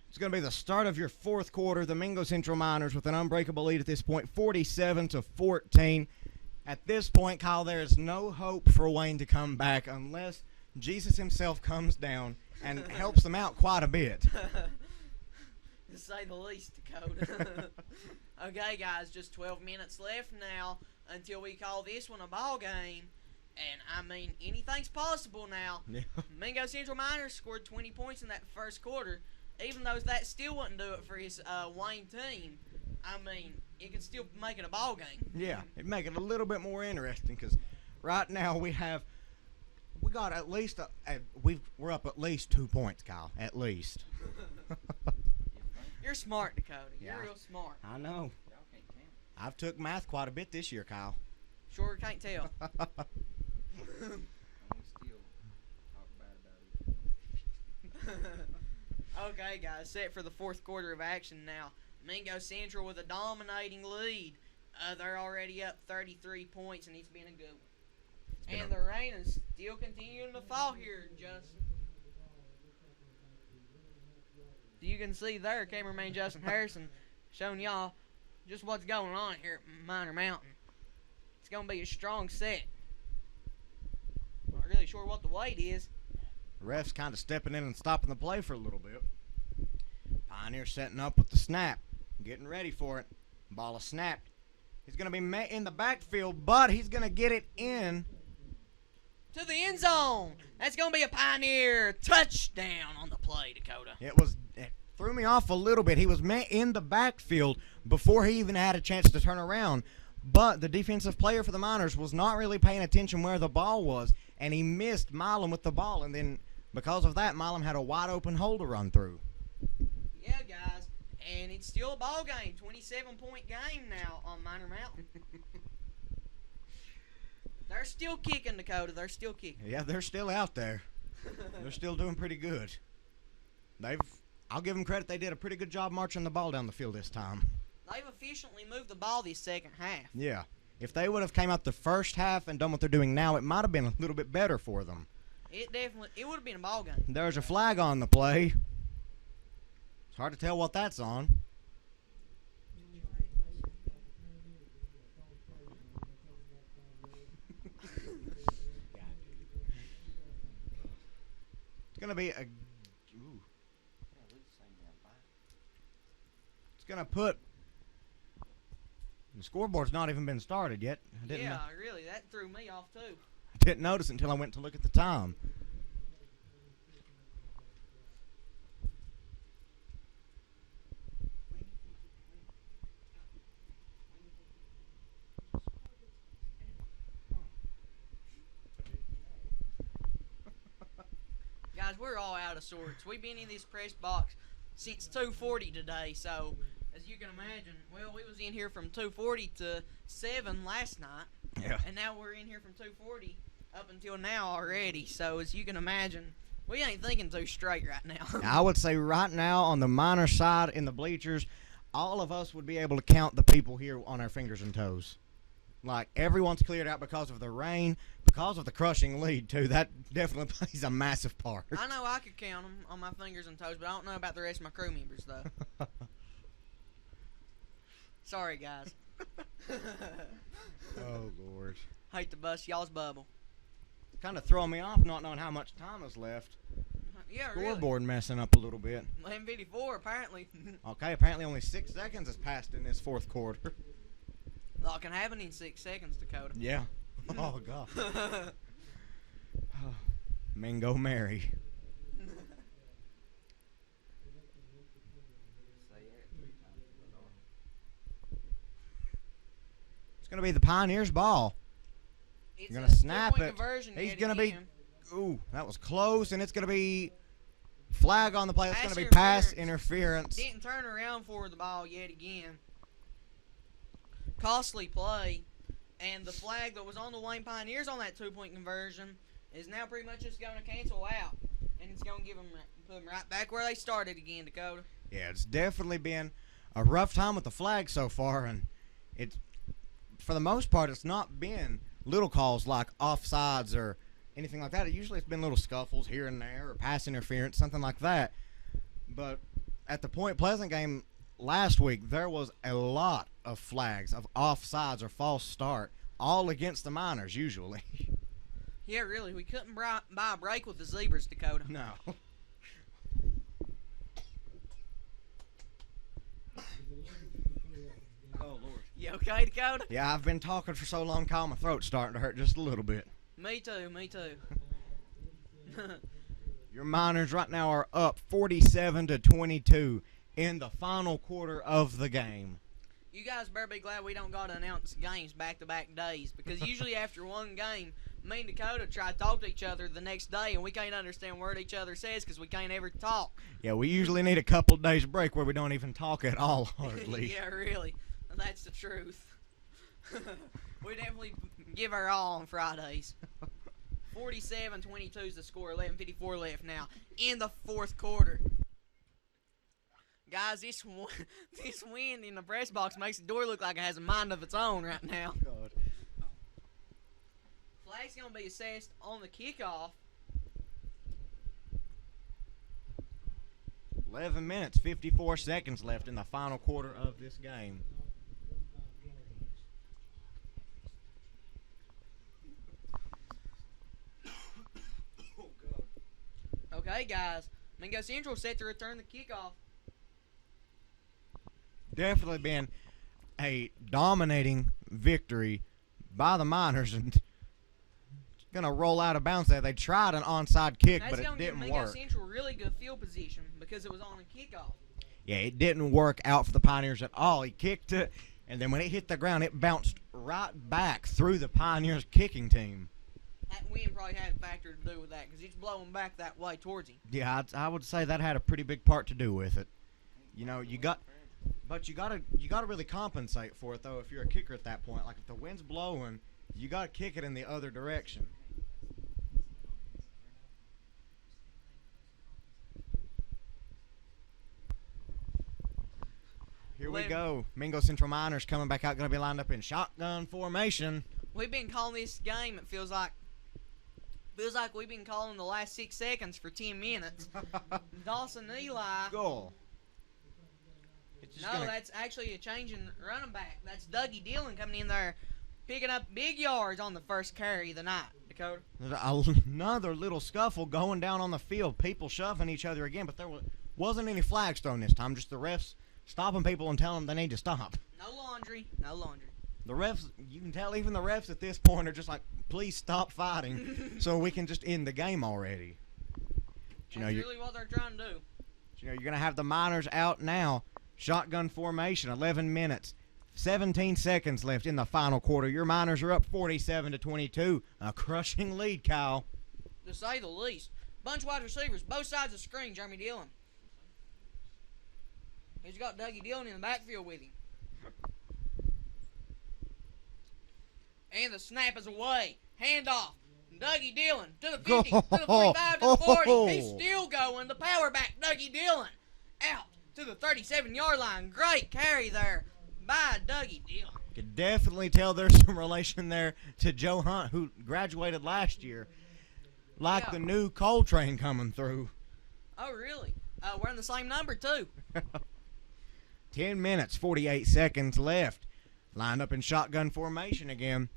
It's going to be the start of your fourth quarter. The Mingo Central Miners with an unbreakable lead at this point, 47-14. At this point, Kyle, there is no hope for Wayne to come back unless Jesus himself comes down and helps them out quite a bit. To say the least, Dakota. Okay, guys, just 12 minutes left now until we call this one a ball game. And, I mean, anything's possible now. Yeah. Mingo Central Miners scored 20 points in that first quarter, even though that still wouldn't do it for his Wayne team. I mean, it could still make it a ball game. Yeah, it'd make it a little bit more interesting because right now we got at least we're up at least 2 points, Kyle. At least. You're smart, Dakota. Yeah. You're real smart. I know. I've took math quite a bit this year, Kyle. Sure can't tell. Okay, guys, set for the fourth quarter of action now. Mingo Central with a dominating lead. They're already up 33 points, and it's been a good one. And the rain is still continuing to fall here, Justin. You can see there, cameraman Justin Harrison showing y'all just what's going on here at Minor Mountain. It's going to be a strong set. Not really sure what the weight is. Ref's kind of stepping in and stopping the play for a little bit. Pioneer setting up with the snap, getting ready for it. Ball is snapped. He's going to be met in the backfield, but he's going to get it in to the end zone. That's going to be a Pioneer touchdown on the play, Dakota. It threw me off a little bit. He was met in the backfield before he even had a chance to turn around. But the defensive player for the Miners was not really paying attention where the ball was, and he missed Milam with the ball. And then because of that, Milam had a wide open hole to run through. Yeah, guys, and it's still a ball game. 27-point game now on Minor Mountain. They're still kicking, Dakota. They're still kicking. Yeah, they're still out there. They're still doing pretty good. I'll give them credit. They did a pretty good job marching the ball down the field this time. They've efficiently moved the ball this second half. Yeah. If they would have came out the first half and done what they're doing now, it might have been a little bit better for them. It would have been a ball game. There's a flag on the play. It's hard to tell what that's on. It's going to be a... It's going to put... The scoreboard's not even been started yet. Really, that threw me off too. I didn't notice until I went to look at the time. Guys, we're all out of sorts. We've been in this press box since 2:40 today, so as you can imagine, well, we was in here from 2:40 to 7 last night. Yeah. And now we're in here from 2:40 up until now already. So as you can imagine, we ain't thinking too straight right now. I would say right now on the Miner side in the bleachers, all of us would be able to count the people here on our fingers and toes. Like, everyone's cleared out because of the rain, because of the crushing lead, too. That definitely plays a massive part. I know I could count them on my fingers and toes, but I don't know about the rest of my crew members, though. Sorry, guys. Oh, Lord. Hate to bust y'all's bubble. Kind of throwing me off not knowing how much time is left. Yeah, Scoreboard messing up a little bit. 11:54, apparently. Okay, apparently only 6 seconds has passed in this fourth quarter. A lot can happen in 6 seconds, Dakota. Yeah. Oh, God. Mingo Mary. It's going to be the Pioneers' ball. It's going to snap it. He's going to be... Ooh, that was close, and it's going to be flag on the play. It's going to be pass interference. Didn't turn around for the ball yet again. Costly play, and the flag that was on the Wayne Pioneers on that 2-point conversion is now pretty much just going to cancel out, and it's going to put them right back where they started again, Dakota. Yeah, it's definitely been a rough time with the flag so far, and it's for the most part it's not been little calls like offsides or anything like that. Usually it's been little scuffles here and there or pass interference, something like that. But at the Point Pleasant game last week, there was a lot of flags of offsides or false start, all against the Miners usually. Yeah, really. We couldn't buy a break with the Zebras, Dakota. No. Oh, Lord. You okay, Dakota? Yeah, I've been talking for so long, Kyle, my throat's starting to hurt just a little bit. Me too. Your Miners right now are up 47-22 in the final quarter of the game. You guys better be glad we don't got to announce games back-to-back days, because usually after one game, me and Dakota try to talk to each other the next day, and we can't understand a word each other says because we can't ever talk. Yeah, we usually need a couple days break where we don't even talk at all, hardly. Yeah, really. That's the truth. We definitely give our all on Fridays. 47-22 is the score. 11:54 left now in the fourth quarter. Guys, this wind in the press box makes the door look like it has a mind of its own right now. God. Flag's going to be assessed on the kickoff. 11 minutes, 54 seconds left in the final quarter of this game. Okay, guys. Mingo Central set to return the kickoff. Definitely been a dominating victory by the Miners, and going to roll out of bounds there. They tried an onside kick, but it didn't work. That's going to give Mingo Central really good field position because it was on a kickoff. Yeah, it didn't work out for the Pioneers at all. He kicked it, and then when it hit the ground, it bounced right back through the Pioneers kicking team. That wind probably had a factor to do with that because it's blowing back that way towards him. Yeah, I would say that had a pretty big part to do with it. You know, you gotta really compensate for it though if you're a kicker at that point. Like if the wind's blowing, you gotta kick it in the other direction. Here we go. Mingo Central Miners coming back out, going to be lined up in shotgun formation. We've been calling this game, it feels like we've been calling the last 6 seconds for 10 minutes. Dawson Eli. Goal. No, that's actually a change in running back. That's Dougie Dillon coming in there, picking up big yards on the first carry of the night. Dakota. Another little scuffle going down on the field. People shoving each other again, but there wasn't any flags thrown this time. Just the refs stopping people and telling them they need to stop. No laundry. No laundry. The refs, you can tell even the refs at this point are just like, please stop fighting so we can just end the game already. That's really what they're trying to do. You know, you're going to have the Miners out now. Shotgun formation, 11 minutes, 17 seconds left in the final quarter. Your Miners are up 47-22. A crushing lead, Kyle. To say the least. Bunch wide receivers, both sides of the screen, Jeremy Dillon. He's got Dougie Dillon in the backfield with him. And the snap is away. Handoff. Dougie Dillon to the 50, to the 45, to the 40. He's still going. The power back, Dougie Dillon. Out to the 37-yard line. Great carry there by Dougie Dillon. Could definitely tell there's some relation there to Joe Hunt, who graduated last year. Like the new coal train coming through. Oh, really? We're in the same number, too. 10 minutes, 48 seconds left. Lined up in shotgun formation again.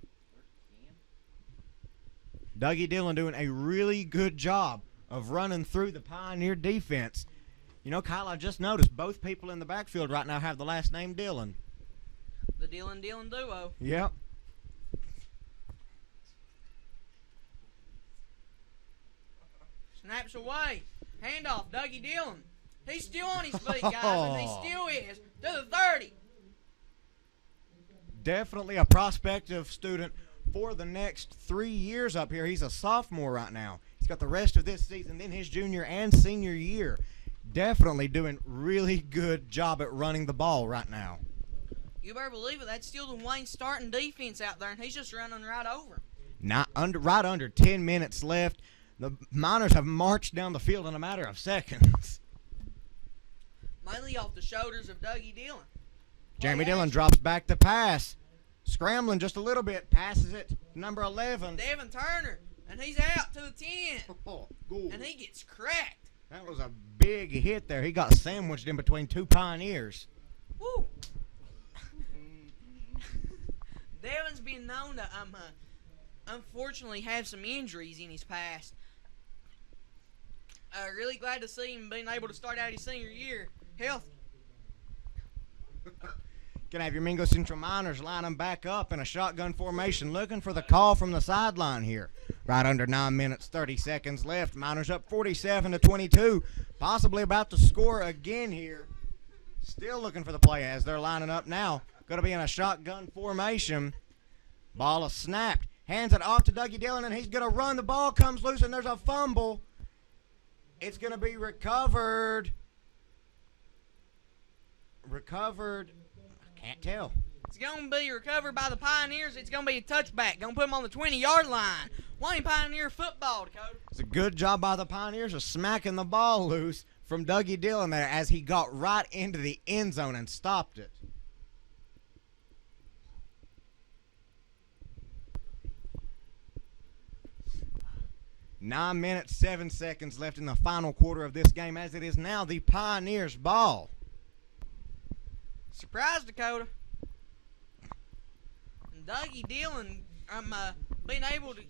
Dougie Dillon doing a really good job of running through the Pioneer defense. You know, Kyle, I just noticed both people in the backfield right now have the last name Dillon. The Dillon duo. Yep. Snaps away. Handoff, Dougie Dillon. He's still on his feet, guys, and he still is. To the 30. Definitely a prospective student for the next 3 years up here. He's a sophomore right now. He's got the rest of this season, then his junior and senior year. Definitely doing really good job at running the ball right now. You better believe it. That's still the Wayne starting defense out there, and he's just running right over him. Right under 10 minutes left. The Miners have marched down the field in a matter of seconds. Mainly off the shoulders of Dougie Dillon. Jeremy Dillon drops back to pass. Scrambling just a little bit. Passes it to number 11. Devin Turner. And he's out to the 10. Oh, and he gets cracked. That was a big hit there. He got sandwiched in between two Pioneers. Woo. Devin's been known to unfortunately have some injuries in his past. Really glad to see him being able to start out his senior year healthy. Gonna have your Mingo Central Miners line them back up in a shotgun formation, looking for the call from the sideline here. Right under 9 minutes, 30 seconds left. Miners up 47-22, possibly about to score again here. Still looking for the play as they're lining up now. Going to be in a shotgun formation. Ball is snapped. Hands it off to Dougie Dillon, and he's going to run. The ball comes loose, and there's a fumble. It's going to be recovered. I can't tell. It's going to be recovered by the Pioneers. It's going to be a touchback. Going to put them on the 20-yard line. Wayne Pioneer football, Dakota. It's a good job by the Pioneers of smacking the ball loose from Dougie Dillon there as he got right into the end zone and stopped it. Nine minutes, 7 seconds left in the final quarter of this game, as it is now the Pioneers' ball. Surprise, Dakota. Dougie Dillon being able to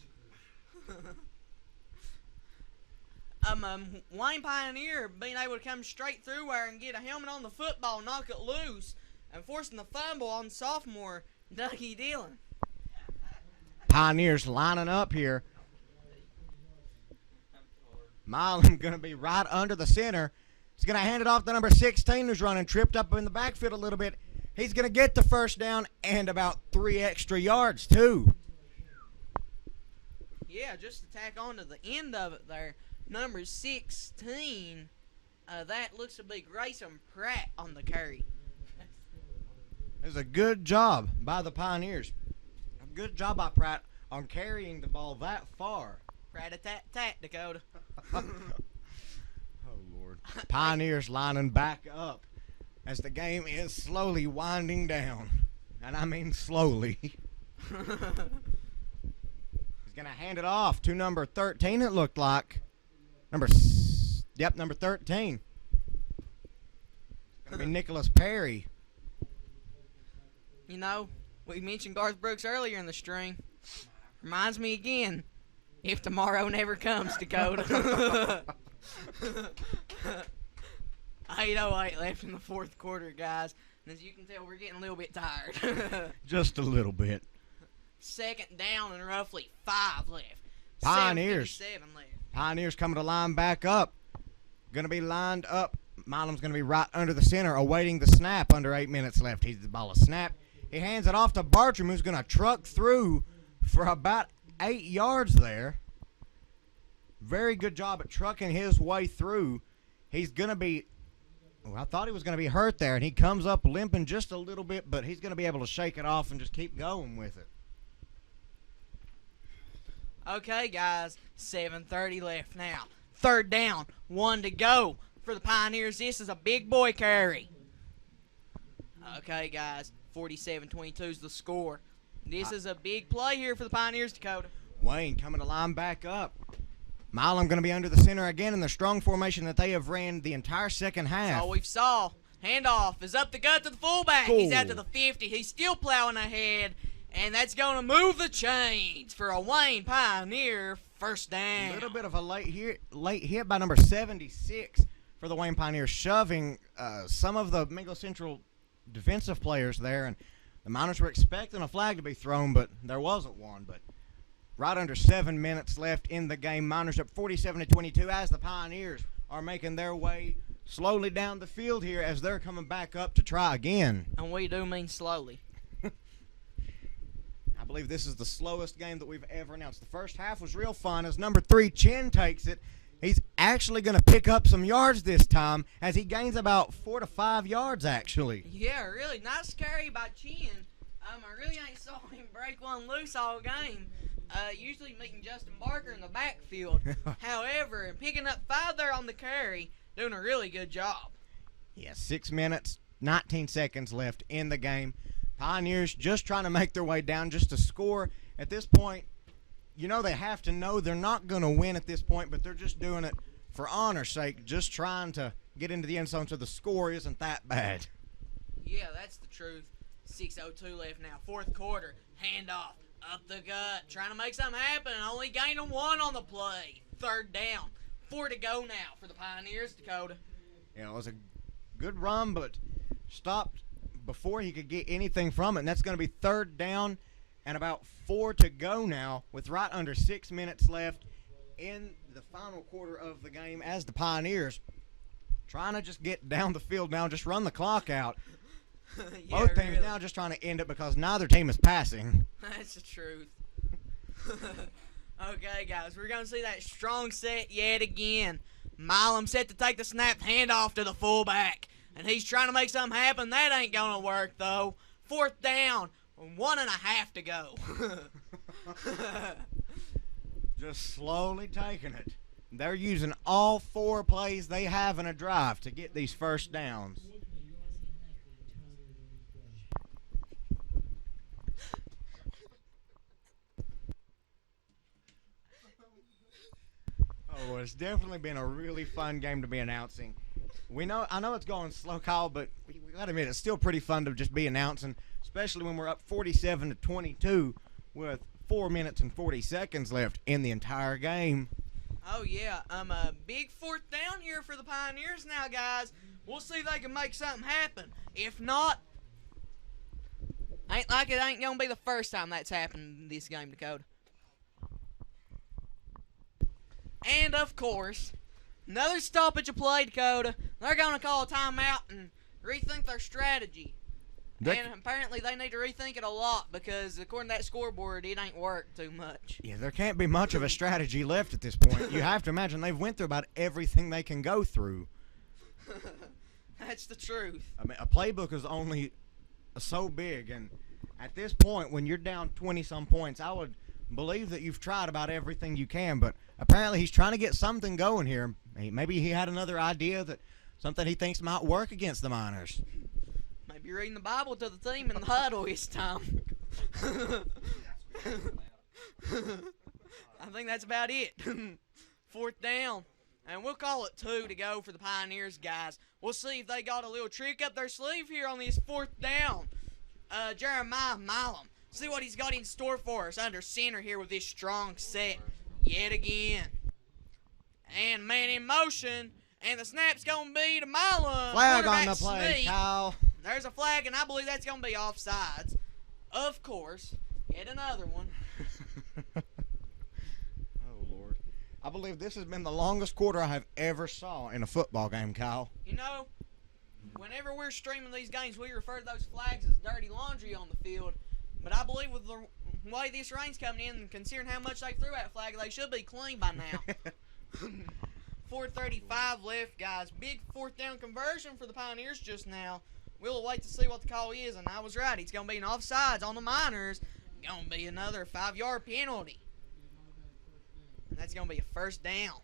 Wayne Pioneer being able to come straight through there and get a helmet on the football, knock it loose, and forcing the fumble on sophomore Dougie Dillon. Pioneers lining up here. Milam going to be right under the center. He's going to hand it off to number 16, who's running, tripped up in the backfield a little bit. He's going to get the first down and about 3 extra yards, too. Yeah, just to tack on to the end of it there, number 16, that looks to be Grayson Pratt on the carry. It was a good job by the Pioneers. A good job by Pratt on carrying the ball that far. Rat-a-tat-tat, Dakota. Oh, Lord. Pioneers lining back up as the game is slowly winding down. And I mean slowly. He's going to hand it off to number 13, it looked like. Number 13. It's going to be Nicholas Perry. You know, we mentioned Garth Brooks earlier in the string. Reminds me again, if tomorrow never comes, Dakota. 8:08 left in the fourth quarter, guys. And as you can tell, we're getting a little bit tired. Just a little bit. Second down and roughly 5 left. Pioneers. 7:57 left. Pioneers coming to line back up. Going to be lined up. Milam's going to be right under the center, awaiting the snap under 8 minutes left. He's the ball a snap. He hands it off to Bartram, who's going to truck through for about 8 yards there. Very good job at trucking his way through. He's going to be, I thought he was going to be hurt there, and he comes up limping just a little bit, but he's going to be able to shake it off and just keep going with it. Okay, guys, 7:30 left now. Third down, 1 to go for the Pioneers. This is a big boy carry. Okay, guys, 47-22 is the score. This is a big play here for the Pioneers, Dakota. Wayne coming to line back up. Milam going to be under the center again in the strong formation that they have ran the entire second half. That's all we've saw. Handoff is up the gut to the fullback. Cool. He's out to the 50. He's still plowing ahead, and that's going to move the chains for a Wayne Pioneer first down. A little bit of a late hit by number 76 for the Wayne Pioneers, shoving some of the Mingo Central defensive players there, and the Miners were expecting a flag to be thrown, but there wasn't one. But right under 7 minutes left in the game, Miners up 47-22 as the Pioneers are making their way slowly down the field here as they're coming back up to try again. And we do mean slowly. I believe this is the slowest game that we've ever announced. The first half was real fun as number 3, Chin, takes it. He's actually going to pick up some yards this time as he gains about 4 to 5 yards, actually. Yeah, really nice carry by Chin. I really ain't saw him break one loose all game. Usually meeting Justin Barker in the backfield. However, picking up 5 there on the carry, doing a really good job. Yeah, 6 minutes, 19 seconds left in the game. Pioneers just trying to make their way down just to score. At this point, you know they have to know they're not going to win at this point, but they're just doing it for honor's sake, just trying to get into the end zone so the score isn't that bad. Yeah, that's the truth. 6:02 left now. Fourth quarter, handoff, up the gut, trying to make something happen, only gaining 1 on the play. Third down, 4 to go now for the Pioneers, Dakota. You know, it was a good run, but stopped before he could get anything from it, and that's going to be third down and about 4 to go now with right under 6 minutes left in the final quarter of the game as the Pioneers trying to just get down the field now, just run the clock out. Yeah, Both teams really. now just trying to end it because neither team is passing. That's the truth. Okay, guys, we're going to see that strong set yet again. Milam set to take the snap, handoff to the fullback. And he's trying to make something happen. That ain't going to work, though. 4th down, 1.5 to go. Just slowly taking it. They're using all 4 plays they have in a drive to get these first downs. Oh, it's definitely been a really fun game to be announcing. I know it's going slow, Kyle, but we gotta admit it's still pretty fun to just be announcing, especially when we're up 47-22 with 4 minutes and 40 seconds left in the entire game. Oh, yeah. A big 4th down here for the Pioneers now, guys. We'll see if they can make something happen. If not, ain't like it ain't going to be the first time that's happened in this game, Dakota. And, of course, another stoppage of play, Dakota. They're going to call a timeout and rethink their strategy. And apparently they need to rethink it a lot because according to that scoreboard, it ain't worked too much. Yeah, there can't be much of a strategy left at this point. You have to imagine they've went through about everything they can go through. That's the truth. I mean, a playbook is only so big, and at this point, when you're down 20-some points, I would believe that you've tried about everything you can, but apparently he's trying to get something going here. Maybe he had another idea that something he thinks might work against the Miners. Maybe reading the Bible to the team in the huddle this time. I think that's about it. 4th down. And we'll call it 2 to go for the Pioneers, guys. We'll see if they got a little trick up their sleeve here on this 4th down. Jeremiah Milam. See what he's got in store for us under center here with this strong set yet again. And man in motion. And the snap's going to be to Milam. Flag on the play, sneak. Kyle. There's a flag, and I believe that's going to be offsides. Of course. Yet another one. Oh, Lord. I believe this has been the longest quarter I have ever saw in a football game, Kyle. You know, whenever we're streaming these games, we refer to those flags as dirty laundry on the field. But I believe with the way this rain's coming in, and considering how much they threw that flag, they should be clean by now. 4:35 left, guys. Big 4th down conversion for the Pioneers just now. We'll wait to see what the call is, and I was right. It's going to be an offsides on the Miners. Going to be another 5-yard penalty. And that's going to be a 1st down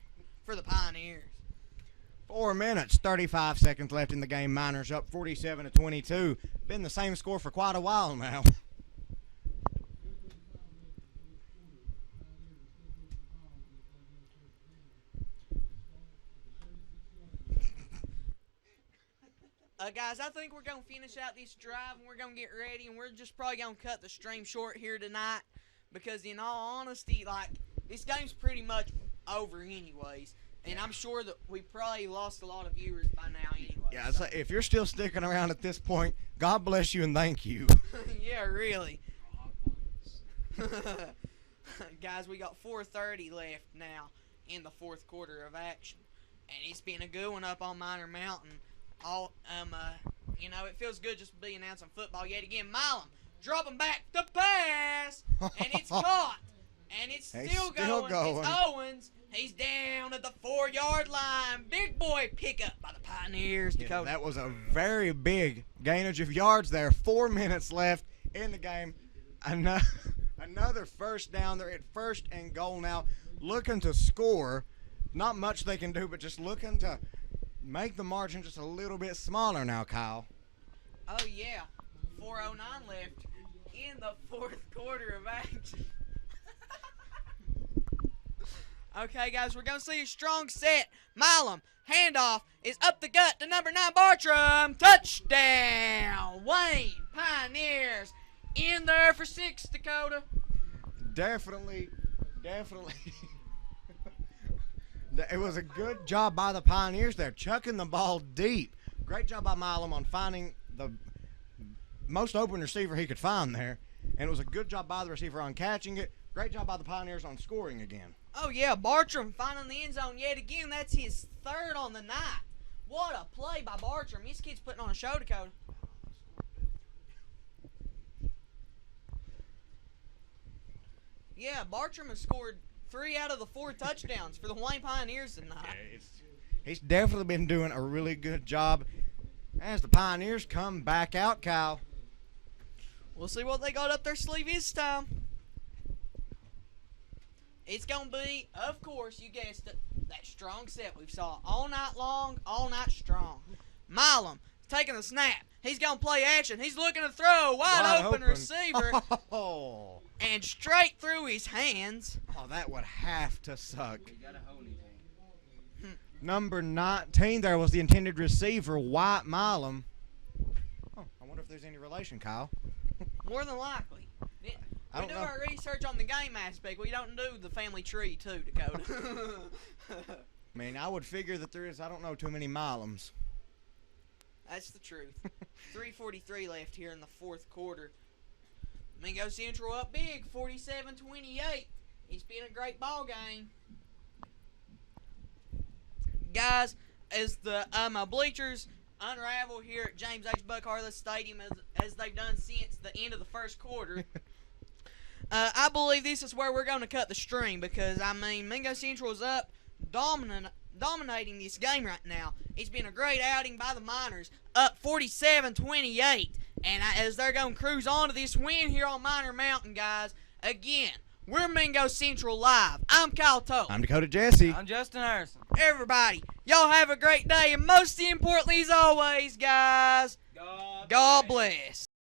for the Pioneers. 4 minutes, 35 seconds left in the game. Miners up 47-22. Been the same score for quite a while now. Guys, I think we're going to finish out this drive and we're going to get ready, and we're just probably going to cut the stream short here tonight because, in all honesty, like, this game's pretty much over anyways, and I'm sure that we probably lost a lot of viewers by now anyway. Yeah, so if you're still sticking around at this point, God bless you and thank you. Yeah, really. Guys, we got 4:30 left now in the 4th quarter of action, and it's been a good one up on Miner Mountain. It feels good just to be announcing football yet again. Milam dropping back the pass, and it's caught, and it's still going. It's Owens. He's down at the 4-yard line. Big boy pickup by the Pioneers. Yeah, that was a very big gainage of yards there. 4 minutes left in the game. Another 1st down. They're at 1st and goal now, looking to score. Not much they can do, but just looking to make the margin just a little bit smaller now, Kyle. Oh, yeah. 4:09 left in the 4th quarter of action. Okay, guys, we're going to see a strong set. Milam, handoff, is up the gut to number 9, Bartram. Touchdown! Wayne Pioneers in there for 6, Dakota. Definitely. It was a good job by the Pioneers there, chucking the ball deep. Great job by Milam on finding the most open receiver he could find there. And it was a good job by the receiver on catching it. Great job by the Pioneers on scoring again. Oh, yeah, Bartram finding the end zone yet again. That's his 3rd on the night. What a play by Bartram. This kid's putting on a show, Dakota. Yeah, Bartram has scored 3 out of the 4 touchdowns for the Wayne Pioneers tonight. He's definitely been doing a really good job as the Pioneers come back out, Kyle. We'll see what they got up their sleeve this time. It's going to be, of course, you guessed it, that strong set we've saw all night long, all night strong. Milam taking the snap. He's going to play action. He's looking to throw. Wide open receiver. Oh. And straight through his hands. Oh, that would have to suck. Number 19 there was the intended receiver, White Milam. Oh, I wonder if there's any relation, Kyle. More than likely. I We don't do know. our research on the game aspect. We don't do the family tree, too, Dakota. I mean, I would figure that there is, I don't know, too many Milams. That's the truth. 3:43 left here in the fourth quarter. Mingo Central up big, 47-28. It's been a great ball game. Guys, as the bleachers unravel here at James H. Buck Harless Stadium as they've done since the end of the first quarter, I believe this is where we're going to cut the string because, I mean, Mingo Central is up, dominating this game right now. It's been a great outing by the Miners, up 47-28. And as they're going to cruise on to this win here on Miner Mountain, guys, again, we're Mingo Central Live. I'm Kyle Tote. I'm Dakota Jesse. I'm Justin Harrison. Everybody, y'all have a great day. And most importantly, as always, guys, God bless.